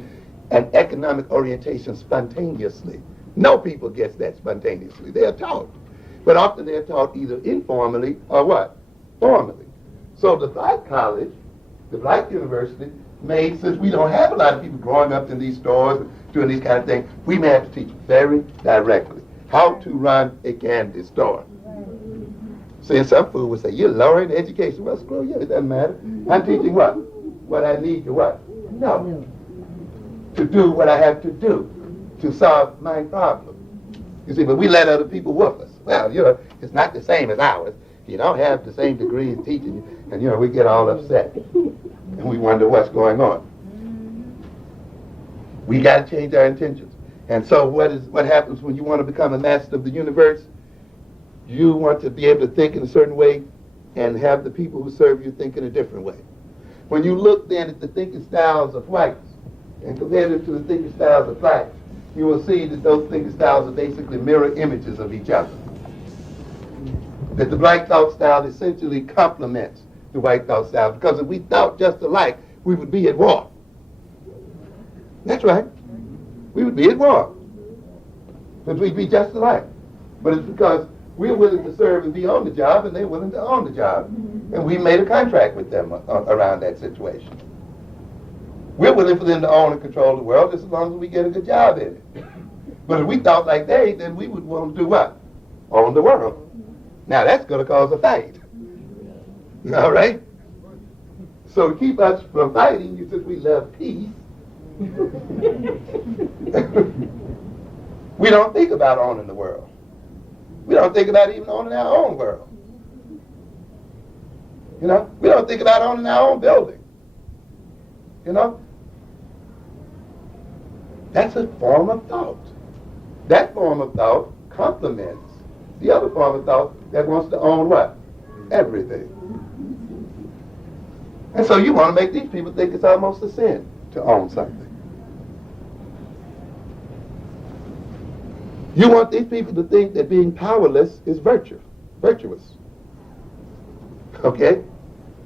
an economic orientation spontaneously. No people gets that spontaneously. They are taught. But often they're taught either informally or what? Formally. So the black college, the black university, since we don't have a lot of people growing up in these stores and doing these kind of things, we may have to teach very directly how to run a candy store. See, and some fool would say, you're lowering education. Well, screw you, it doesn't matter. I'm teaching what? What I need to what? No. To do what I have to do to solve my problem. You see, but we let other people whoop us. Well, it's not the same as ours. You don't have the same degree in teaching, and we get all upset. And we wonder what's going on. We got to change our intentions. And so what happens when you want to become a master of the universe? you want to be able to think in a certain way and have the people who serve you think in a different way. When you look then at the thinking styles of whites and compare them to the thinking styles of blacks, you will see that those thinking styles are basically mirror images of each other. That the black thought style essentially complements the white thought style, because if we thought just alike, we would be at war. That's right. We would be at war. But we'd be just alike. But it's because we're willing to serve and be on the job, and they're willing to own the job. And we made a contract with them around that situation. We're willing for them to own and control the world just as long as we get a good job in it. But if we thought like they, then we would want to do what? Own the world. Now that's going to cause a fight. All right? So to keep us from fighting, you said we love peace. We don't think about owning the world. We don't think about even owning our own world. You know, we don't think about owning our own building. You know, that's a form of thought. That form of thought complements the other form of thought that wants to own what? Everything. And so you want to make these people think it's almost a sin to own something. You want these people to think that being powerless is virtuous. Okay?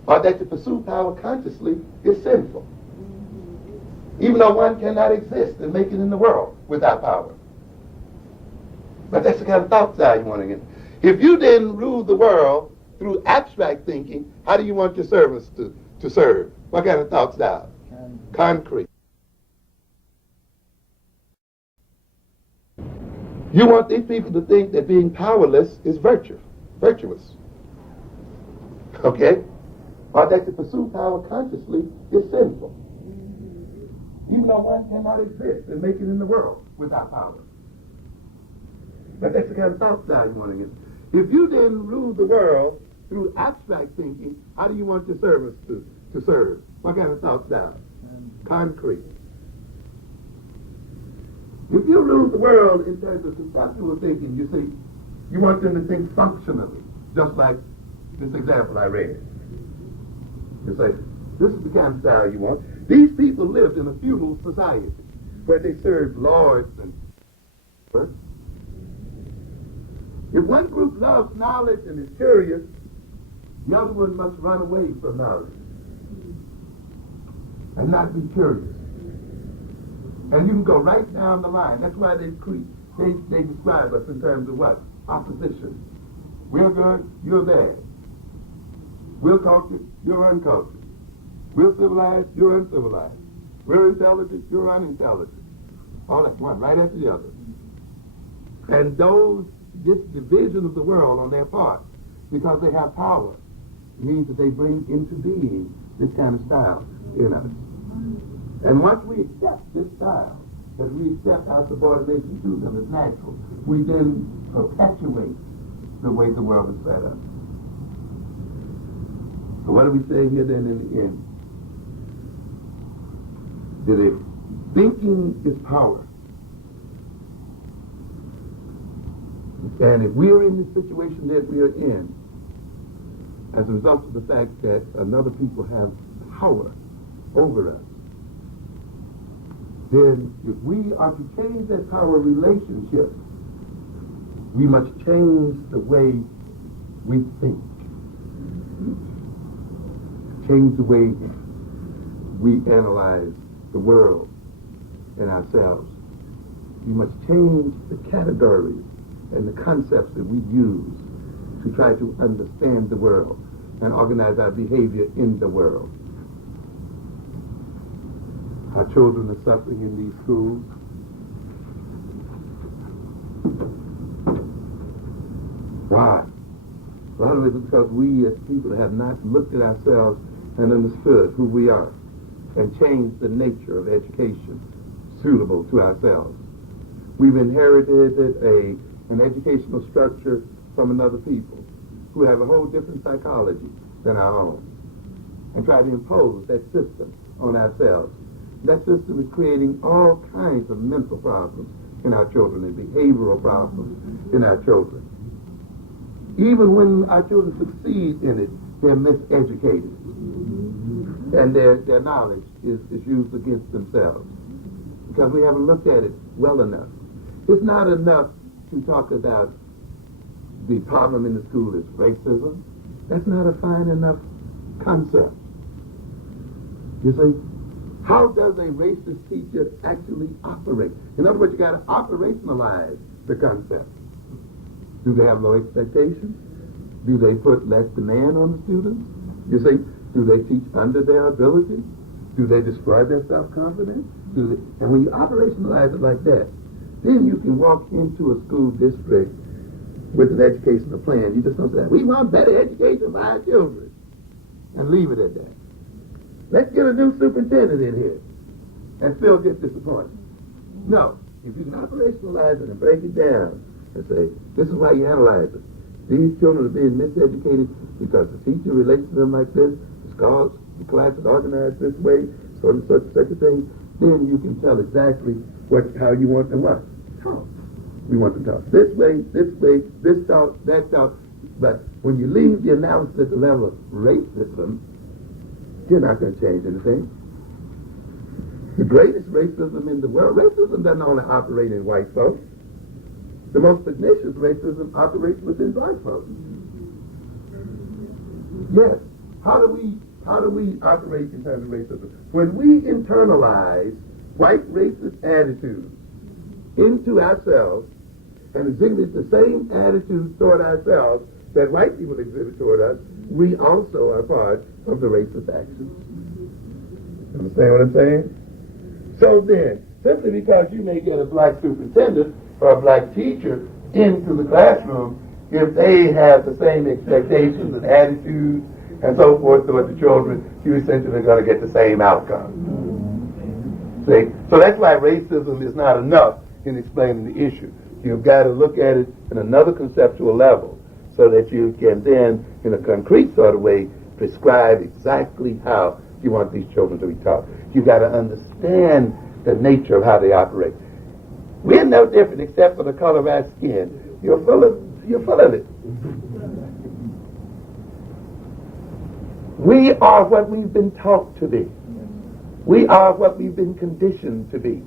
Or that to pursue power consciously is sinful. Even though one cannot exist and make it in the world without power. But that's the kind of thought style you want to get. If you didn't rule the world through abstract thinking, how do you want your servants to serve? What kind of thought style? Concrete. You want these people to think that being powerless is virtuous. Okay? Or that to pursue power consciously is sinful. Even though one cannot exist and make it in the world without power. But that's the kind of thought style you want to get. If you didn't rule the world through abstract thinking, how do you want your servants to serve? What kind of thought style? Concrete. If you rule the world in terms of conceptual thinking, you see, you want them to think functionally, just like this example I read. You say, this is the kind of style you want. These people lived in a feudal society where they served lords and... If one group loves knowledge and is curious, the other one must run away from knowledge and not be curious. And you can go right down the line. That's why they describe us in terms of what? Opposition. We're good, you're bad. We're cultured, you're uncultured. We're civilized, you're uncivilized. We're intelligent, you're unintelligent. All at one, right after the other. And this division of the world on their part, because they have power, means that they bring into being this kind of style in us. And once we accept this style, that we accept our subordination to them as natural, we then perpetuate the way the world is set up. So what do we say here then in the end? That if thinking is power, and if we are in the situation that we are in, as a result of the fact that another people have power over us, then if we are to change that power relationship, we must change the way we think. Change the way we analyze the world and ourselves. We must change the categories and the concepts that we use to try to understand the world and organize our behavior in the world. Our children are suffering in these schools. Why? A lot of it is because we as people have not looked at ourselves and understood who we are and changed the nature of education suitable to ourselves. We've inherited an educational structure from another people who have a whole different psychology than our own and try to impose that system on ourselves. That system is creating all kinds of mental problems in our children and behavioral problems in our children. even when our children succeed in it, they're miseducated. And their knowledge is used against themselves. Because we haven't looked at it well enough. It's not enough to talk about the problem in the school is racism. That's not a fine enough concept. You see? How does a racist teacher actually operate? In other words, you got to operationalize the concept. Do they have low expectations? Do they put less demand on the students? You see, do they teach under their ability? Do they destroy their self-confidence? And when you operationalize it like that, then you can walk into a school district with an educational plan. You just don't say, we want better education for our children, and leave it at that. Let's get a new superintendent in here and still get disappointed. No. If you can operationalize it and break it down and say, this is why you analyze it. These children are being miseducated because the teacher relates to them like this, the class is organized this way, such a thing, then you can tell exactly how you want them to talk. We want them to talk this way, this talk, that talk. But when you leave the analysis at the level of racism, you're not going to change anything. The greatest racism in the world, racism doesn't only operate in white folks. The most pernicious racism operates within black folks. Yes. How do we operate in terms of racism? When we internalize white racist attitudes into ourselves and exhibit the same attitudes toward ourselves that white people exhibit toward us, we also are part of the racist actions. Understand what I'm saying? So then, simply because you may get a black superintendent or a black teacher into the classroom, if they have the same expectations and attitudes and so forth toward the children, you essentially are going to get the same outcome. See? So that's why racism is not enough in explaining the issue. You've got to look at it in another conceptual level so that you can then, in a concrete sort of way, prescribe exactly how you want these children to be taught. You've got to understand the nature of how they operate. We're no different except for the color of our skin. You're full of it. We are what we've been taught to be. We are what we've been conditioned to be.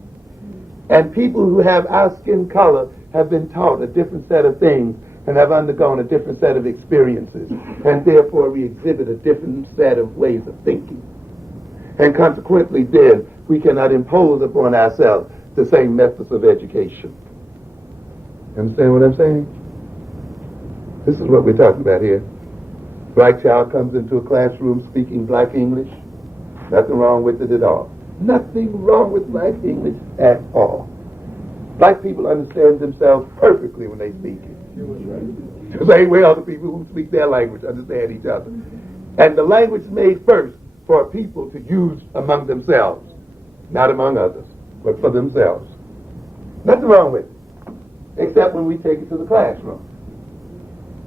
And people who have our skin color have been taught a different set of things and have undergone a different set of experiences. And therefore we exhibit a different set of ways of thinking. And consequently then, we cannot impose upon ourselves the same methods of education. Understand what I'm saying? This is what we're talking about here. Black child comes into a classroom speaking black English. Nothing wrong with it at all. Nothing wrong with black English at all. Black people understand themselves perfectly when they speak it. The same way other people who speak their language understand each other. And the language is made first for people to use among themselves, not among others, but for themselves. Nothing wrong with it, except when we take it to the classroom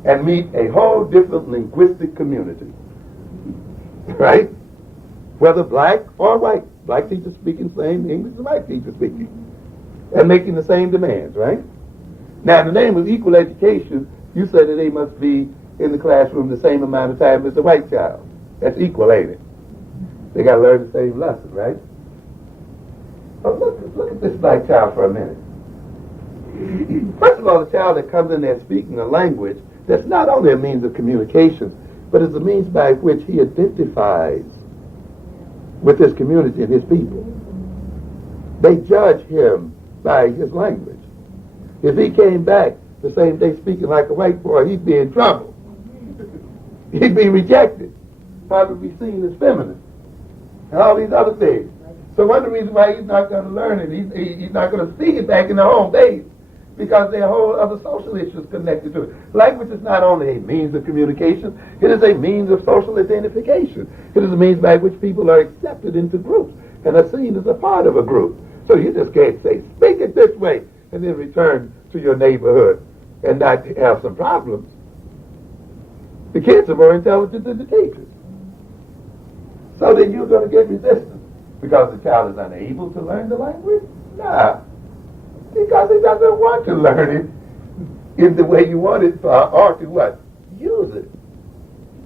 and meet a whole different linguistic community, right? Whether black or white. Black teachers speaking the same English as white teachers speaking, and making the same demands, right? Now, in the name of equal education, you say that they must be in the classroom the same amount of time as the white child. That's equal, ain't it? They got to learn the same lesson, right? But look at this black child for a minute. First of all, the child that comes in there speaking a language that's not only a means of communication, but is a means by which he identifies with his community and his people. They judge him by his language. If he came back the same day speaking like a white boy, he'd be in trouble. He'd be rejected, probably seen as feminine, and all these other things. So one of the reasons why he's not going to learn it, he's not going to see it back in the home base, because there are whole other social issues connected to it. Language is not only a means of communication, it is a means of social identification. It is a means by which people are accepted into groups and are seen as a part of a group. So you just can't say, speak it this way, and then return to your neighborhood and not have some problems. The kids are more intelligent than the teachers. So then you're going to get resistance because the child is unable to learn the language? Nah. Because he doesn't want to learn it in the way you want it, or to what? use it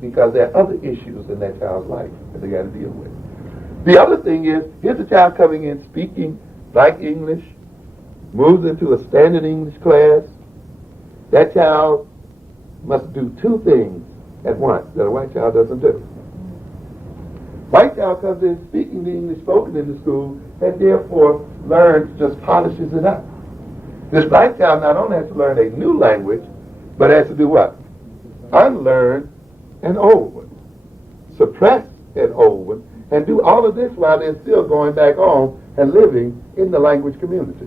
because there are other issues in that child's life that they got to deal with. The other thing is, here's a child coming in speaking black English, moves into a standard English class. That child must do two things at once that a white child doesn't do. White child comes in speaking the English spoken in the school and therefore learns, just polishes it up. This black child not only has to learn a new language, but has to do what? Unlearn an old one, suppress an old one, and do all of this while they're still going back home and living in the language community.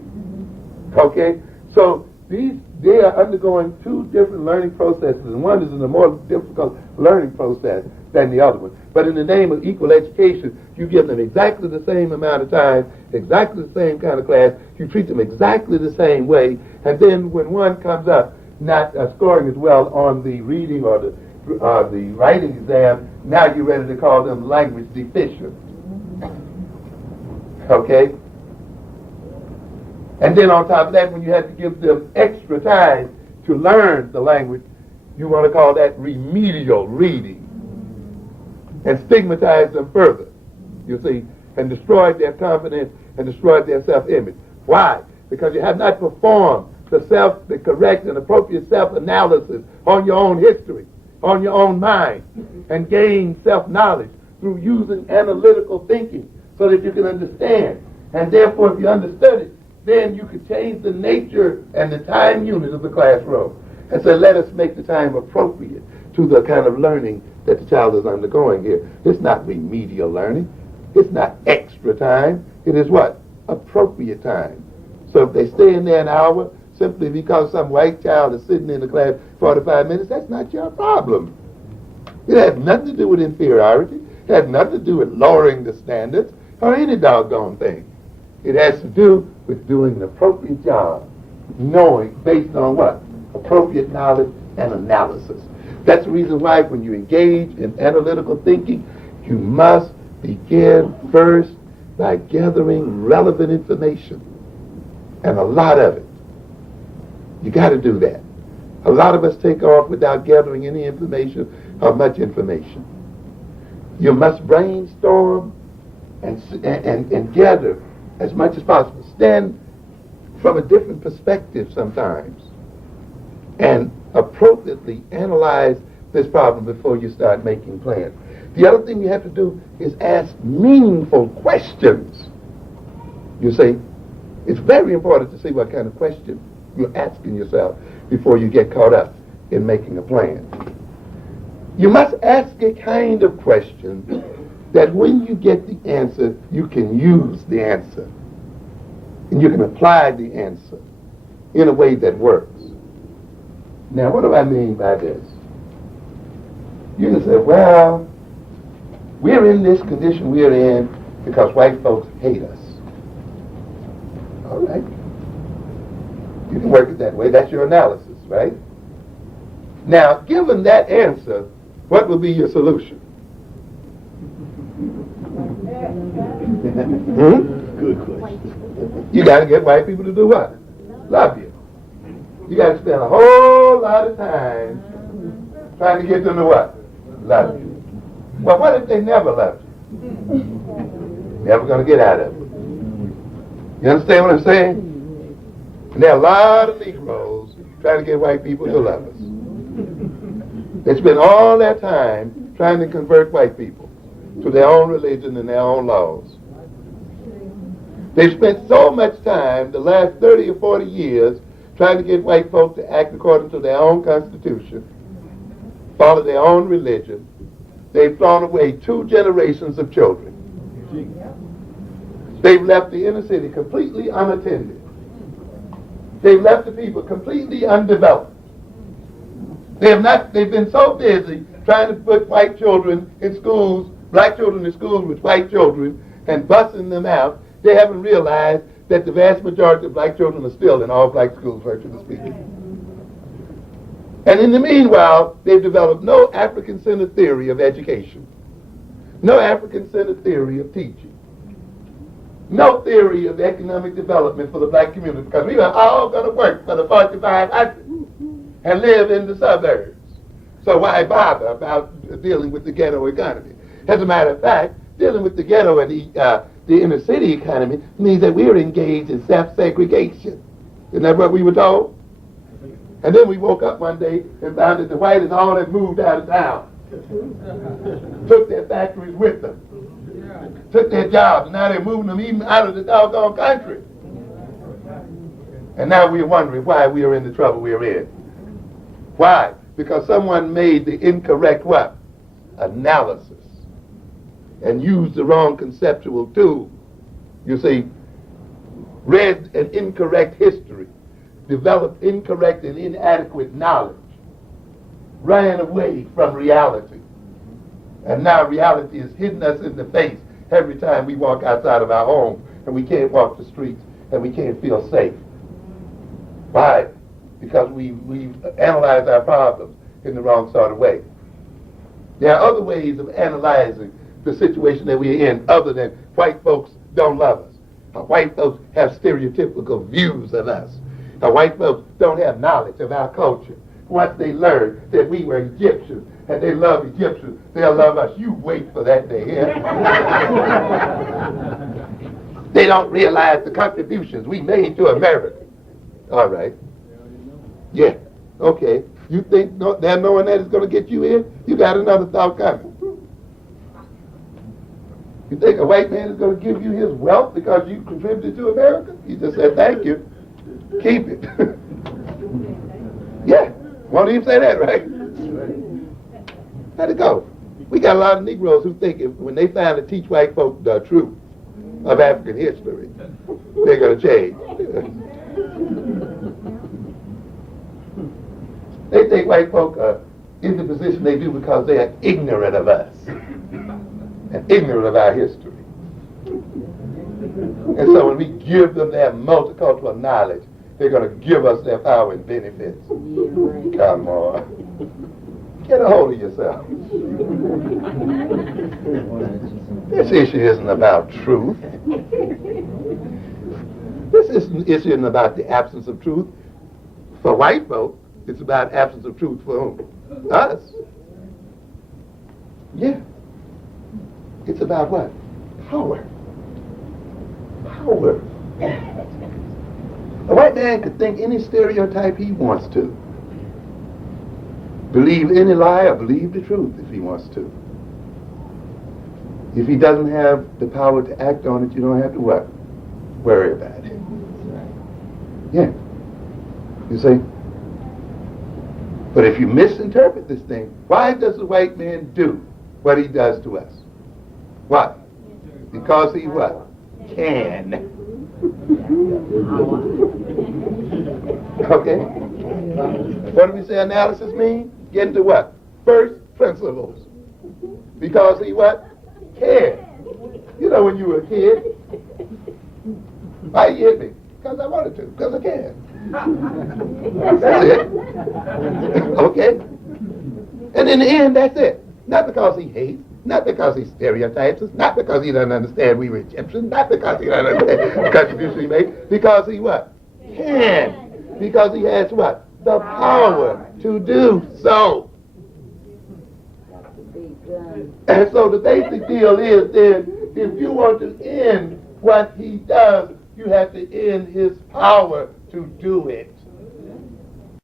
Okay? So they are undergoing two different learning processes, and one is in a more difficult learning process than the other one. But in the name of equal education, you give them exactly the same amount of time, exactly the same kind of class, you treat them exactly the same way, and then when one comes up not scoring as well on the reading or the writing exam, now you're ready to call them language deficient. Okay? And then on top of that, when you have to give them extra time to learn the language, you want to call that remedial reading. And stigmatize them further, you see, and destroy their confidence and destroy their self-image. Why? Because you have not performed the correct and appropriate self-analysis on your own history, on your own mind, and gain self-knowledge through using analytical thinking so that you can understand. And therefore, if you understood it, then you could change the nature and the time unit of the classroom. And so let us make the time appropriate to the kind of learning that the child is undergoing here. It's not remedial learning. It's not extra time. It is what? Appropriate time. So if they stay in there an hour simply because some white child is sitting in the class 45 minutes, that's not your problem. It has nothing to do with inferiority. It has nothing to do with lowering the standards or any doggone thing. It has to do with doing an appropriate job, knowing based on what? Appropriate knowledge and analysis. That's the reason why when you engage in analytical thinking, you must begin first by gathering relevant information, and a lot of it. You got to do that. A lot of us take off without gathering any information or much information. You must brainstorm and gather as much as possible. Stand from a different perspective sometimes and appropriately analyze this problem before you start making plans. The other thing you have to do is ask meaningful questions. You see, it's very important to see what kind of question you're asking yourself before you get caught up in making a plan. You must ask a kind of question that when you get the answer, you can use the answer. And you can apply the answer in a way that works. Now, what do I mean by this? You can say, well, we're in this condition we're in because white folks hate us. All right. You can work it that way. That's your analysis, right? Now, given that answer, what will be your solution? Good question. You got to get white people to do what? Love you. You got to spend a whole lot of time trying to get them to what? Love you. Well, what if they never loved you? Never going to get out of it. You understand what I'm saying? And there are a lot of Negroes trying to get white people to love us. They spend all their time trying to convert white people to their own religion and their own laws. They've spent so much time, the last 30 or 40 years, trying to get white folk to act according to their own constitution, follow their own religion. They've thrown away 2 generations of children. They've left the inner city completely unattended. They've left the people completely undeveloped. They've been so busy trying to put white children in schools, black children in schools with white children, and busing them out, they haven't realized that the vast majority of black children are still in all black schools, virtually speaking. And in the meanwhile, they've developed no African-centered theory of education, no African-centered theory of teaching, no theory of economic development for the black community, because we are all going to work for the 4,500 and live in the suburbs. So why bother about dealing with the ghetto economy? As a matter of fact, dealing with the ghetto and the inner city economy means that we're engaged in self-segregation. Isn't that what we were told? And then we woke up one day and found that the white and all had moved out of town. Took their factories with them. Took their jobs, and now they're moving them even out of the doggone country. And now we're wondering why we are in the trouble we're in. Why? Because someone made the incorrect what? Analysis. And used the wrong conceptual tool. You see, read an incorrect history, developed incorrect and inadequate knowledge, ran away from reality. And now reality is hitting us in the face every time we walk outside of our home and we can't walk the streets and we can't feel safe. Why? Because we analyze our problems in the wrong sort of way. There are other ways of analyzing the situation that we're in other than white folks don't love us. White folks have stereotypical views of us. White folks don't have knowledge of our culture. Once they learn that we were Egyptians and they love Egyptians, they'll love us. You wait for that day. They don't realize the contributions we made to America. All right. Yeah. Okay. You think that knowing that is going to get you in? You got another thought coming. You think a white man is going to give you his wealth because you contributed to America? He just said, thank you. Keep it. Yeah. Won't even say that, right? Let it go. We got a lot of Negroes who think when they finally teach white folk the truth of African history, they're going to change. They think white folk are in the position they do because they are ignorant of us and ignorant of our history. And so when we give them their multicultural knowledge, they're going to give us their power and benefits. Come on. Get a hold of yourself. This issue isn't about truth. This issue isn't about the absence of truth. For white folk, it's about absence of truth for whom? Us. Yeah. It's about what? Power. Power. A white man could think any stereotype he wants to. Believe any lie or believe the truth if he wants to. If he doesn't have the power to act on it, you don't have to what? Worry about it. Yeah. You see? But if you misinterpret this thing, why does the white man do what he does to us? Why? Because he what? Can. Okay? What do we say analysis means? Get into what? First principles. Because he what? Can. You know when you were a kid, why you hit me? Because I wanted to. Because I can. That's it. Okay? And in the end, that's it. Not because he hates, not because he stereotypes us, not because he doesn't understand we were Egyptians, not because he doesn't understand the contribution he made, because he what? Can. Because he has what? The power to do so. And so the basic deal is then, if you want to end what he does, you have to end his power to do it.